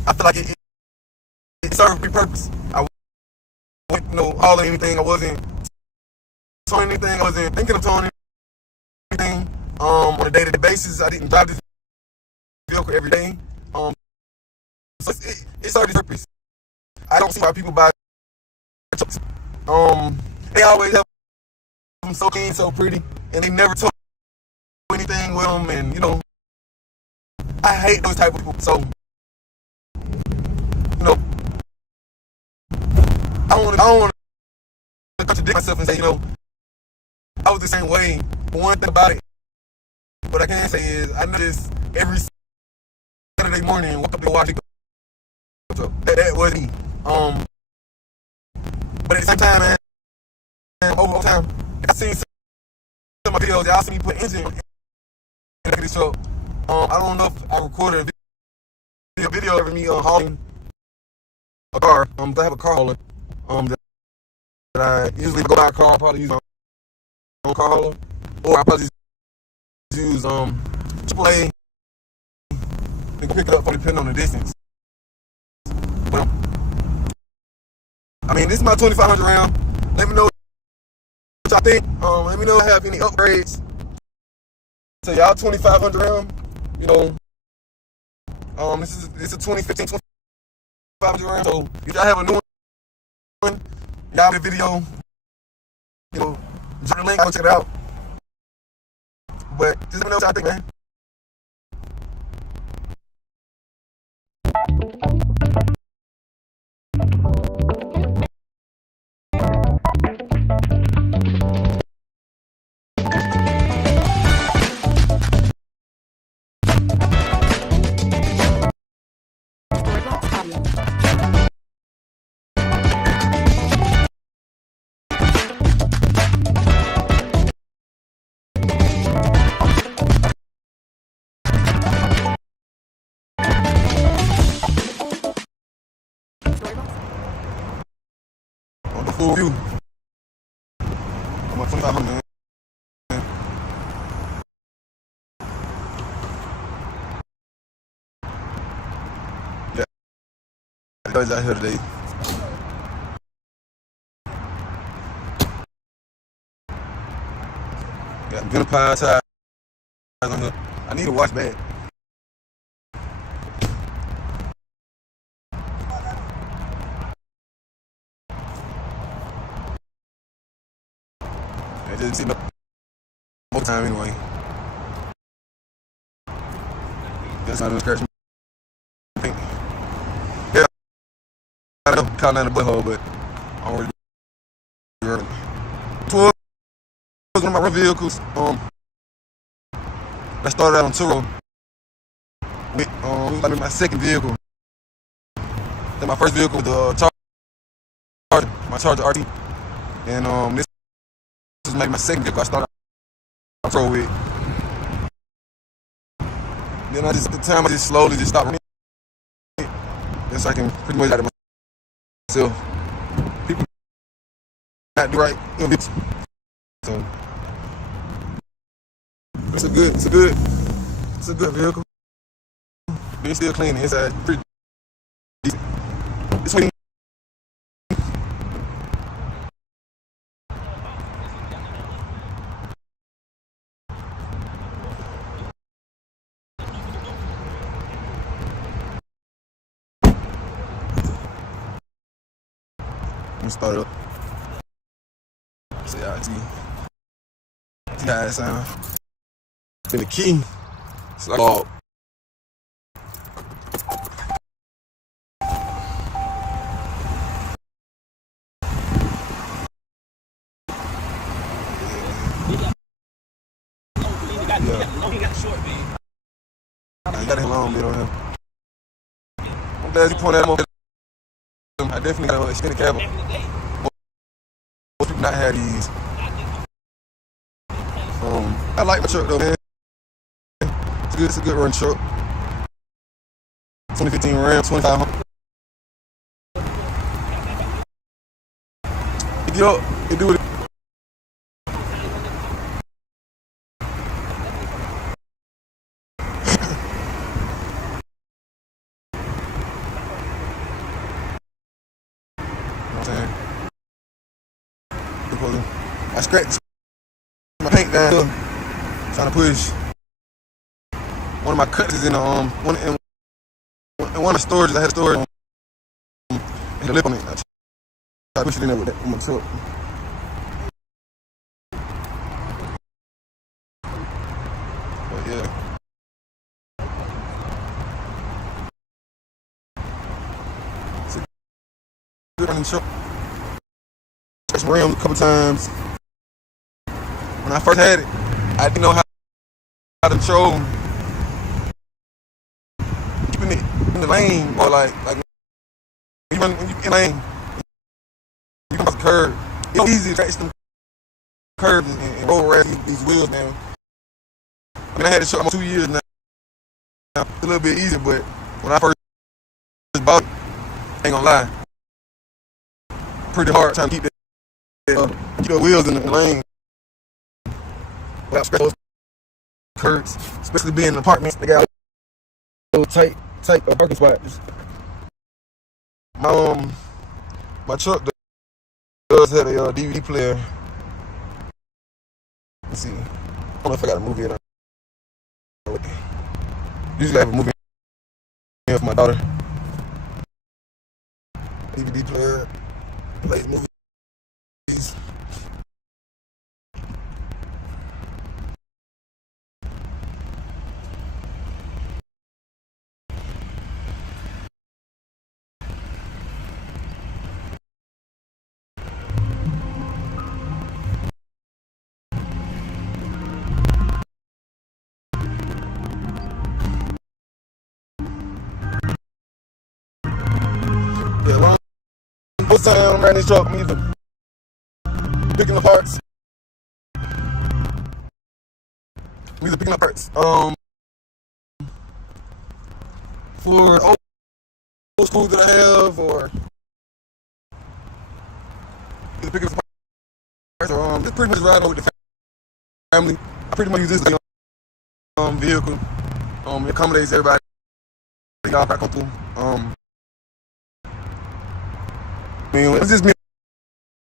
I feel like it served a purpose. I wasn't hauling anything. I wasn't towing anything. I wasn't thinking of towing anything on a day-to-day basis. I didn't drive this vehicle every day. So it served its purpose. I don't see why people buy trucks. They always have them so clean, so pretty, and they never tow anything with them. And I hate those type of people. So I don't want to contradict myself and say I was the same way. But one thing about it, what I can say is I know this every Saturday morning. Walk up and watch it. That was me. But at the same time, man, seen some of my videos, y'all see me put engine in the truck. I don't know if I recorded a video of me hauling a car. I have a car hauler. That I usually go buy a car, I'll probably use my own car hauler, or I probably just use AAA and pick it up depending on the distance. But, I mean, this is my 2500 round. Let me know what y'all think. Let me know if I have any upgrades to y'all 2500 round. You know, this is a 2015 2500 round. So if y'all have a new one, y'all have a video. You know, drop the link, go check it out. But just let me know what y'all think, man. On the full view. On my 2500, man. Yeah. Guys out here today. Got Vinipie tires on here. I need a wash bag. I just see no more time anyway. That's not gonna scratch me. I think. Yeah, I know, caught down the butthole, but I don't really do it. 12 was one of my run vehicles. I started out on Turo. It was like my second vehicle. Then my first vehicle was the Charger, my Charger RT, and this is like my second vehicle. I started out on Turo with. Then at the time I just slowly just stopped running. Then so I can pretty much out of myself. People not do right, you know, so it's a good vehicle. It's still clean inside, pretty decent. It's clean. Let me start it up. See how it see how it sound. Then the key, it's like all. I got a long bit on him. I'm glad you pointed that out. I definitely got an extended cab. Most people not have these. I like my truck though, man. It's a good run truck. 2015 RAM 2500. It get up, it do it. I scratched my paint down here, trying to push. One of my cuts is in the one of the storages. I had a storage and the lip on it. I tried to push it in there with my truck. But yeah. It's a good running truck. Scratched my rim a couple times. When I first had it, I didn't know how to control keeping it in the lane, or like when you in lane, you come off the curb. It's easy to catch them curves and roll around these wheels, man. I mean, I had this truck almost 2 years now. It's a little bit easier, but when I first bought it, ain't gonna lie, pretty hard trying to keep the wheels in the lane without scratching those curves, especially being in apartments. They got little tight parking spots. My truck does have a DVD player. Let's see. I don't know if I got a movie or not. Usually I have a movie for my daughter. DVD player, play movies. Yeah, long time I'm riding this truck, I'm either picking up parts. For old schools that I have, or either picking up parts, or just pretty much riding with the family. I pretty much use this vehicle. It accommodates everybody. Y'all back on through. I mean, it's just me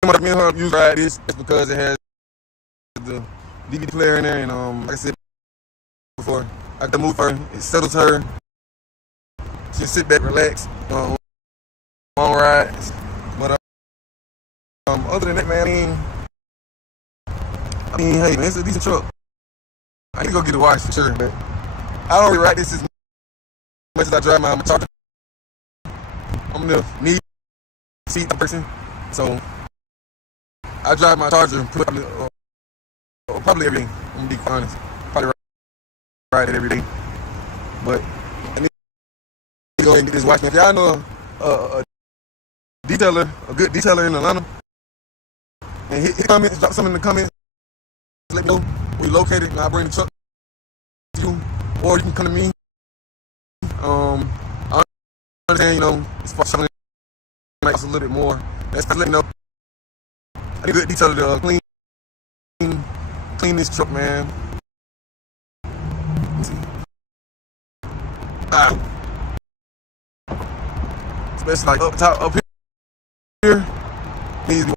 and her use ride this just because it has the DVD player in there, and like I said before, I can move her. It settles her. Just sit back, relax, long rides. But other than that, man, I mean, hey, man, it's a decent truck. I need to go get it washed for sure, but I don't really ride this as much as I drive my Charger. I'm the need seat person, so I drive my Charger probably every day. I'm gonna be honest, probably ride it every day. But I need to go ahead and get this washed. If y'all know a detailer, a good detailer in Atlanta, and hit comments, drop something in the comments, let me know where you're located, and I'll bring the truck to you, or you can come to me. I understand, as far as selling a little bit more. That's let me know. I need a good detailer to clean this truck, man. Let's see. Especially like up here, needs to be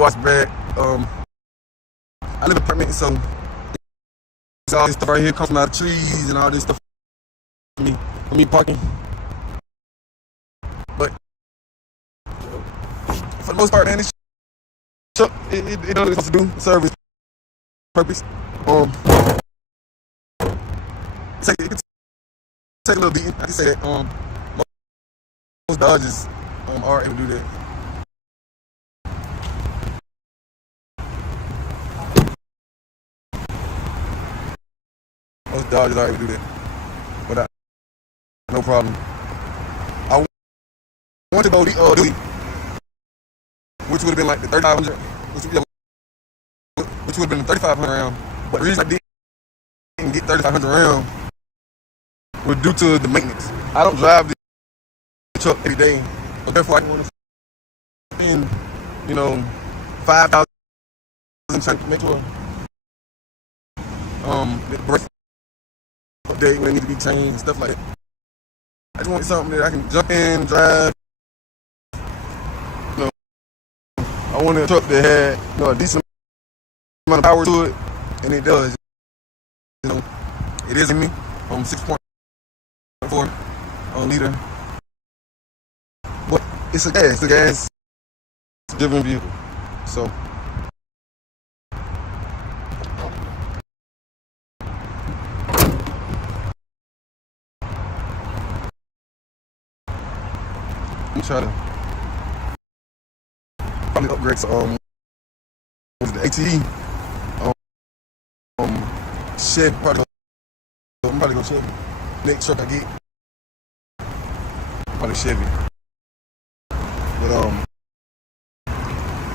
washed back. I live in an apartment, so all this stuff right here comes from out of trees and all this stuff for me parking. But for the most part, man, this truck, it does what it's supposed to do, serve its purpose. It can take a little beating. I can say that. Most Dodges are able to do that. Most Dodges are able to do that, but no problem. I want to go delete, which would have been like the 3,500, which would have been the 3,500 round. But the reason I didn't get 3,500 round was due to the maintenance. I don't drive the truck every day, so therefore I want to spend, 5,000 trying to make sure the brakes update when they need to be changed and stuff like that. I just want something that I can jump in, drive. I wanted a truck that had a decent amount of power to it, and it does. It is in me 6.4 liter, but it's a gas driven vehicle. So I'm trying to probably upgrade to the ATE. Chevy, I'm probably gonna Chevy. Next truck I get, probably Chevy. But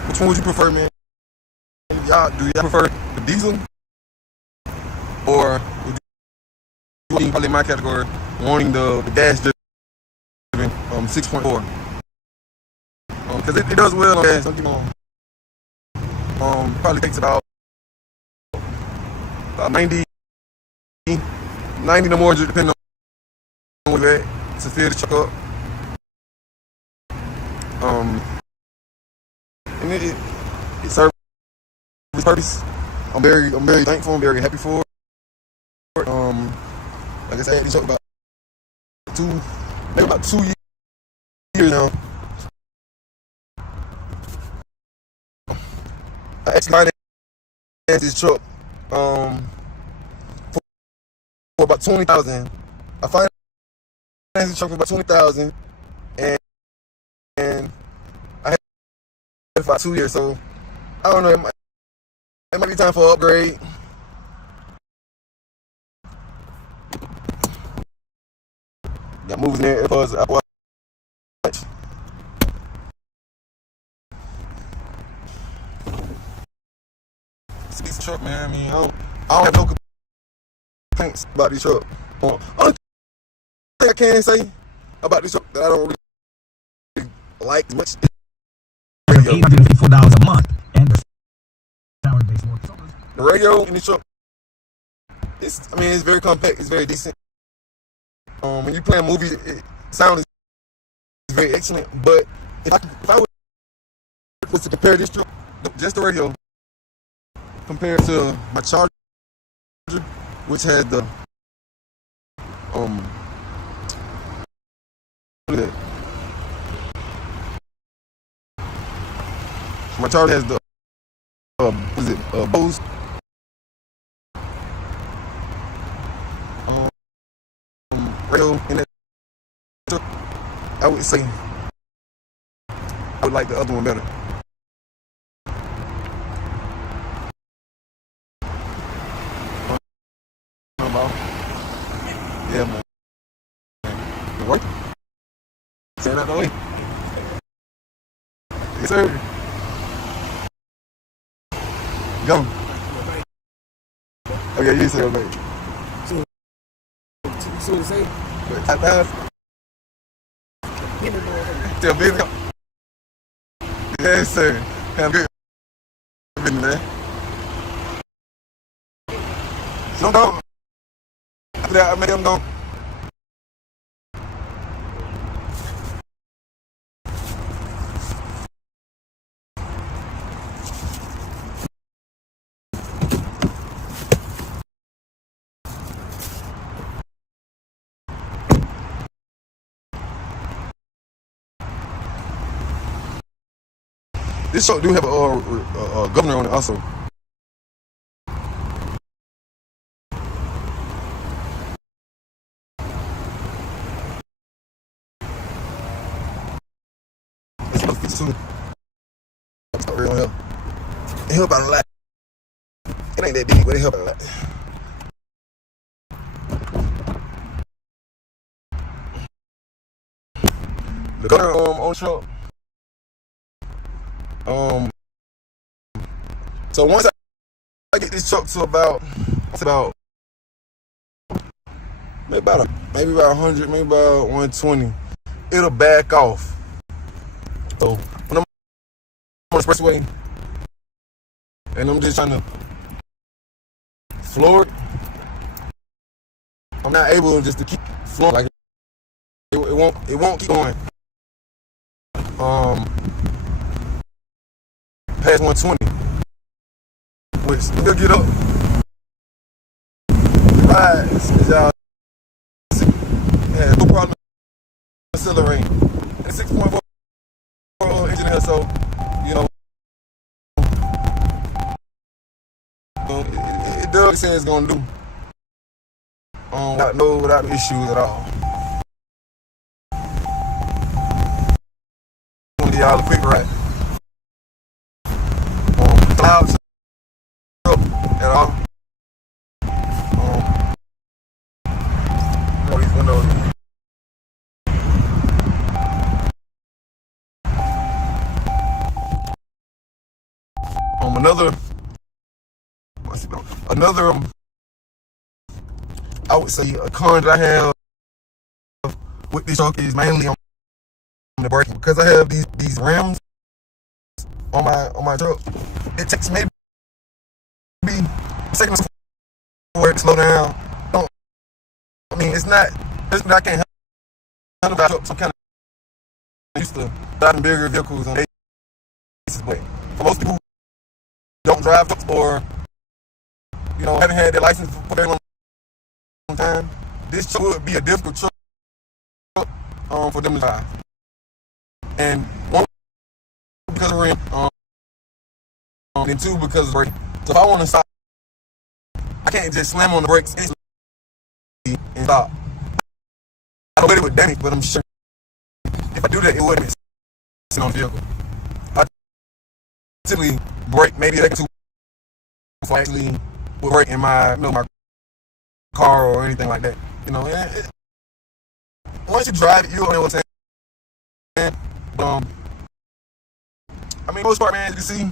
which one would you prefer, man? y'all prefer the diesel, or would you probably in my category wanting the gas driven 6.4? Because it does well on gas. Don't get me wrong. Probably takes about 90 no more, depending on where you're at, to fill the truck up. And it serves its purpose. I'm very thankful. I'm very happy for it. Like I said, I had this truck about 2 years now. I actually financed this truck for about $20,000. I financed this truck for about $20,000, and I had it for about 2 years. So I don't know. It might be time for an upgrade. Got moves in there. AirPods, Apple Watch. It's a decent truck, man. I mean, I don't have no complaints about this truck. Only thing I can say about this truck that I don't really like as much is $854 a month, and the salary-based mortgage. the radio in this truck. It's very compact. It's very decent. When you playing movies, sound is very excellent. But if I was to compare this truck, just the radio, compared to my Charger, which had the what is that? My Charger has the Bose radio in that truck. I would say I would like the other one better. Yeah, man. It worked. Stand out the way. Yes, sir. Go. Oh, yeah, you said it, So to say, Still busy. Yes, sir. Have a good evening, man. So I'm gone. After that, I'm gone. This truck do have a governor on it also. It's about 52. It's not real help. It help out a lot. It ain't that big, but it help out a lot. The governor on the truck. So once I get this truck to about maybe about 100, maybe about 120, it'll back off. So when I'm on the expressway and I'm just trying to floor it, I'm not able just to keep flooring like it won't keep going. Past 120, which he'll get up, ride, as y'all see, yeah, no problem accelerating. And 6.4 engine here, so it does what it says it's gonna do. Without issues at all. I'm gonna give y'all a quick ride. Clouds at all. These windows. Another Another, I would say, a con that I have with this truck is mainly on the braking, because I have these rims on my truck. It takes maybe seconds for it to slow down. I mean, it's not. I can't handle that truck. So I'm kind of used to driving bigger vehicles on basis, but for most people who don't drive trucks or haven't had their license for a very long time, this truck would be a difficult truck for them to drive. And one, because of rim, and two, because of braking. So if I want to stop, I can't just slam on the brakes and stop. I don't bet it would damage, but I'm sure if I do that, it wouldn't sit on the vehicle. I typically brake maybe a second or two before I actually would brake in my my car or anything like that. Once you drive it, you know what I'm saying. But, I mean, most part, man, as you can see,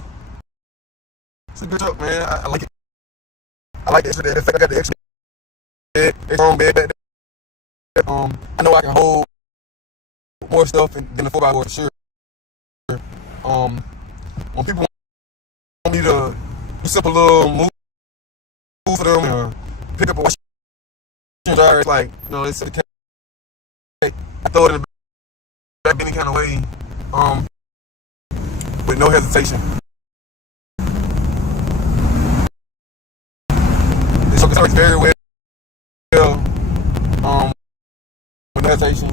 it's a good truck, man. I like it. I like the extra. In fact, I got the extra bed, extra long bed back there. I know I can hold more stuff than the 4x4 for sure. When people want me to do simple little move for them or pick up a washer and dryer, it's like, it's okay. I throw it in the back any kind of way, with no hesitation. This truck works very well, with no hesitation.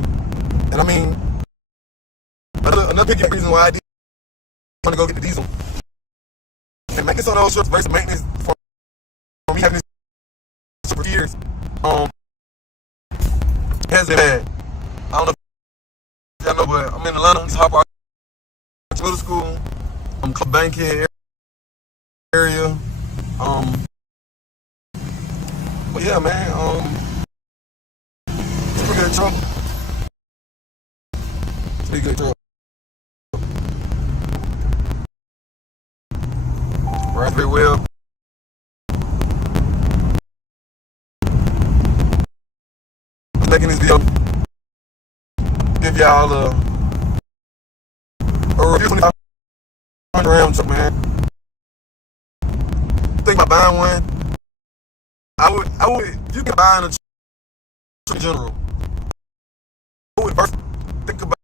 And I mean, another big reason why I did want to go get the diesel and making some of those trips versus maintenance for me having this for years, has been bad. I don't know if y'all know, but I'm in Atlanta. It's Hopper Middle School. I'm Bankhead area. But yeah, man. It's a pretty good truck. It's a pretty good truck. Runs very well. I'm making this video. Give y'all a review 2500 RAM truck, man. Think about buying one. I would, if you can buy a truck in general, I would first think about,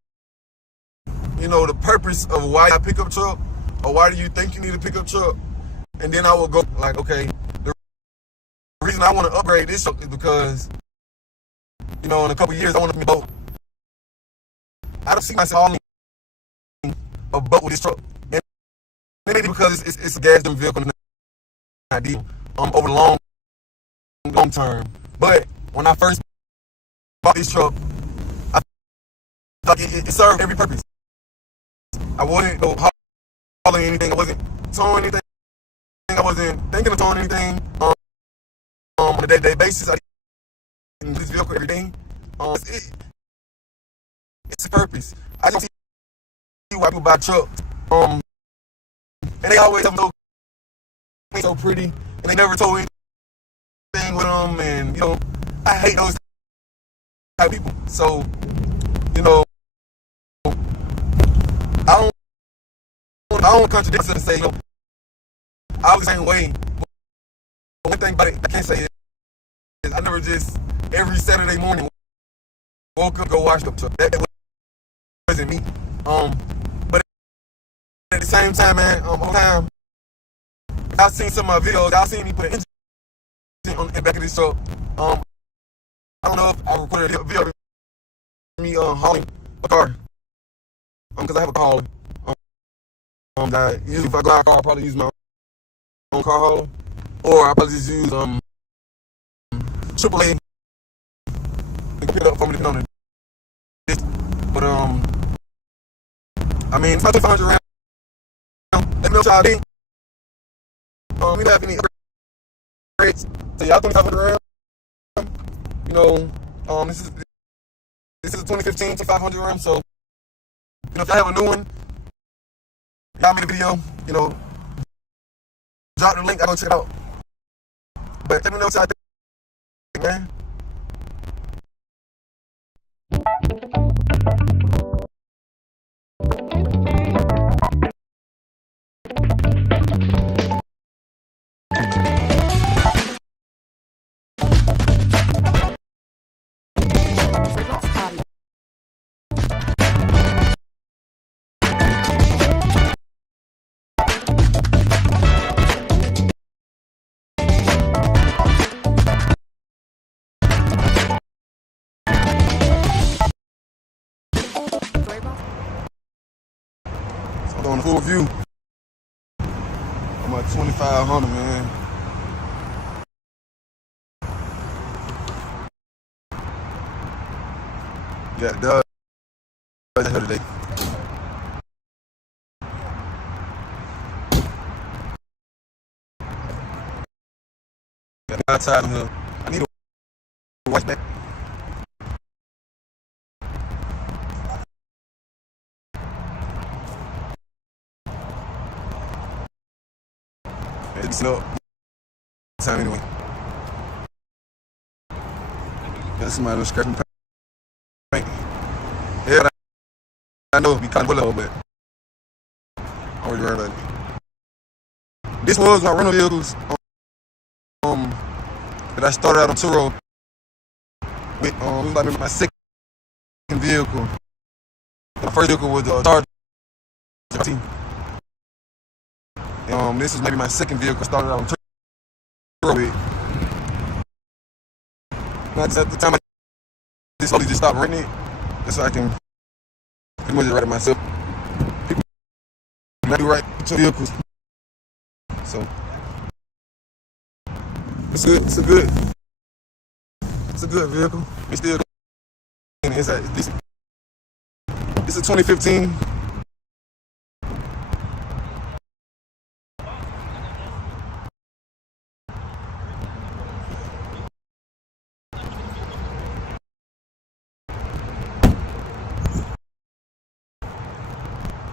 the purpose of why I pick up truck, or why do you think you need a pickup truck, and then I will go like, okay, the reason I want to upgrade this truck is because, in a couple years I want to be boat. I don't see myself owning a boat with this truck. And maybe because it's a gas-driven vehicle, not diesel, over the long term. But when I first bought this truck, I thought it served every purpose. I wasn't hauling anything. I wasn't towing anything. I wasn't thinking of towing anything. On a day-to-day basis, I didn't use this vehicle every day. It's a purpose. I don't see why people buy trucks. And they always have so pretty, and they never told anything with them. And I hate those type of people. So, I don't contradict and say, I was the same way. But one thing about it I can't say is I never just every Saturday morning woke up, go wash up truck. That wasn't me. But at the same time, man, over time, I've seen some of my videos. I've seen me put an engine on the back of this truck. I don't know if I recorded a video of me hauling a car. Because I have a car hauler. That usually if I go out a car, I'll probably use my own car hauler, or I'll probably just use AAA. They can pick it up for me depending on the distance. But I mean, it's not 500 rounds. Let me know what y'all think. We don't have any upgrades. So y'all 2500 rounds. This is a 2015 2500 round. So if y'all have a new one, y'all made a video. Drop the link. I go check it out. But let me know what y'all think, man. So I'm doing a full view. I'm at 2,500, man. Got Dodge here today. Got my tires in here. I need a watch back. It's up. Time anyway. Got somebody was scratching paint. Yeah, I know we kind of a little bit. I'm already worried about it. This was my rental vehicles that I started out on Turo with. It was like my second vehicle. My first vehicle was the Charger. This is maybe my second vehicle. I started out on Turo with. At the time I slowly just stopped renting it, just so I can pretty much write it myself. People not do right with your vehicles, so it's good. It's a good vehicle. It's still it's decent. It's a 2015.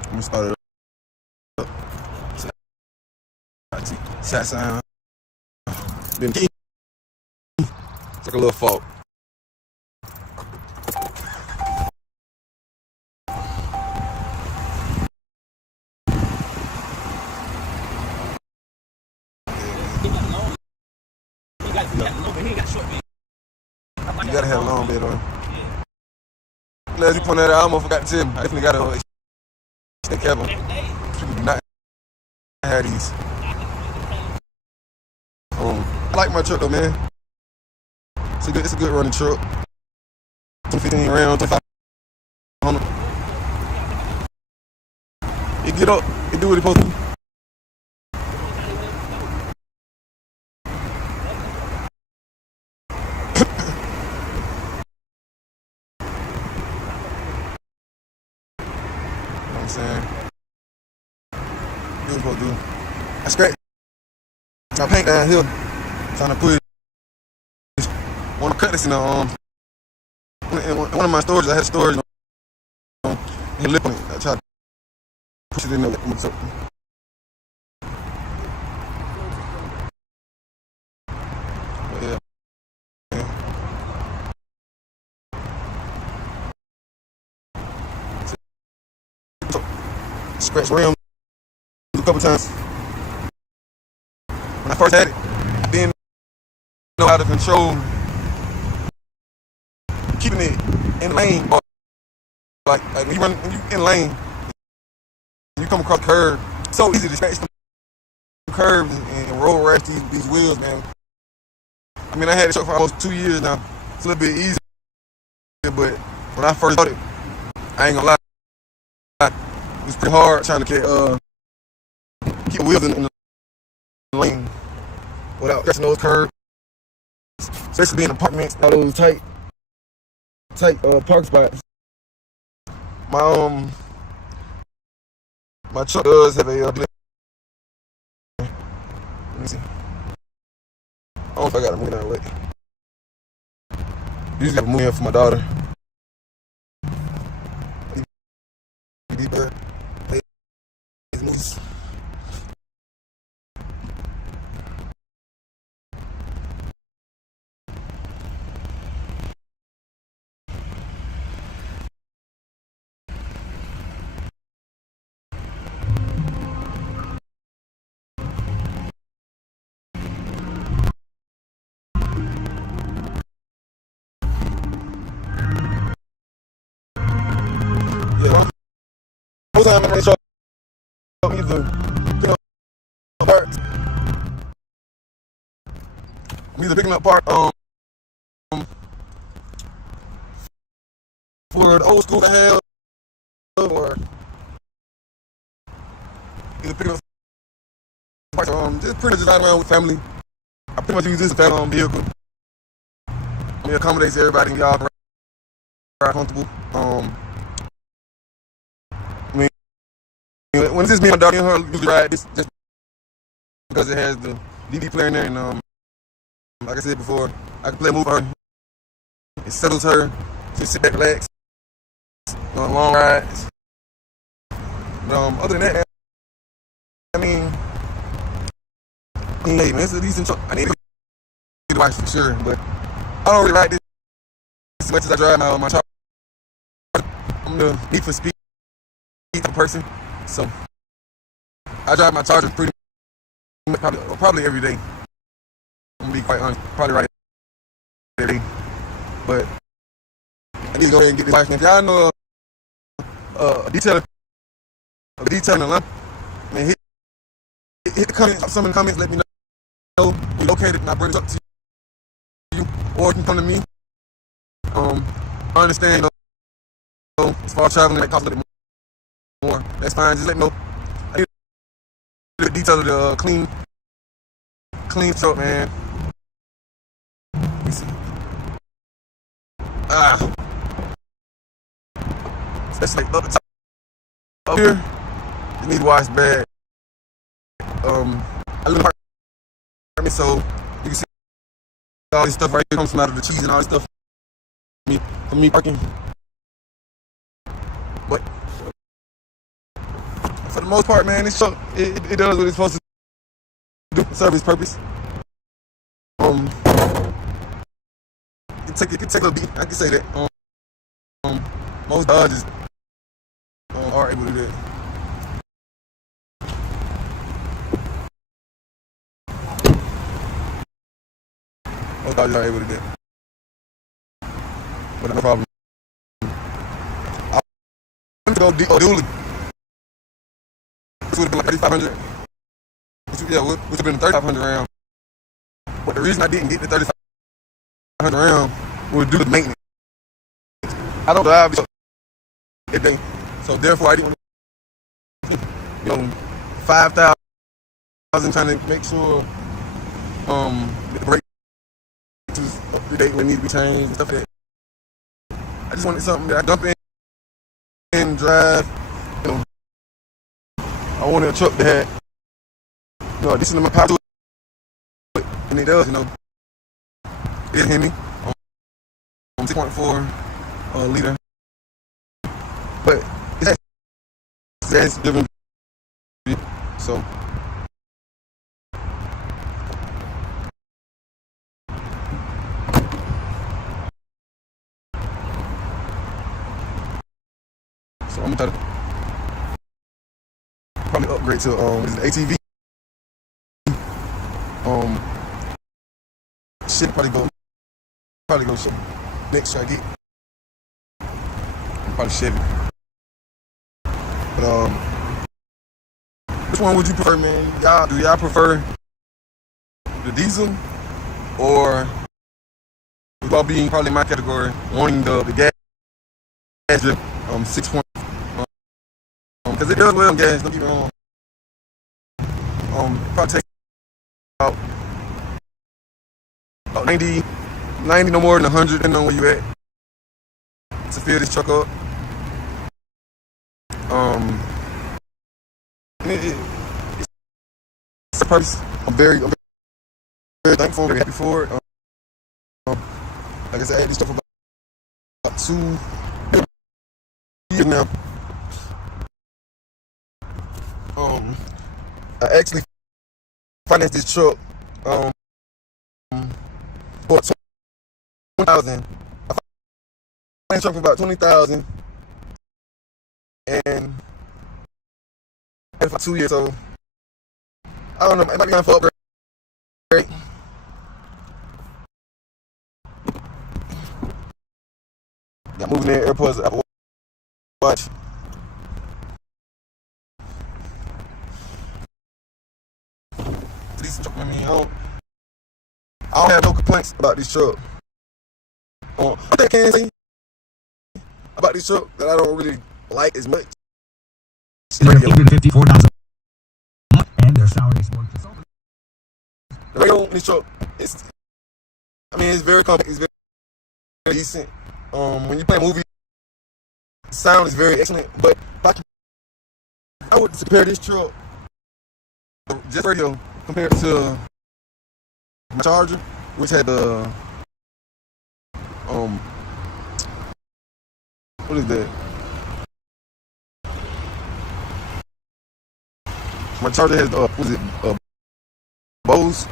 I'm gonna start it up. Shot sound. Then key. It's like a little fault. You gotta have a long bed on. Glad you pointed that out. I almost forgot to tell him. I definitely gotta stay careful. People do not have these. I like my truck though, man. It's a good running truck. 2015 RAM, 2,500. It get up. It do what it supposed to do. You know what I'm saying? Do what it's supposed to do. I scratched my paint down here. Trying to push. Want to cut this in one of my storage. I had storage and lip on it. I tried to push it in there. But yeah. Scratch rim a couple times. When I first had it, I didn't know how to control keeping it in lane. Like when you in lane, you come across the curve. It's so easy to scratch the curves and roll rash these wheels, man. I mean, I had it for almost 2 years now. It's a little bit easier, but when I first started, I ain't gonna lie, it was pretty hard trying to keep wheels in the lane without scratching those curves, especially being in apartments, all those tight park spots. My truck does have a let me see. I don't know if I got a move that way. Usually I move here for my daughter. I'm running truck, either picking up parts. I'm either picking up parts for the old school to have, or either picking up parts. Just pretty much ride around with family. I pretty much use this as a family vehicle. It accommodates everybody. Y'all can ride comfortable. I mean, when it's just me and my dog, me and her usually ride this just because it has the DVD player in there, and like I said before, I can play a movie for her. It settles her. She sit back, relax. Long rides. But other than that, I mean, hey man, it's a decent truck. I need to get the watch for sure, but I don't really ride this as much as I drive my truck. I'm the need for speed type of person, so I drive my Charger pretty much probably every day. I'm gonna be quite honest, probably right every day. But I need to go ahead and get this watch. If y'all know a detailer in Atlanta, man, hit the comments. Some of the comments, let me know we located, and I bring it up to you, or you can come to me. I understand, as far as traveling, that costs a little bit more. That's fine. Just let me know. I need the detail of the clean truck, man. Let me see. That's like up the top. Up here, you need to wash bad. I live in an apartment, so you can see all this stuff right here comes from out of the cheese and all this stuff. For me parking. But for the most part, man, this truck, it does what it's supposed to do, serve its purpose. It can take a beat, I can say that. Most Dodges are able to do that. Most Dodges are able to do that. But no problem. I went to go dually. Which would have been like 3,500. Which would have been a 3,500 round. But the reason I didn't get the 3,500 round was due to maintenance. I don't drive every day, so therefore I didn't want to, 5,000 trying to make sure the brake was up to date when it needs to be changed and stuff like that. I just wanted something that I dump in and drive. I wanted a truck that had, a decent amount of power to it, and it does, It hit me. 6.4 liter, but it's different. So I'm gonna try to probably upgrade to ATV. Shit, probably go shit. Next try to get probably Chevy. But which one would you prefer, man? Do y'all prefer the diesel, or would y'all be probably in my category wanting the gas drip 6.0? Because it does well on gas, don't get me wrong. Probably take about 90 no more than 100, depending on where you at, to fill this truck up. It's a purpose. I'm very thankful, very happy for it. Like I said, I had this truck for about 2 years now. I actually financed this truck for 20,000. I financed the truck for about 20,000, and for 2 years. So I don't know. It might be time for upgrade. Got moving there. AirPods, Apple Watch. don't have no complaints about this truck. I think I can say about this truck that I don't really like as much. They're $854 a month, and their salary-based mortgage consultant. The radio in this truck, it's very compact, it's very decent. When you play a movie, the sound is very excellent. But I would compare this truck, just radio, compared to my Charger, which had the what is that? My Charger has Bose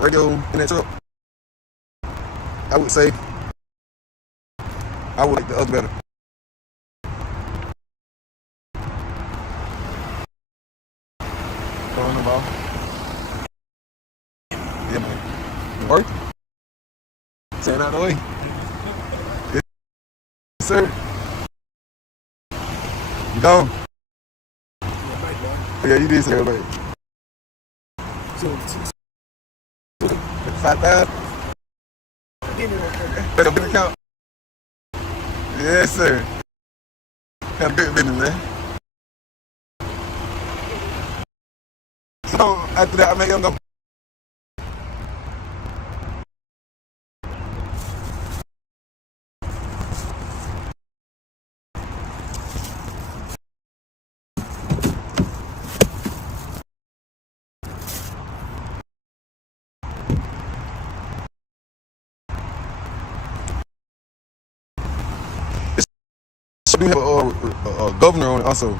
radio in that truck. I would say I would like the other better. Throwing the ball. Yeah, man. Work. Staying out of the way. Yes, sir. You gone? Yeah, you did say that. So, 5,000. Better bank account. Yes, sir. Have a good business, man. So after that, I make them go. We have a governor on it also.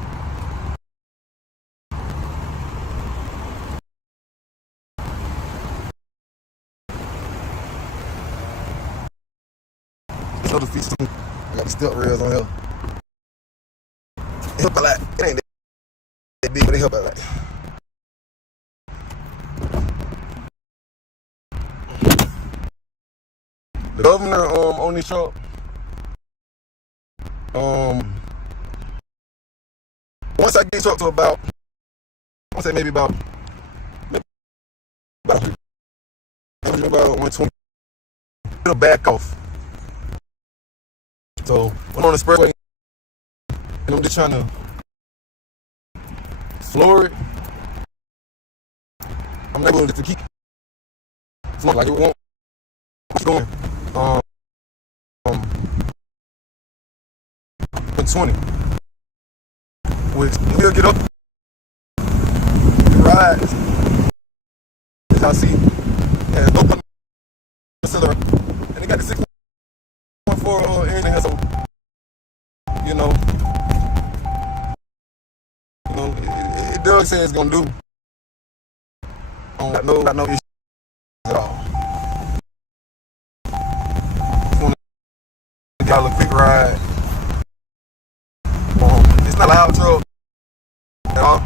This other feature, I got the step rails on here. It help a lot. It ain't that big, but it help a lot. The governor on this truck. Once I get up to about, I say maybe about 120, it'll back off. So when I'm on the expressway, and I'm just trying to floor it, I'm not able to keep flooring like it won't keep going. 120. Which we'll get up and ride. As I see, and no accelerator, and they got the 6.4 engine here, so it does say it's gonna do. Got no issues at all. Y'all a quick ride. It's not a loud truck at all.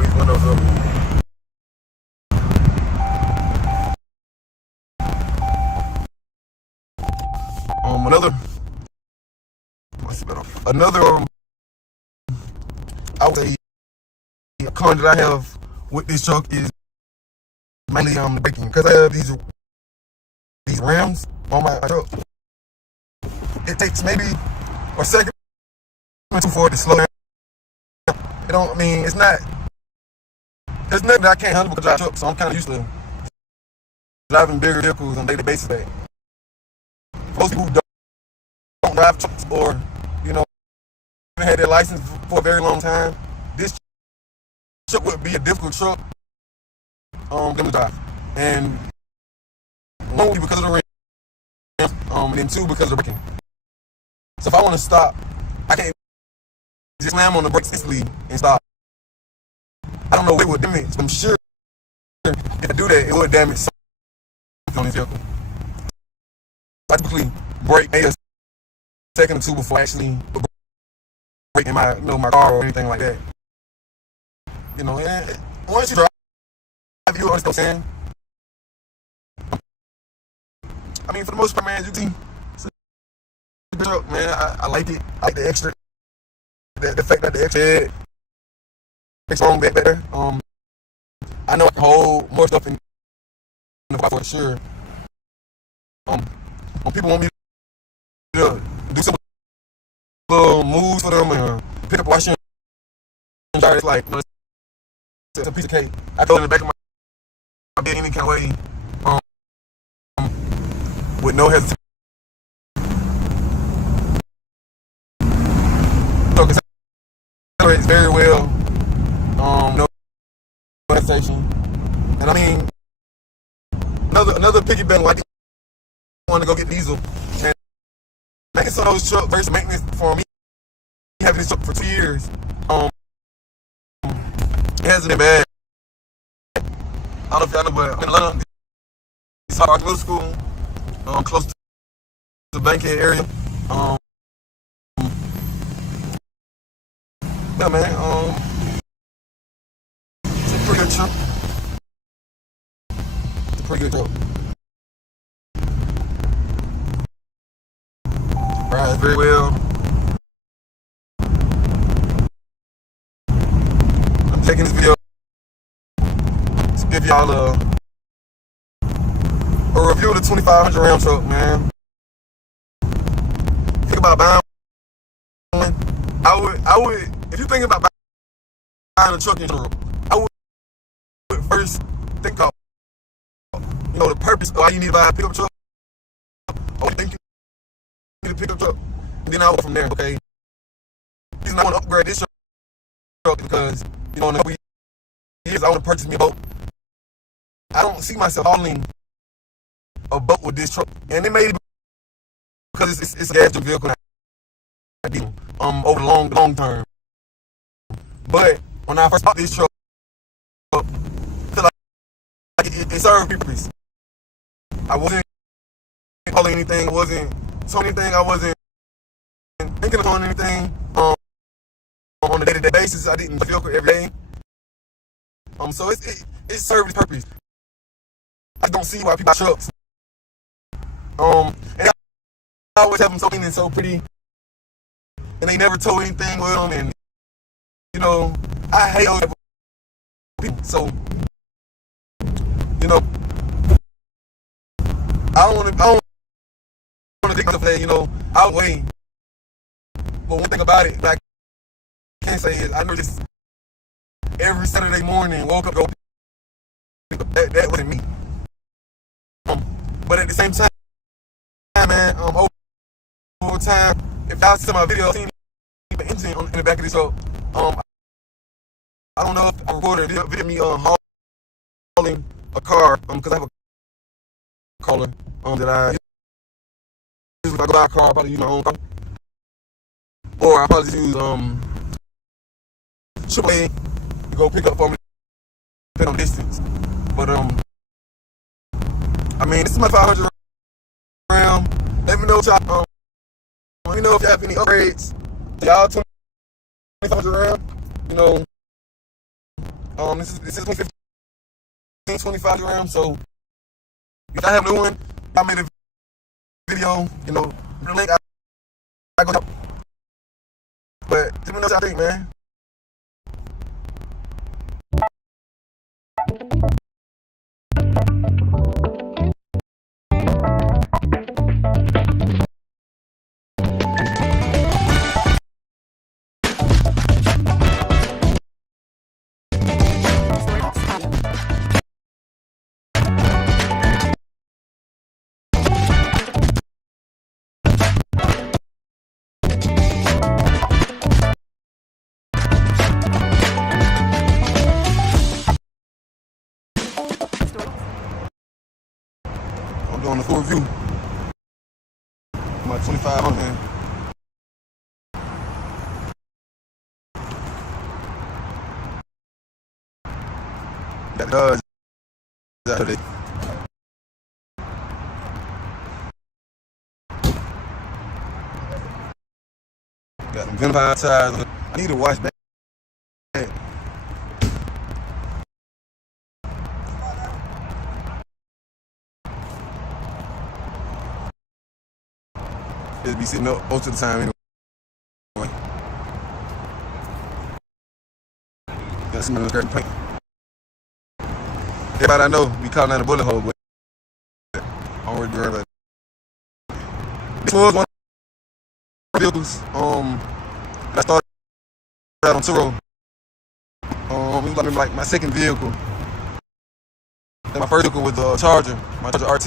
These windows up. Another I would say a con that I have with this truck is mainly the braking, because I have these RAMs on my truck. It takes maybe a second or two for it to slow down. It's not, there's nothing that I can't handle because I drive trucks, so I'm kind of used to driving bigger vehicles on a daily basis. Most people who don't drive trucks or, haven't had their license for a very long time, this truck would be a difficult truck them to drive. And one, because of the rims, and then two, because of the braking. So if I want to stop, I can't just slam on the brakes instantly and stop. I don't know what it would damage, but I'm sure if I do that, it would damage something on this vehicle. I typically brake maybe a second or two before I actually brake in my car or anything like that. And once you drive, you understand what I'm saying. For the most part, man, man, I like it. I like the extra the fact that the extra head makes wrong back there. I know I can hold more stuff in the car for sure. When people want me to do some little moves for them and pick up washing and dry, it's like, you know, it's a piece of cake. I throw it in the back of my bed any kind of way, with no hesitation. So, it accelerates very well, no hesitation. And I mean, another piggyback, I didn't want to go get diesel. And making some of those trucks versus maintenance for me, having this truck for 2 years, it hasn't been bad. I don't know if y'all know, but I'm in Atlanta. It's hard middle school, close to the Bankhead area. Yeah, man. It's a pretty good truck. It's a pretty good truck. Rides very well. I'm taking this video to give y'all a review of the 2500 RAM truck, man. Think about buying one. I would, if you think about buying a truck in general, I would first think of, you know, the purpose of why you need to buy a pickup truck. I would think you need a pickup truck, and then I'll go from there. Okay, reason I want to upgrade this truck because, you know, in a couple years I want to purchase me a boat. I don't see myself hauling a boat with this truck, and it may be because it's a gas vehicle over the long term. But when I first bought this truck, I feel like it served purpose. I wasn't hauling anything. I wasn't towing anything. I wasn't thinking of doing anything on a day-to-day basis. I didn't vehicle every day. So it served its purpose. I don't see why people buy trucks. And I always have them so clean and so pretty, and they never tow anything with them. And you know, I hate those people. So, you know, I don't want to think myself that, you know, I'll wait. But one thing about it that I can't say is I know this every Saturday morning, woke up, go pick up. That wasn't me. But at the same time, man, over time, if y'all see my video, seen the engine in the back of this truck, I don't know if I recorded a video of me hauling a car, because I have a caller that I usually, if I go buy a car, I probably use my own car, or I probably use AAA to go pick up for me, depending on distance. But I mean, this is my 500 RAM. Let me know if y'all, let me know if you have any upgrades to y'all 2500 RAM. You know, this is 2015, 25 RAM. So if I have a new one, I made a video. You know, the link I go up. But let me know what y'all think, man. I'm doing a full review of my 2500. That does Saturday. Got them ventilated tires. I need to wash back. Just be sitting up most of the time anyway. see me scratching paint. Everybody I know be calling that a bullet hole, but I don't really worry about it. This was one of the vehicles. I started out on Turo. It was like my second vehicle. And my first vehicle was a Charger, my Charger RT.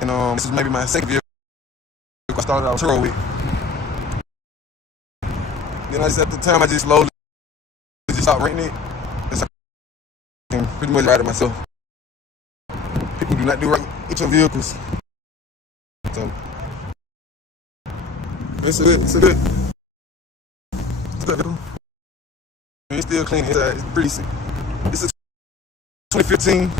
And this is maybe my second vehicle I started out on Turo with. Then at the time I just slowly just stopped renting it. I can pretty much ride it myself. People do not do right with your vehicles. So it's a good vehicle. It's still clean. It's pretty sick. This is 2015.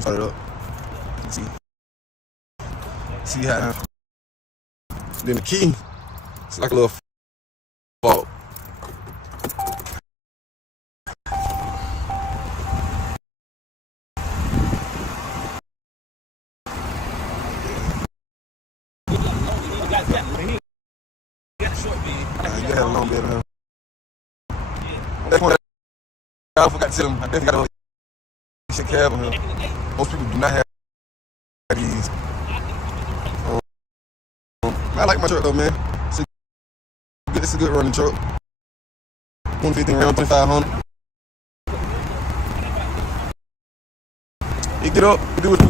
Start it up. See how. Then the key, it's like a little fault. You gotta have a long bed, man. That's one I forgot to tell him. I definitely got a shit cab on here. Most people do not have these. I like my truck though, man. It's a good running truck. 150 around 2500. You get up, you do it.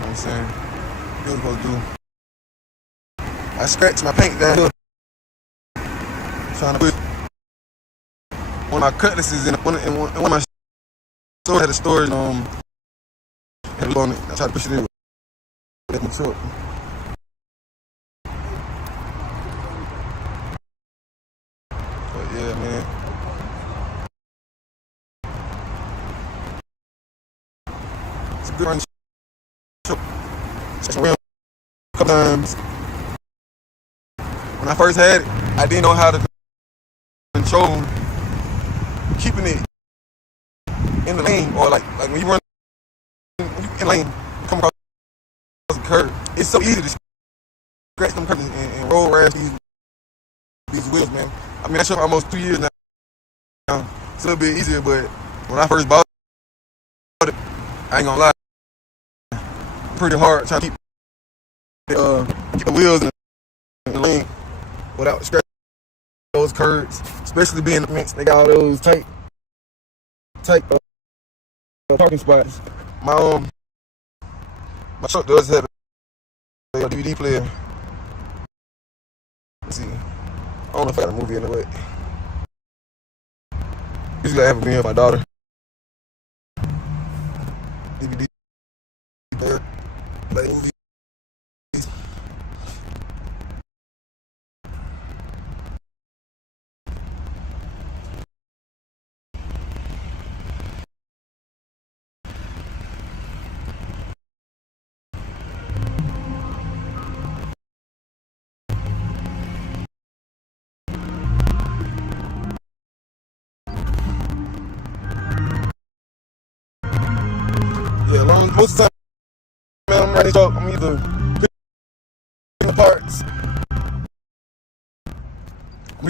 I'm saying, what I'm supposed to do. I scratched my paint down here, trying to put one of my cutlasses in one of my stores had a storage on it. I tried to push it in with my truck. But yeah, man. It's a good run. Just around a couple times. When I first had it, I didn't know how to control keeping it in the lane, or like when you run in the lane, you come across the curb. It's so easy to scratch them curves and roll around these wheels, man. I mean, I shot almost 2 years now. It's a little bit easier, but when I first bought it, I ain't gonna lie, pretty hard trying to keep the wheels in the lane without scratching those curves, especially being the mix. They got all those tight parking spots. My truck does have a DVD player. Let's see. I don't know if I got a movie in the way. Usually I have a video of my daughter. DVD player, play movies. Most of the time, man, I'm running truck. I'm either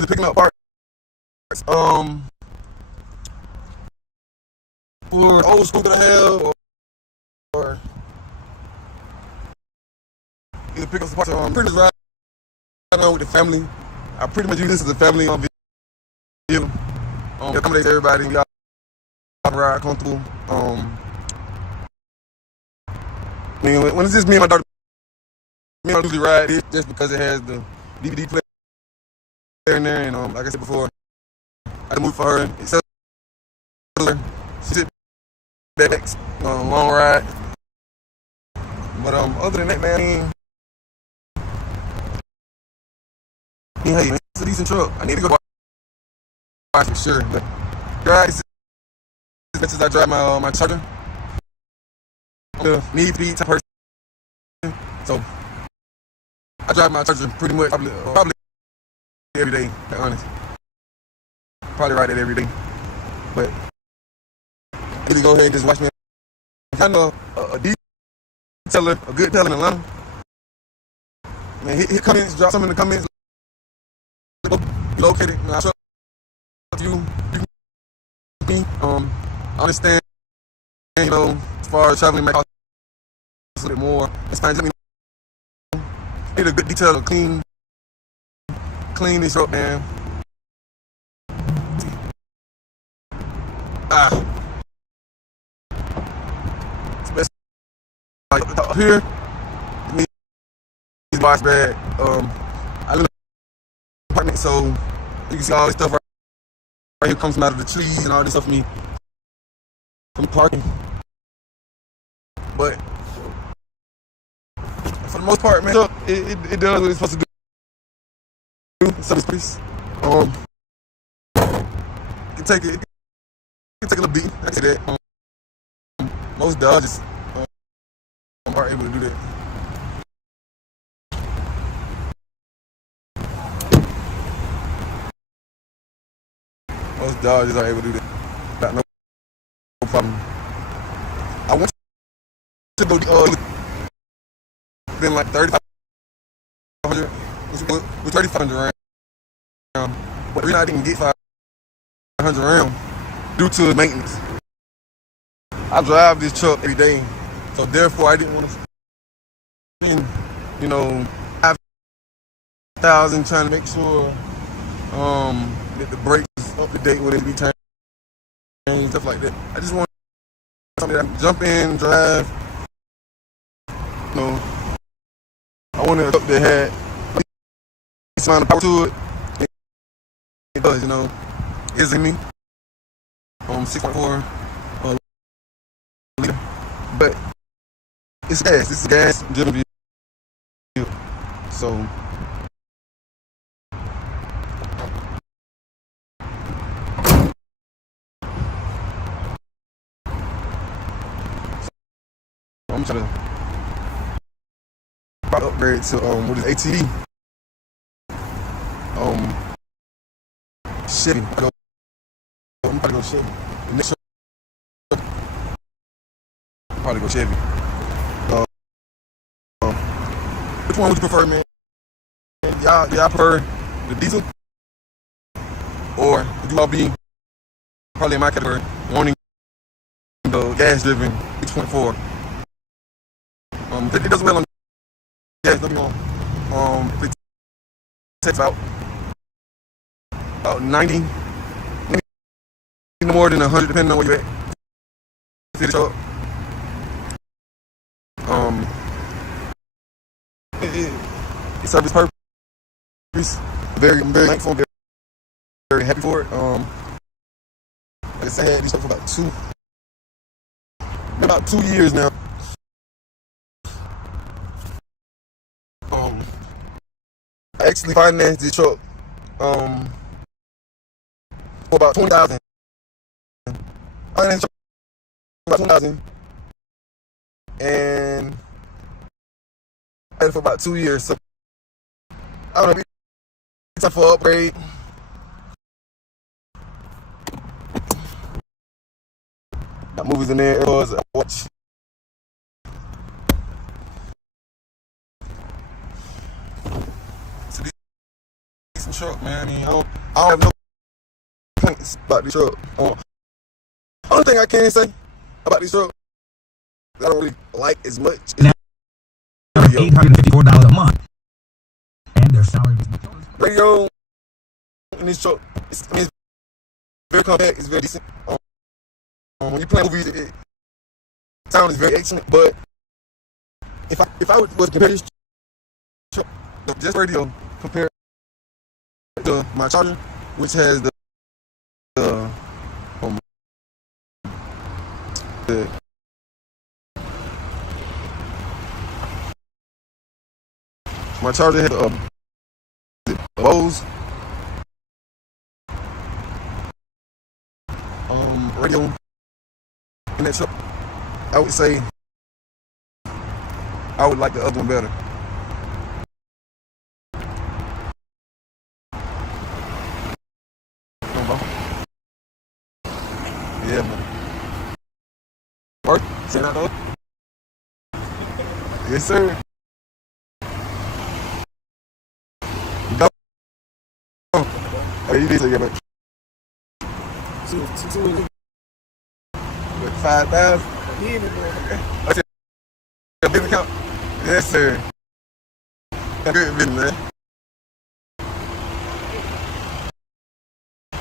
picking up parts. For the old school that I have, or either pick up some parts. Pretty much right now with the family. I pretty much use this as a family video. It accommodates everybody. We all ride comfortable. I mean, when it's just me and my daughter, I usually ride it just because it has the DVD player in there, and like I said before, I move for her. It's her. She sit back, long ride. But other than that, man, hey, man, it's a decent truck. I need to go watch for sure. But as much as I drive my charger. I'm a need-to-be type person, so I drive my charger pretty much probably every day. To be honest, probably ride it every day. But really go ahead and just watch me. Kind of a detailer, a good detailer in Atlanta. Man, hit comments, drop some in the comments. Located, man, I trust you. Me, I understand. You know, as far as traveling, might cost a little bit more. It's fine. Let me know. Need a good detailer, clean this truck, man. It's best like up here. Me, box bag. I live in an apartment, so you can see all this stuff right here comes from out of the trees and all this stuff from parking. But for the most part, man, it does what it's supposed to do. Some space. It can take a little beat. I can say that. Most Dodgers are able to do that. Most Dodgers are able to do that. Got no problem. I want to go been like 3,500 with 3,500 rounds. But the reason I didn't get 500 rounds due to maintenance. I drive this truck every day, so therefore I didn't want to spend, 5,000 trying to make sure that the brakes up to date when it be turned and stuff like that. I just want something that I can jump in, drive. I wanted a truck that had some amount of power to it. It does, It's in me. 6.4 liter, but it's gas. It's a gas-driven vehicle, so I'm trying to upgrade to what is ATV. Chevy. I'm probably go Chevy. The next truck, probably go Chevy. Which one would you prefer, man? Y'all prefer the diesel, or would you all be probably in my category wanting the gas-driven 6.4? It does well on gas. Don't be wrong. It takes about 90, maybe no more than 100, depending on where you're at. Fit the truck. It serves its purpose. I'm very thankful, very happy for it. Like I said, I had these trucks for about 2 years now. I actually financed this truck for about $20,000. I financed the truck for about $20,000, and I had it for about 2 years. So I don't know, it's time for an upgrade. Got movies in there, airpods, I watch. It's a decent truck, man. I mean, I don't have no complaints about this truck. Only thing I can say about this truck that I don't really like as much is $854 a month, and their salary is radio in this truck. It's very compact. It's very decent. When you play movies, it sound is very excellent. But if I was to compare this truck, just radio compared to my charger, which has the my charger had Bose radio in that truck, I would say I would like the other one better. Yeah, man. Work? Send out those? Yes, sir. Go. Hey, you need to get back. Two, 5,000? yeah, I said, a big account? Yes, sir. Good business, man.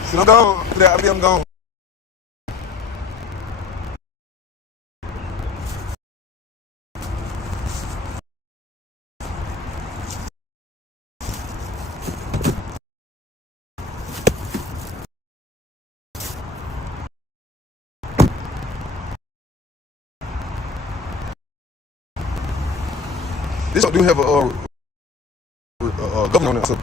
So I'm gone. I'm gone. This one do have a governor on it. So.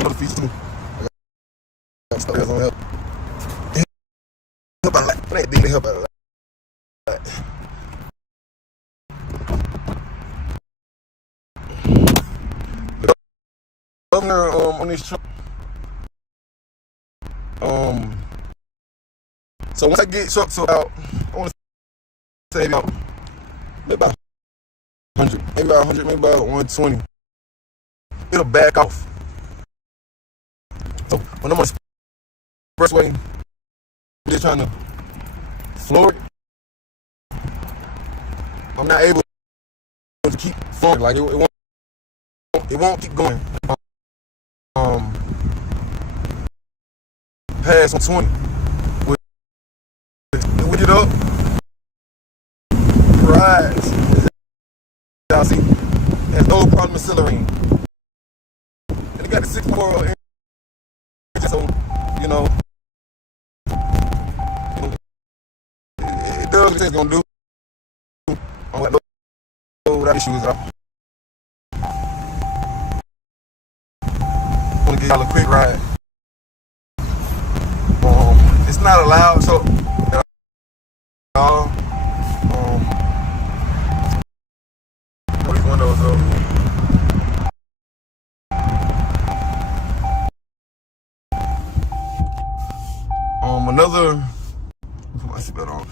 Other features too. I got stuff that's on help. Help out a lot. That big help out a lot. The governor on this truck. So once I get truck to about, I want to say about maybe about 100, maybe about 100, maybe about 120. It'll back off. So when I'm on the expressway, I'm just trying to floor it. I'm not able to keep flowing. Like it won't keep going. Past 120. We get up, rise. Y'all see, there's no problem accelerating. And it got the 6 more engine, so you know, it does what it's gonna do. I'm like, load that issues up. I'm gonna give y'all a quick ride. It's not a loud truck at all. Put these windows up. Put my seatbelt on.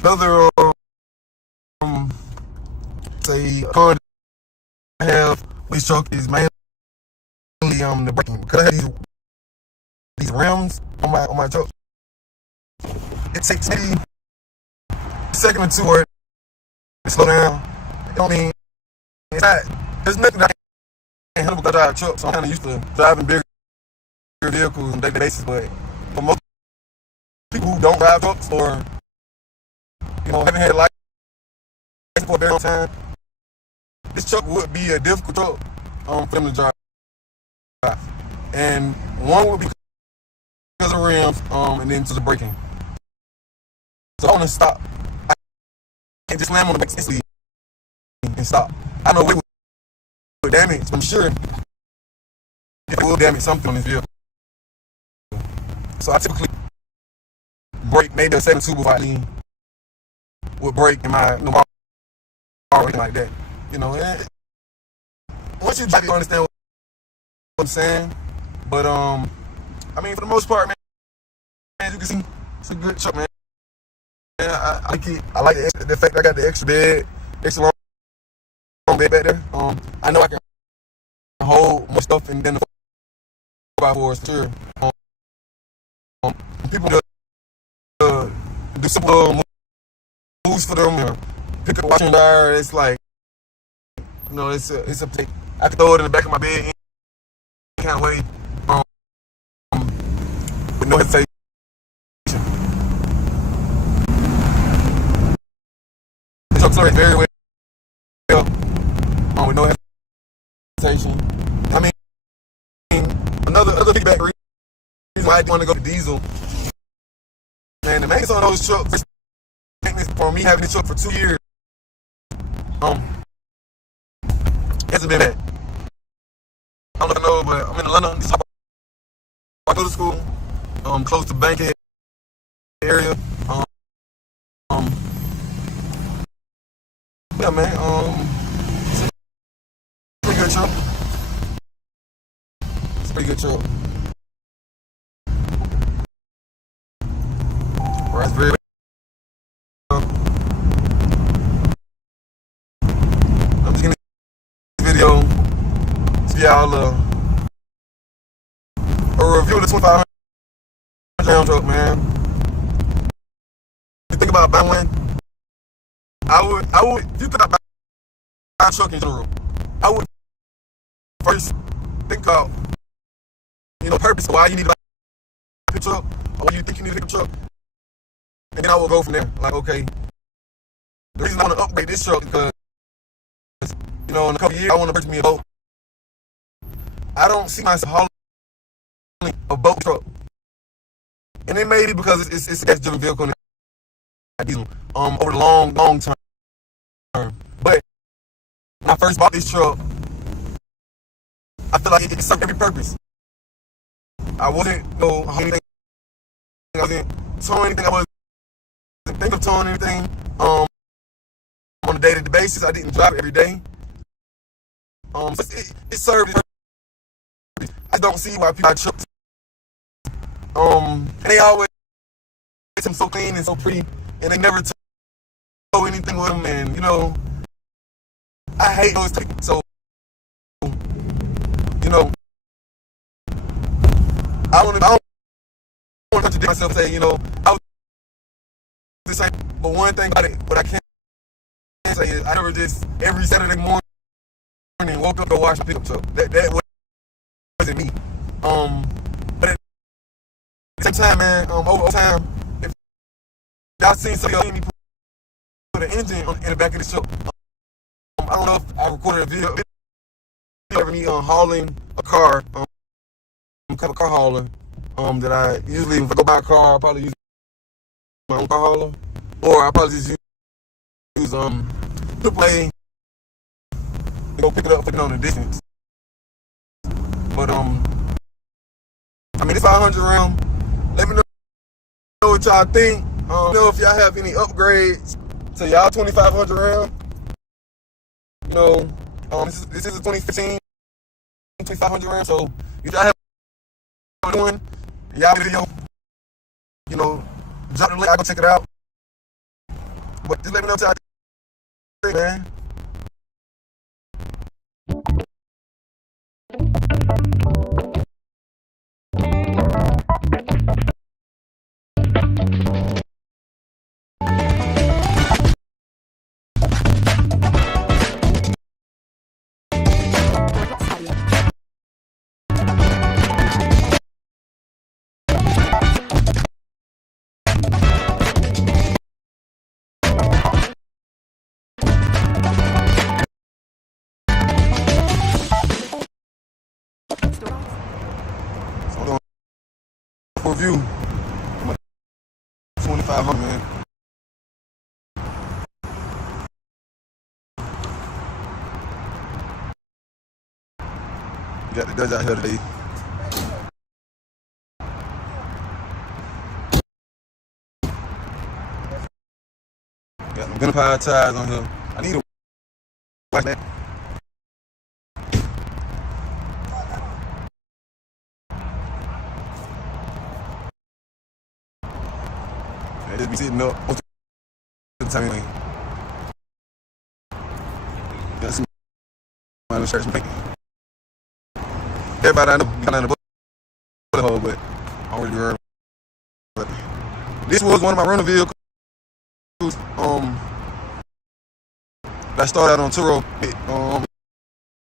Say con I have with this truck is mainly the braking, because I have these rims on my truck. It takes me a second or two or to slow down. I mean, it's not. There's nothing that I can't handle because I drive a truck, so I'm kind of used to driving bigger vehicles on a daily basis. But for most people who don't drive trucks or haven't had a license for a very long time, this truck would be a difficult truck for them to drive. And one would be because of rims, and then to the braking. So I want to stop. I can't just slam on the brakes instantly and stop. I know it will damage. I'm sure it will damage something on this vehicle. So I typically brake maybe a 7.2 before I lean. Would brake in my car or anything like that. Once you drive, you understand what I'm saying. But I mean, for the most part, man, as you can see, it's a good truck, man. I like it. I like the fact I got the extra bed, extra long bed back there. I know I can hold more stuff and then the 4x4s for sure. People do simple moves for them, pick up the washing dryer. It's like, it's a I can throw it in the back of my bed any kind of way, with no hesitation. The truck accelerates very well, with no hesitation. I mean, another big back reason why I want to go to diesel. Man, the maintenance on those trucks, for me having this truck for 2 years, hasn't been bad. video, but I'm in Atlanta. This is I go to school, close to Bankhead area. Yeah, man. It's a pretty good truck. It's a pretty good truck. Raspberry. I'm just getting this video to y'all a review of the 2500 RAM truck, man. You think about buying one? I would. If you think about buying a truck in general, I would first think about, purpose of why you need to buy a truck, or why you think you need a truck, and then I will go from there. Like, okay, the reason I want to upgrade this truck is because, in a couple of years I want to purchase me a boat. I don't see myself hauling a boat truck, and it may be because it's a gas-driven vehicle and diesel over the long term. But when I first bought this truck, I feel like it served every purpose. I wasn't anything. I wasn't towing anything. I wasn't thinking of towing anything. On a day-to-day basis, I didn't drive it every day. So it served its purpose. I don't see why people buy trucks. And they always seem so clean and so pretty, and they never tow anything with them. And I hate those people. So I don't want to contradict myself and say, I was the same. But one thing about it, what I can't say is I never just every Saturday morning woke up to go wash a pickup truck. That wasn't me. But at the same time, man, over time, if y'all seen somebody else put an engine in the back of the truck, I don't know if I recorded a video of me hauling a car. Kind of car hauler that I usually, if I go buy a car, I probably use my own car hauler, or I probably just use AAA to go pick it up, put it on the distance. But it's 500 RAM. Let me know what y'all think. If y'all have any upgrades to y'all 2500 RAM. This is a 2015 2500 RAM, so if y'all have doing y'all video, drop the link, I go check it out. But just let me know what y'all think, man. Review 2500, man. Got the Dutch out here today. Got some gunpowder tires on here. I need to watch that. I just be sitting up most of the time. Got some minor shirts. Everybody I know be kind of the hole, but I don't really run. But this was one of my rental vehicles. I started out on Turo. It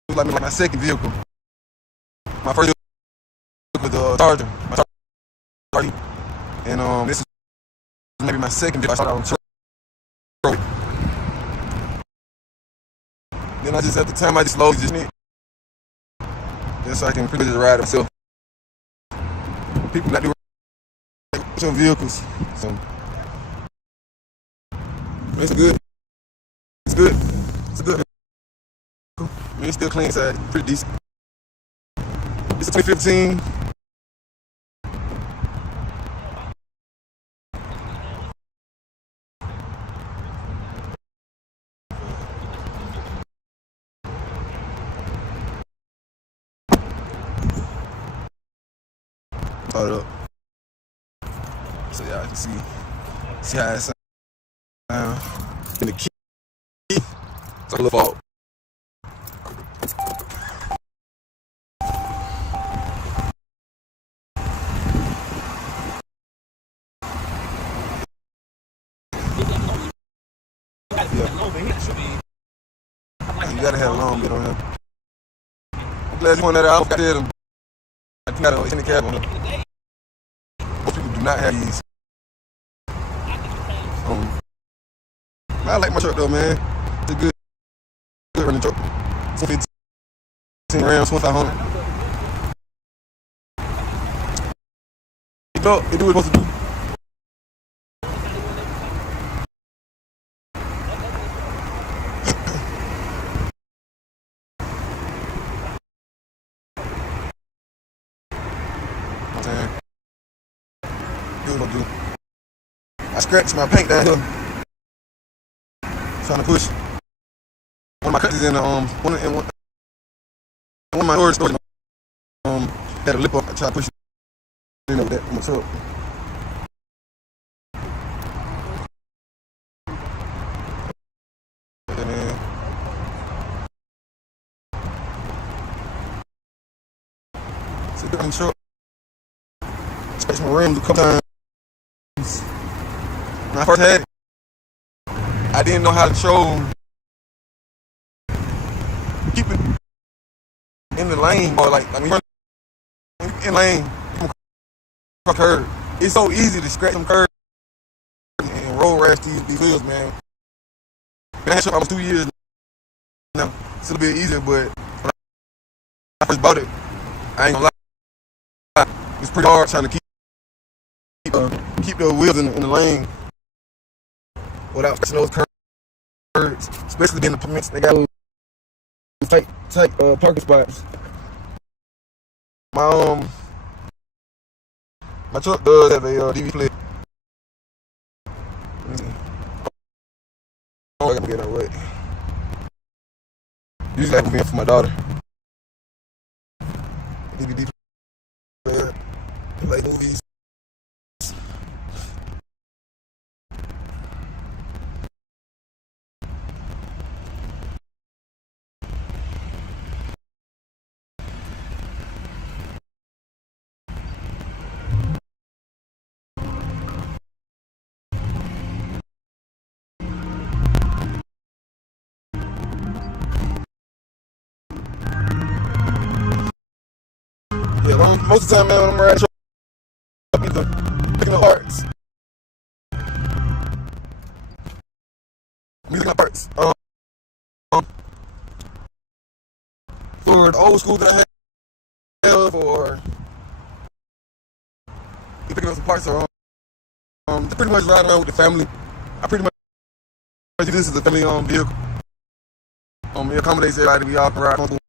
was like my second vehicle. My first vehicle was the Charger. My Charger. And this is maybe my second vehicle. I started out on Turo. Then I just at the time I just slowly just need. Just so I can pretty much ride myself. People that do some vehicles. So it's good. It's good. It's good. I mean, it's still clean inside. Pretty decent. It's a 2015. Hold up. So y'all can see how it sounds. In the key, it's like a little fault. You gotta have a long bit on him. I'm glad you won that out. I did him. I got an extended cab on him. Most people do not have these. I like my truck though, man. It's a good running truck. 15 RAM, 2500. It do what it's supposed to do. I scratched my paint down here, trying to push one of my cutters in the one of my storage had a lip up. I tried to push it in with that on my truck. Yeah, man. It's a different truck. Scratched my rims a couple times. When I first had it, I didn't know how to keep it in the lane, or like when you're in lane, curve. It's so easy to scratch them curves and roll rash these wheels, man. Been had almost 2 years now. It's a little bit easier, but when I first bought it, I ain't gonna lie, it's pretty hard trying to keep the wheels in the lane without scratching those curves, especially being the permits. They got those tight parking spots. My truck does have a DV player. Let me see. Oh, I gotta get that right. Usually I can be for my daughter. DVD player, like movies. Yeah, most of the time, man, when I'm riding truck, I'm either picking up parts. For the old school that I have, or you picking up some parts, or to pretty much ride around with the family. I pretty much do this as a family vehicle. It accommodates everybody. We all can ride comfortable.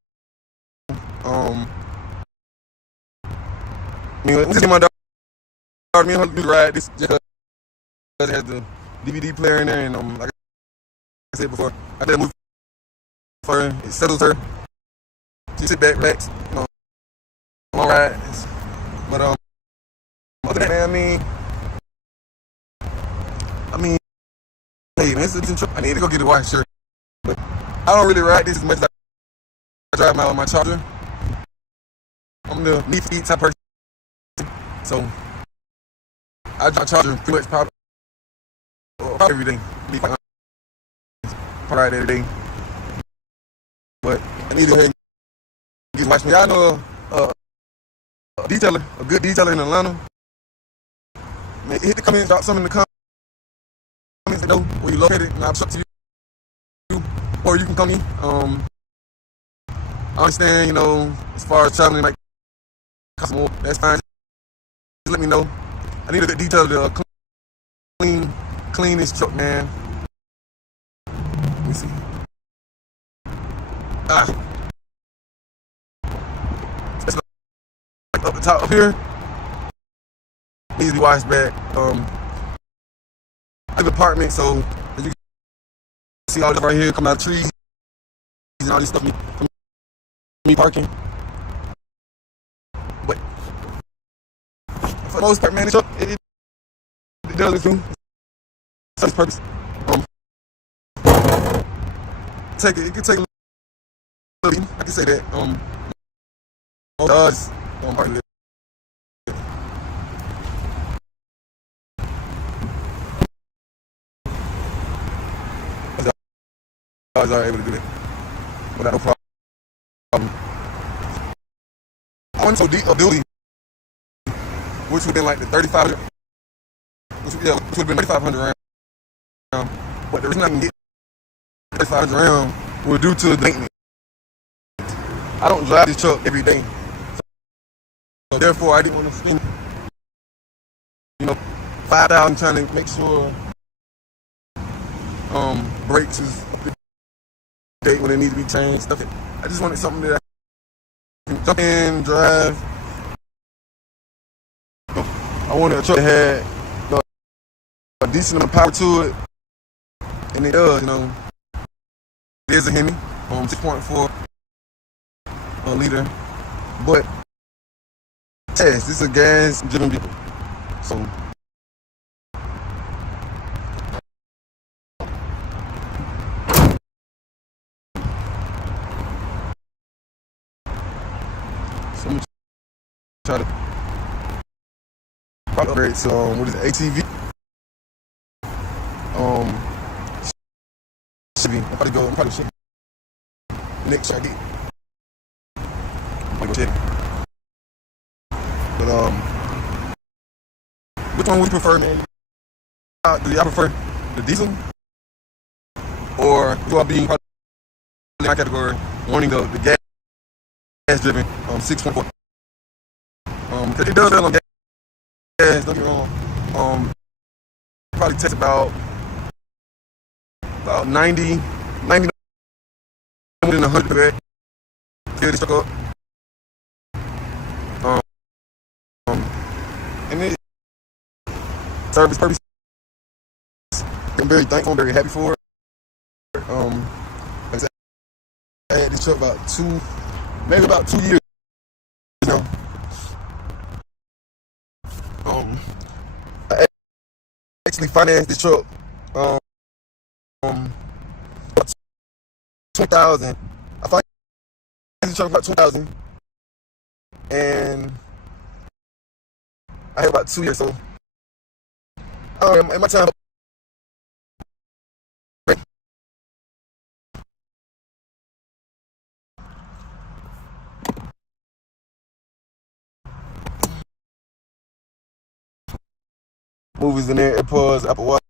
When we see my daughter, me and her do ride this just because it has the DVD player in there, and like I said before, I did a movie for her. It settles her. She sit back, relax, long rides. But other than that, I mean, hey, man, it's a decent truck. I need to go get a wash shirt. But I don't really ride this as much as I drive my Charger. I'm the need for eat type person. So I drive Charger pretty much probably every day. Probably every day. But I need to go ahead and get watch me. I know a detailer, a good detailer in Atlanta. Man, hit the comments, drop something in the comments. Know where you located, and I'll ship to you, or you can come in. I understand, as far as traveling, like cost more. That's fine. Just let me know. I need a good detail to clean this truck, man. Let me see. top up here needs to be washed back. I live in an apartment, so as you can see all this right here coming out of trees and all this stuff from me parking. But for the most part, man, it does its thing. Its purpose. It can take a little bit. I can say that. It does part of it. I was able to do that without no problem. I went to a duty, which would have been like the 3,500, which would have been 3,500 round. But the reason I can get 3,500 round was due to the maintenance. I don't drive this truck every day, so therefore I didn't want to spend, $5,000 trying to make sure brakes is up to date when they need to be changed. Stuff. I just wanted something that I can jump in, drive. I wanted a truck that had a decent amount of power to it, and it does. It is a Hemi, 6.4 liter, but yes, this is a gas-driven vehicle, so. I'm gonna try to probably upgrade to what is it, ATV? Chevy. I'm probably Chevy. Next I get. I'm gonna go Chevy. But which one would you prefer, man? Do y'all prefer the diesel, or do I be in my category wanting the gas-driven 6.4? Because it does run on gas, don't get me wrong. Probably takes about 90 within 100 of that. Fill this truck up. And it service purpose. I'm very thankful, I'm very happy for it. Like I said, I had this truck maybe about 2 years now. I actually financed this truck. 20,000. I financed this truck about 20,000, and I had about 2 years. So, in my time. Movies in there, AirPods, Apple Watch.